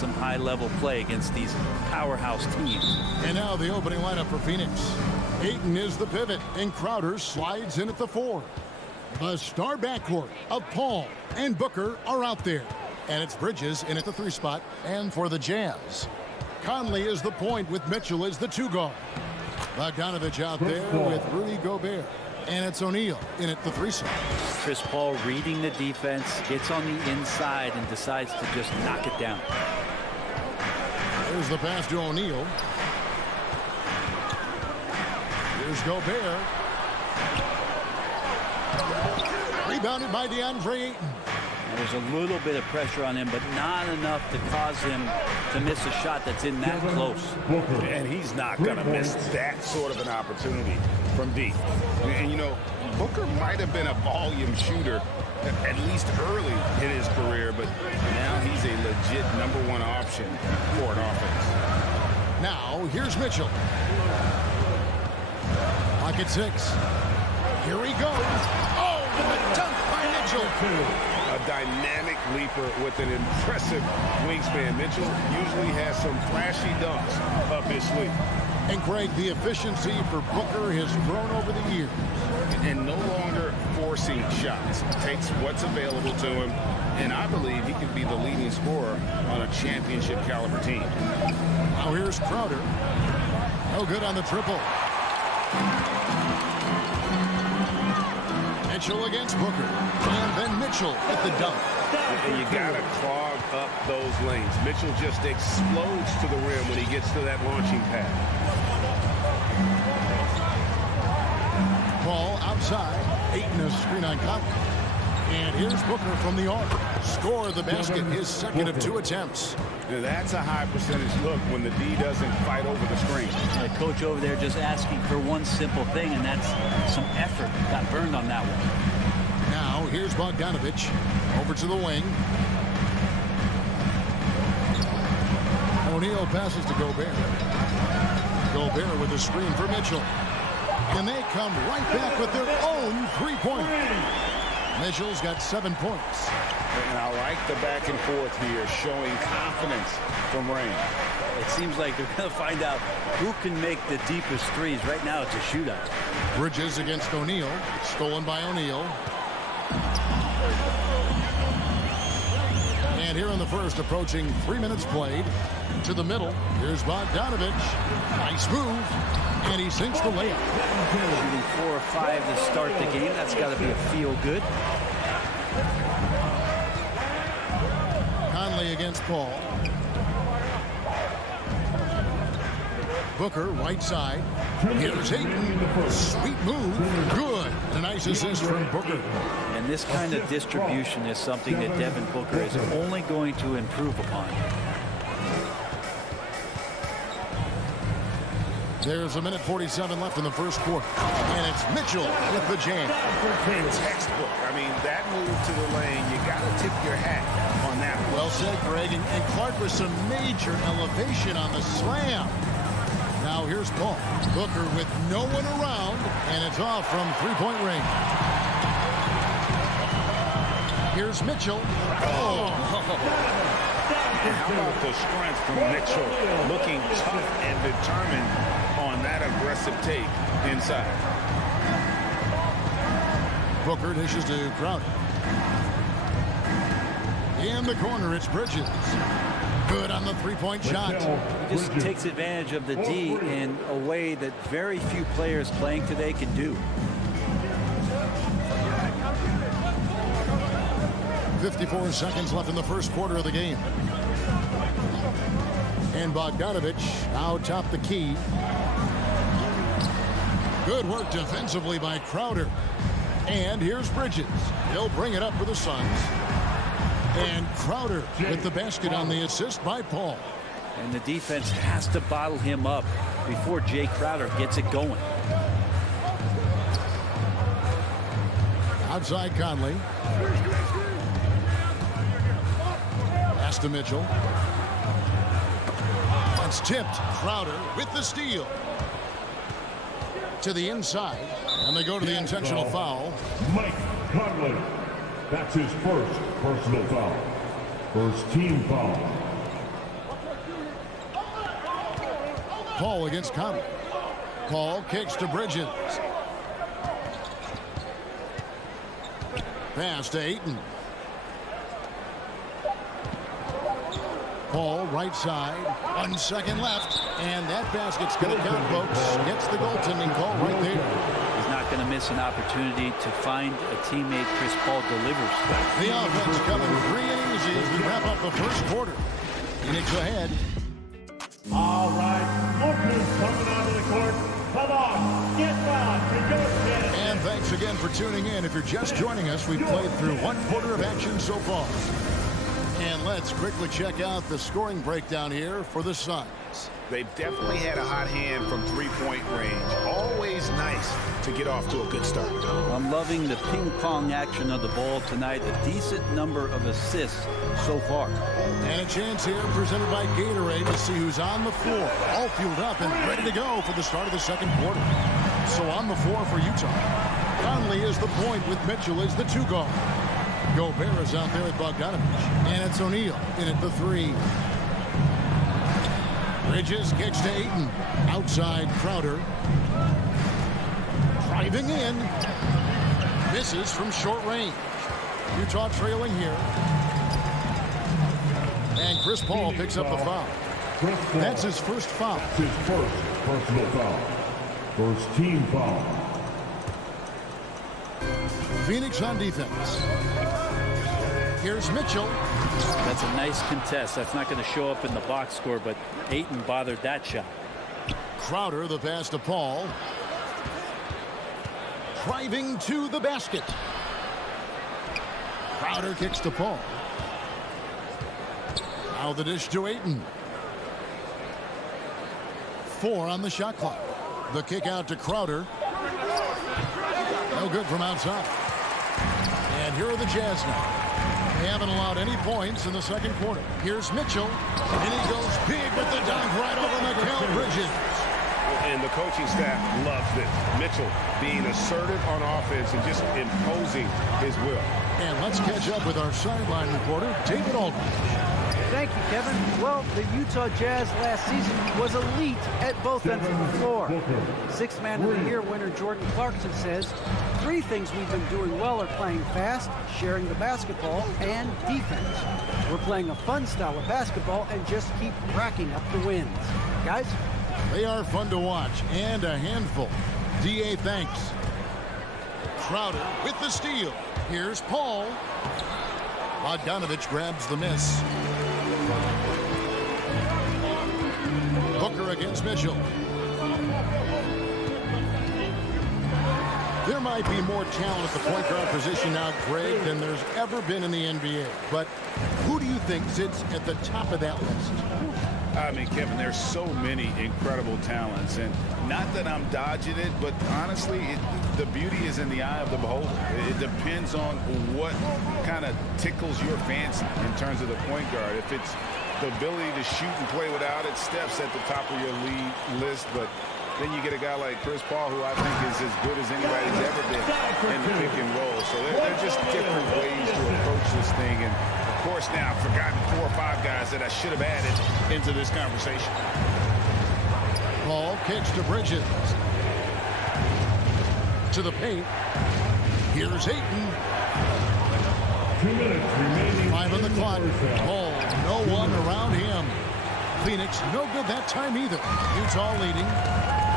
some high-level play against these powerhouse teams. And now the opening lineup for Phoenix. Ayton is the pivot, and Crowder slides in at the 4. The star backcourt of Paul and Booker are out there. And it's Bridges in at the 3 spot. And for the Jazz, Conley is the point with Mitchell as the 2 guard. Bogdanovich out there with Rudy Gobert. And it's O'Neal in at the 3 spot. Chris Paul reading the defense, gets on the inside and decides to just knock it down. There's the pass to O'Neal. Here's Gobert. Rebounded by Deandre Ayton. There's a little bit of pressure on him, but not enough to cause him to miss a shot that's in that close. And he's not going to miss that sort of an opportunity from deep. And, you know, Booker might have been a volume shooter at least early in his career, but now he's a legit #1 option for an offense. Now, here's Mitchell. Pocket 6. Here he goes. Oh, and the dunk by Mitchell. A dynamic leaper with an impressive wingspan. Mitchell usually has some flashy dunks up his sleeve. And Greg, the efficiency for Booker has grown over the years. And no longer forcing shots. Takes what's available to him. And I believe he could be the leading scorer on a championship caliber team. Now here's Crowder. No good on the triple. Mitchell against Booker. And then Mitchell at the dunk. And you got to clog up those lanes. Mitchell just explodes to the rim when he gets to that launching pad. Ball outside. Ayton a screen on Conley. And here's Booker from the arc. Score the basket, his second of 2 attempts. Now that's a high percentage look when the D doesn't fight over the screen. The coach over there just asking for one simple thing, and that's some effort. Got burned on that one. Now here's Bogdanovich over to the wing. O'Neal passes to Gobert. Gobert with a screen for Mitchell. And they come right back with their own 3-pointer. Mitchell's got 7 points. And I like the back and forth here, showing confidence from Rain. It seems like they're going to find out who can make the deepest threes. Right now, it's a shootout. Bridges against O'Neal. Stolen by O'Neal. And here in the first, approaching 3 minutes played. To the middle. Here's Bogdanovich. Nice move. And he sinks the layup. Shooting 4 or 5 to start the game. That's got to be a feel-good. Conley against Paul. Booker, right side. Here's Ayton. Sweet move. Good. A nice assist from Booker. And this kind of distribution is something that Devin Booker is only going to improve upon. There's 1:47 left in the first quarter. And it's Mitchell with the jam. Textbook. I mean, that move to the lane, you got to tip your hat on that one. Well said, Greg. And Clark with some major elevation on the slam. Now here's Paul. Booker with no one around. And it's off from 3-point range. Here's Mitchell. Oh. And how about the strength from Mitchell, looking tough and determined on that aggressive take inside. Booker dishes to Crowder. In the corner, it's Bridges. Good on the 3-point shot. He just takes advantage of the D in a way that very few players playing today can do. 54 seconds left in the first quarter of the game. And Bogdanovich now top the key. Good work defensively by Crowder. And here's Bridges. He'll bring it up for the Suns. And Crowder with the basket on the assist by Paul. And the defense has to bottle him up before Jay Crowder gets it going. Outside Conley. Pass to Mitchell. It's tipped. Crowder with the steal. To the inside. And they go to the intentional foul. Mike Conley. That's his first personal foul. First team foul. Paul against Conley. Paul kicks to Bridges. Pass to Ayton. Paul right side. 1 second left. And that basket's going to count, folks. Gets the goaltending call right there. He's not going to miss an opportunity to find a teammate. Chris Paul delivers. The offense coming free and easy as we wrap up the first quarter. Phoenix ahead. All right, Lucas coming onto the court. Come on, get down to your chest. And thanks again for tuning in. If you're just joining us, we've played through 1 quarter of action so far. And let's quickly check out the scoring breakdown here for the Suns. They've definitely had a hot hand from three-point range. Always nice to get off to a good start. I'm loving the ping-pong action of the ball tonight. A decent number of assists so far. And a chance here presented by Gatorade to see who's on the floor. All fueled up and ready to go for the start of the second quarter. So on the floor for Utah. Conley is the point with Mitchell as the 2 guard. Gobert is out there with Bogdanovich. And it's O'Neal in at the 3. Bridges kicks to Ayton. Outside Crowder. Driving in. Misses from short range. Utah trailing here. And Chris Paul picks up the foul. That's his first foul. His first personal foul. First team foul. Phoenix on defense. Here's Mitchell. That's a nice contest. That's not going to show up in the box score, but Ayton bothered that shot. Crowder, the pass to Paul. Driving to the basket. Crowder kicks to Paul. Now the dish to Ayton. 4 on the shot clock. The kick out to Crowder. No good from outside. And here are the Jazz now. They haven't allowed any points in the second quarter. Here's Mitchell. And he goes big with the dunk right over Mikal Bridges. And the coaching staff loves this. Mitchell being assertive on offense and just imposing his will. And let's catch up with our sideline reporter, David Aldridge. Thank you, Kevin. Well, the Utah Jazz last season was elite at both ends of the floor. Sixth Man of the Year winner Jordan Clarkson says, 3 things we've been doing well are playing fast, sharing the basketball, and defense. We're playing a fun style of basketball and just keep racking up the wins. Guys? They are fun to watch and a handful. D.A. thanks. Crowder with the steal. Here's Paul. Bogdanovich grabs the miss. Booker against Mitchell. There might be more talent at the point guard position now, Greg, than there's ever been in the NBA. But who do you think sits at the top of that list? I mean, Kevin, there's so many incredible talents. And not that I'm dodging it, but honestly, the beauty is in the eye of the beholder. It depends on what kind of tickles your fancy in terms of the point guard. If it's the ability to shoot and play without it, Steph's at the top of your league list. But then you get a guy like Chris Paul, who I think is as good as anybody's ever been in the pick and roll. So they're just different ways to approach this thing. And of course, now I've forgotten 4 or 5 guys that I should have added into this conversation. Paul kicks to Bridges. To the paint. Here's Ayton. 2 minutes remaining. 5 on the clock. Paul, no one around him. Phoenix, no good that time either. Utah leading.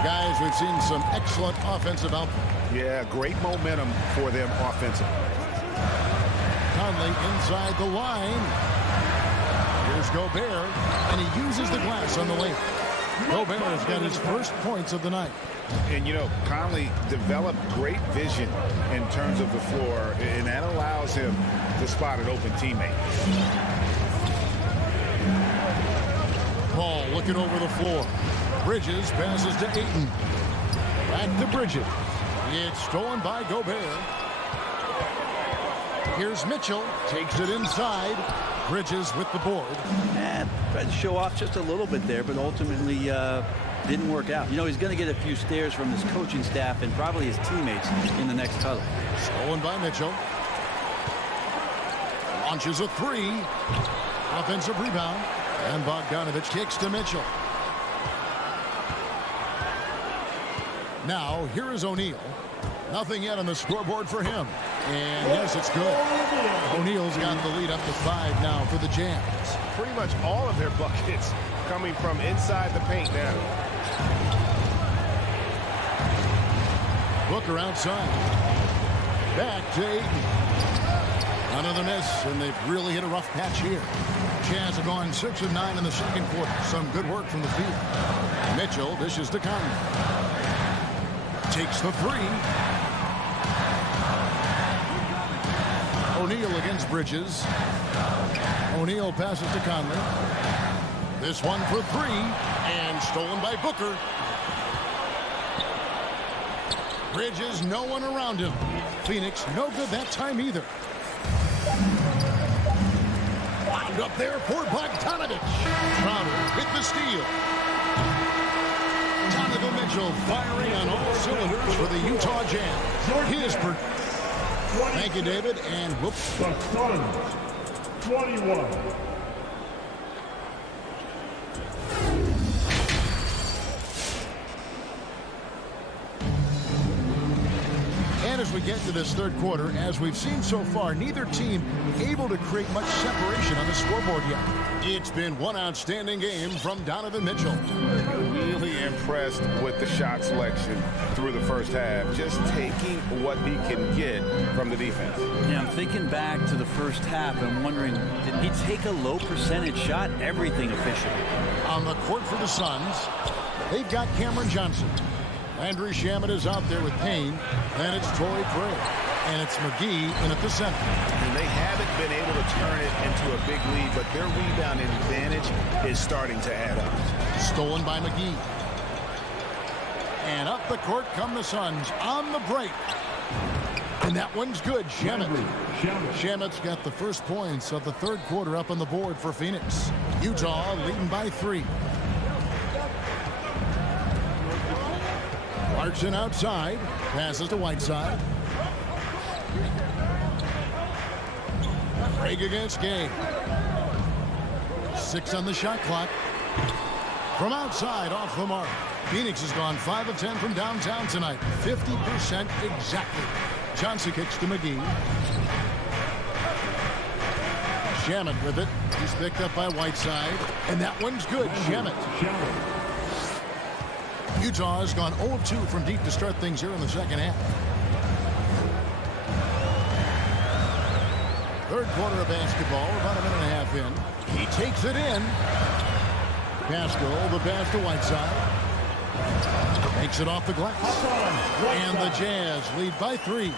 Guys, we've seen some excellent offensive output. Yeah, great momentum for them offensively. Conley inside the line. Here's Gobert, and he uses the glass on the lane. Gobert has got his first points of the night. And, you know, Conley developed great vision in terms of the floor, and that allows him to spot an open teammate. Paul looking over the floor. Bridges passes to Ayton. Back to Bridges. It's stolen by Gobert. Here's Mitchell. Takes it inside. Bridges with the board. Tried to show off just a little bit there, but ultimately didn't work out. You know, he's going to get a few stares from his coaching staff and probably his teammates in the next huddle. Stolen by Mitchell. Launches a 3. Offensive rebound. And Bogdanovich kicks to Mitchell. Now, here is O'Neal. Nothing yet on the scoreboard for him. And yes, it's good. O'Neal's got the lead up to 5 now for the Jazz. Pretty much all of their buckets coming from inside the paint now. Booker outside. Back to Ayton. Another miss, and they've really hit a rough patch here. Jazz have gone 6 of 9 in the second quarter. Some good work from the field. Mitchell dishes to Conley. Takes the 3. O'Neal against Bridges. O'Neal passes to Conley. This one for 3, and stolen by Booker. Bridges, no one around him. Phoenix, no good that time either. Wound up there for Bogdanovich. Crowder with the steal. Donovan Mitchell firing on all cylinders for the Utah Jazz. Thank you, David, and whoops. 21. And as we get to this third quarter, as we've seen so far, neither team able to create much separation on the scoreboard yet. It's been one outstanding game from Donovan Mitchell. Really impressed with the shot selection through the first half. Just taking what he can get from the defense. Yeah, I'm thinking back to the first half and wondering, did he take a low percentage shot? Everything official. On the court for the Suns, they've got Cameron Johnson. Landry Shamet is out there with Payne. Then it's Torrey Craig. And it's McGee in at the center. And they haven't been able to turn it into a big lead, but their rebounding advantage is starting to add up. Stolen by McGee. And up the court come the Suns on the break. And that one's good. Shamet's got the first points of the third quarter up on the board for Phoenix. Utah leading by 3. Clarkson outside. Passes to Whiteside. Craig against Gay. 6 on the shot clock. From outside, off the mark. Phoenix has gone 5 of 10 from downtown tonight. 50% exactly. Johnson kicks to McGee. Shamet with it. He's picked up by Whiteside. And that one's good. Shamet. Utah has gone 0 of 2 from deep to start things here in the second half. Third quarter of basketball, about a minute and a half in. He takes it in. Pascal, the pass to Whiteside. Makes it off the glass. And the Jazz lead by 3.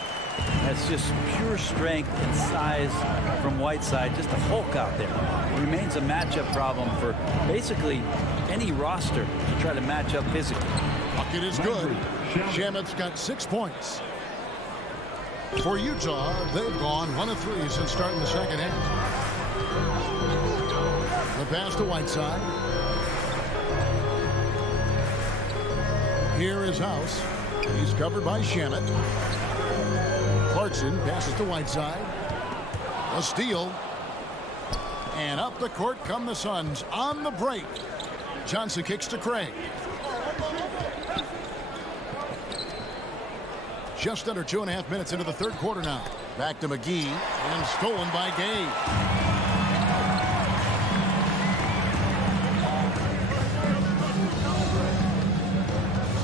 That's just pure strength and size from Whiteside. Just a Hulk out there. It remains a matchup problem for basically any roster to try to match up physically. Bucket is good. Shamet's got 6 points. For Utah, they've gone 1 of 3 since starting the second half. The pass to Whiteside. Here is House. He's covered by Shamet. Clarkson passes to Whiteside. A steal. And up the court come the Suns on the break. Johnson kicks to Craig. Just under 2.5 minutes into the third quarter now. Back to McGee, and stolen by Gay.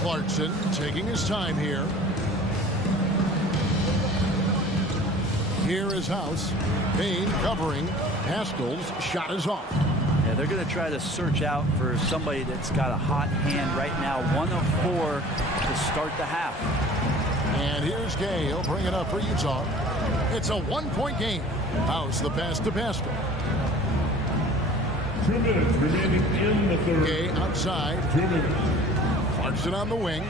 Clarkson taking his time here. Here is House. Payne covering. Haskell's shot is off. Yeah, they're going to try to search out for somebody that's got a hot hand right now. 1 of 4 to start the half. And here's Gay. He'll bring it up for Utah. It's a 1-point game. House the pass to Pascal. 2 minutes remaining in the third. Gay outside. 2 minutes. Clarkson on the wing.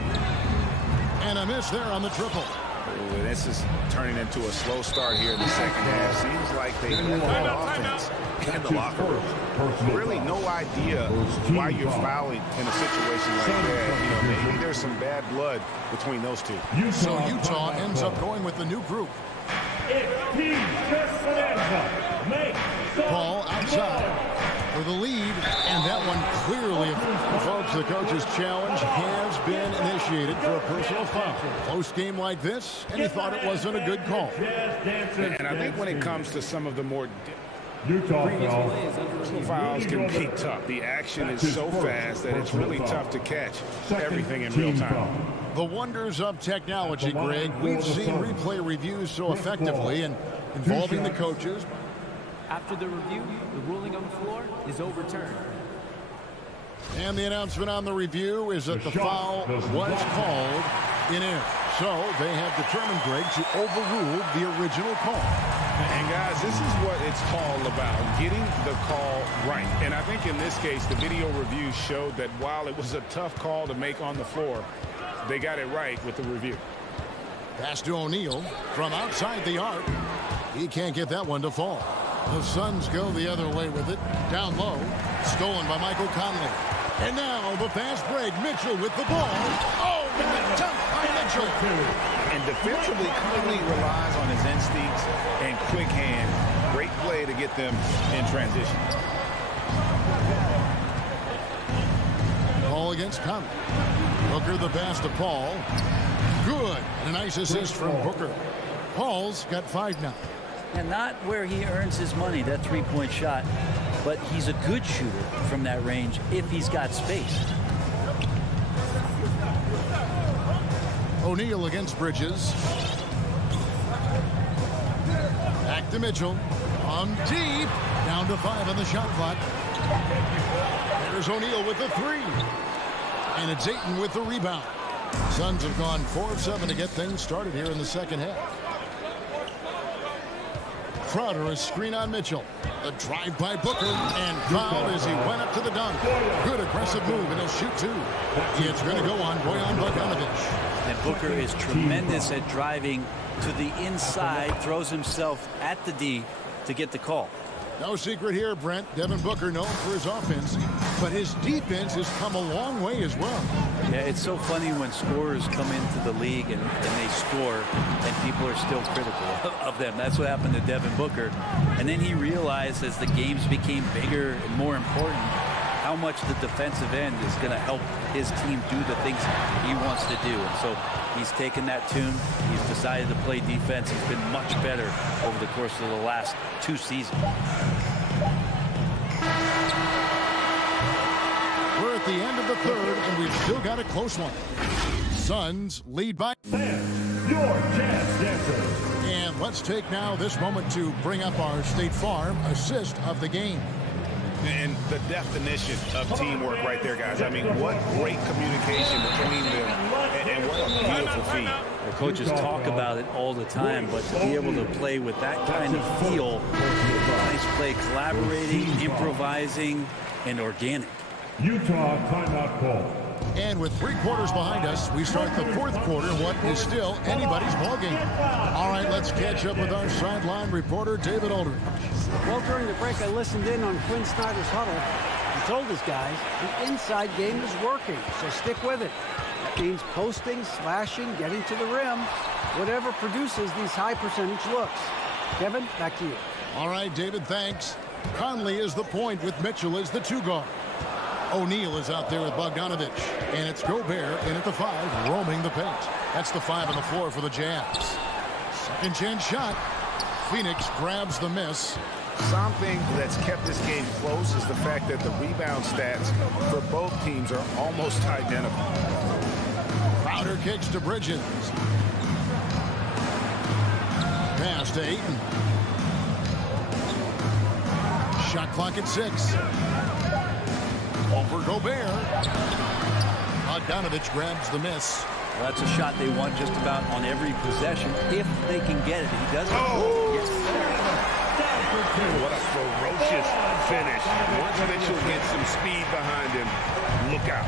And a miss there on the triple. Ooh, this is turning into a slow start here in the second half. Seems like they left that offense in the locker room. Really no idea why you're fouling in a situation like that. You know, maybe there's some bad blood between those two. So Utah ends up going with the new group. Paul outside for the lead, and that one clearly, folks, the coach's challenge has been initiated. initiated for a personal foul. Close game like this, and he thought it wasn't a good call. And I think when it comes to some of the more Utah fouls can be tough. The action is so fast that it's really tough to catch everything in real time. The wonders of technology, Greg. We've seen replay reviews so effectively and involving the coaches. After the review, the ruling on the floor is overturned. And the announcement on the review is that the foul was called in air. So they have determined, Greg, to overrule the original call. And guys, this is what it's all about, getting the call right. And I think in this case, the video review showed that while it was a tough call to make on the floor, they got it right with the review. Pass to O'Neal from outside the arc. He can't get that one to fall. The Suns go the other way with it. Down low. Stolen by Michael Conley. And now the fast break. Mitchell with the ball. Oh, and a dunk by Mitchell. And defensively, Conley relies on his instincts and quick hand. Great play to get them in transition. Ball against Conley. Booker the pass to Paul. Good. And a nice assist from Booker. Paul's got 5 now. And not where he earns his money, that three-point shot, but he's a good shooter from that range if he's got space. O'Neal against Bridges. Back to Mitchell. On deep. Down to 5 on the shot clock. There's O'Neal with the 3. And it's Ayton with the rebound. Suns have gone 4 of 7 to get things started here in the second half. Crowder, a screen on Mitchell. The drive by Booker, and fouled as he went up to the dunk. Good aggressive move, and he'll shoot 2. It's going to go on Bojan Bogdanovic. And Booker is tremendous at driving to the inside, throws himself at the D to get the call. No secret here, Brent. Devin Booker known for his offense, but his defense has come a long way as well. Yeah, it's so funny when scorers come into the league and they score and people are still critical of them. That's what happened to Devin Booker. And then he realized as the games became bigger and more important how much the defensive end is going to help his team do the things he wants to do. And so he's taken that tune. He's decided to play defense. He's been much better over the course of the last 2 seasons. We're at the end of the third, and we've still got a close one. Suns lead by... Your chance dancer. And let's take now this moment to bring up our State Farm assist of the game. And the definition of teamwork right there, guys. I mean, what great communication between them, and what a beautiful feat. The coaches talk about it all the time, but to be able to play with that kind of feel, nice play, collaborating, improvising, and organic. Utah timeout call. And with 3 quarters behind us, we start the fourth quarter in what is still anybody's ballgame. All right, let's catch up with our sideline reporter, David Aldridge. Well, during the break, I listened in on Quinn Snyder's huddle. He told his guys the inside game is working, so stick with it. That means posting, slashing, getting to the rim, whatever produces these high percentage looks. Kevin, back to you. All right, David, thanks. Conley is the point with Mitchell as the 2 guard. O'Neal is out there with Bogdanovic. And it's Gobert in at the 5, roaming the paint. That's the 5 on the floor for the Jazz. Second chance shot. Phoenix grabs the miss. Something that's kept this game close is the fact that the rebound stats for both teams are almost identical. Crowder kicks to Bridges. Pass to Ayton. Shot clock at 6. Over Gobert. Bogdanovic grabs the miss. Well, that's a shot they want just about on every possession if they can get it. He doesn't. Oh! Yes. What a ferocious finish. Once Mitchell gets some speed behind him, look out.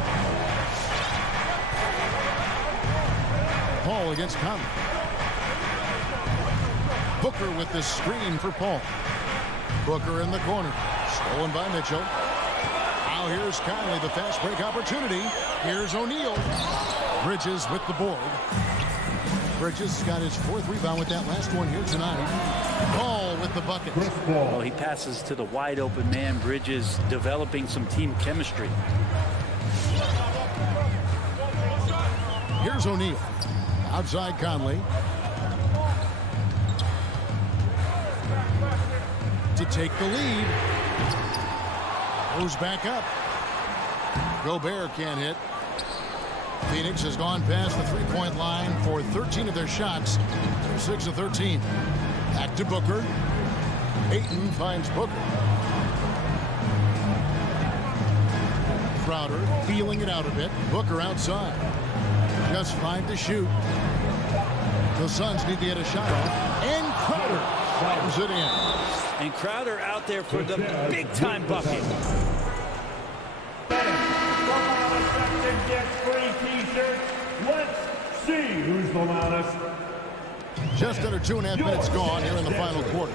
Paul against Conley. Booker with the screen for Paul. Booker in the corner. Stolen by Mitchell. Now here's Conley, the fast break opportunity. Here's O'Neal. Bridges with the board. Bridges got his 4th rebound with that last one here tonight. Paul with the bucket. Well, he passes to the wide open man. Bridges developing some team chemistry. Here's O'Neal. Outside Conley. To take the lead. Moves back up. Gobert can't hit. Phoenix has gone past the three-point line for 13 of their shots. They're 6 of 13. Back to Booker. Ayton finds Booker. Crowder feeling it out a bit. Booker outside. Just 5 to shoot. The Suns need to get a shot off. And Crowder fires it in. And Crowder out there for the big-time bucket. Get free t-shirts. Let's see who's the loudest. Just under 2.5 minutes gone here in the final quarter.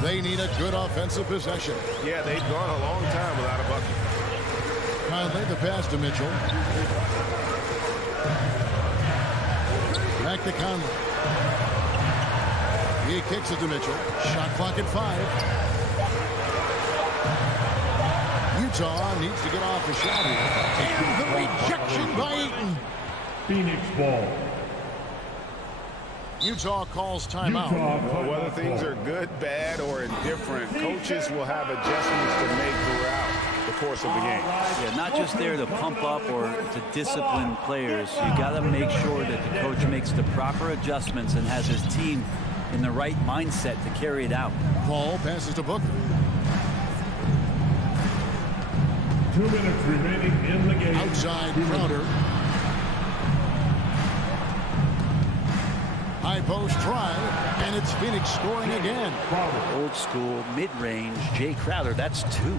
They need a good offensive possession. Yeah, they've gone a long time without a bucket. Conley, the pass to Mitchell. Back to Conley. He kicks it to Mitchell. Shot clock at 5. Utah needs to get off the shot here. And the rejection by Ayton. Phoenix ball. Utah calls timeout. Well, whether things are good, bad, or indifferent, coaches will have adjustments to make throughout the course of the game. Yeah, not just there to pump up or to discipline players. You got to make sure that the coach makes the proper adjustments and has his team in the right mindset to carry it out. Paul passes to Booker. 2 minutes remaining in the game. Outside Crowder. High post try, and it's Phoenix scoring again. Old school, mid-range, Jay Crowder, that's 2.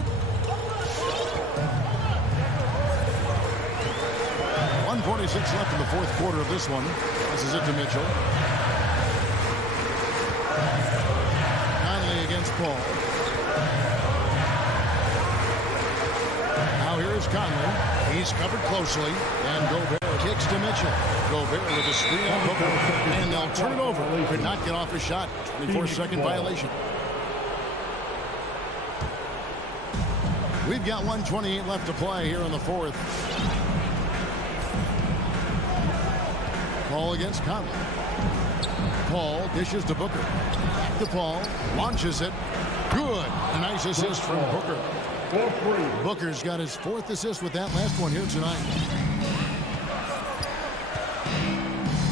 1:46 left in the fourth quarter of this one. This is it to Mitchell. Conley against Paul. Now here is Conley. He's covered closely, and Gobert kicks to Mitchell. Gobert with a screen on Booker, and they'll turn it over. Could not get off his shot. 24-second violation. We've got 1:28 left to play here in the fourth. Paul against Conley. Paul dishes to Booker. Back to Paul. Launches it. Good. A nice assist from Booker. Booker's got his 4th assist with that last one here tonight.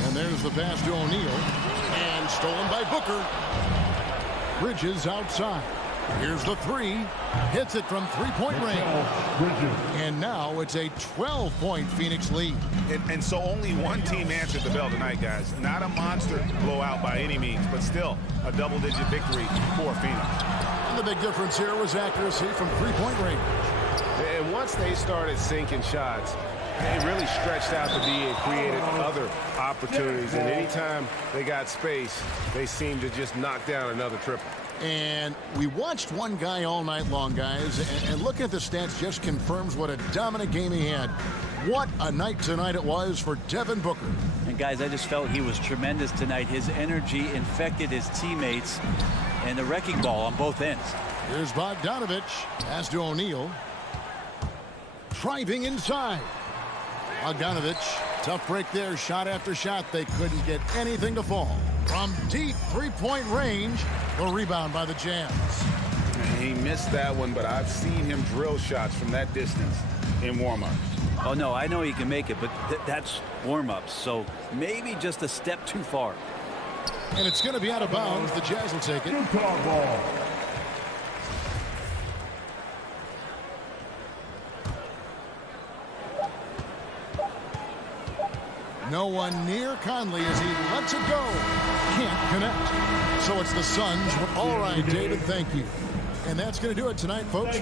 And there's the pass to O'Neal. And stolen by Booker. Bridges outside. Here's the 3. Hits it from three-point range. And now it's a 12-point Phoenix lead. And so only one team answered the bell tonight, guys. Not a monster blowout by any means, but still a double-digit victory for Phoenix. And the big difference here was accuracy from three-point range. And once they started sinking shots, they really stretched out the D and created other opportunities. And anytime they got space, they seemed to just knock down another triple. And we watched one guy all night long, guys, and looking at the stats just confirms what a dominant game he had. What a night tonight it was for Devin Booker. And guys, I just felt he was tremendous tonight. His energy infected his teammates, and the wrecking ball on both ends. Here's Bogdanovich. Pass to O'Neal. Driving inside. Bogdanovich. Tough break there. Shot after shot. They couldn't get anything to fall. From deep three-point range, the rebound by the Jazz. He missed that one, but I've seen him drill shots from that distance in warm-ups. Oh, no, I know he can make it, but that's warm-ups, so maybe just a step too far. And it's going to be out of bounds. The Jazz will take it. Utah ball. No one near Conley as he lets it go. Can't connect. So it's the Suns. All right, David, thank you. And that's going to do it tonight, folks.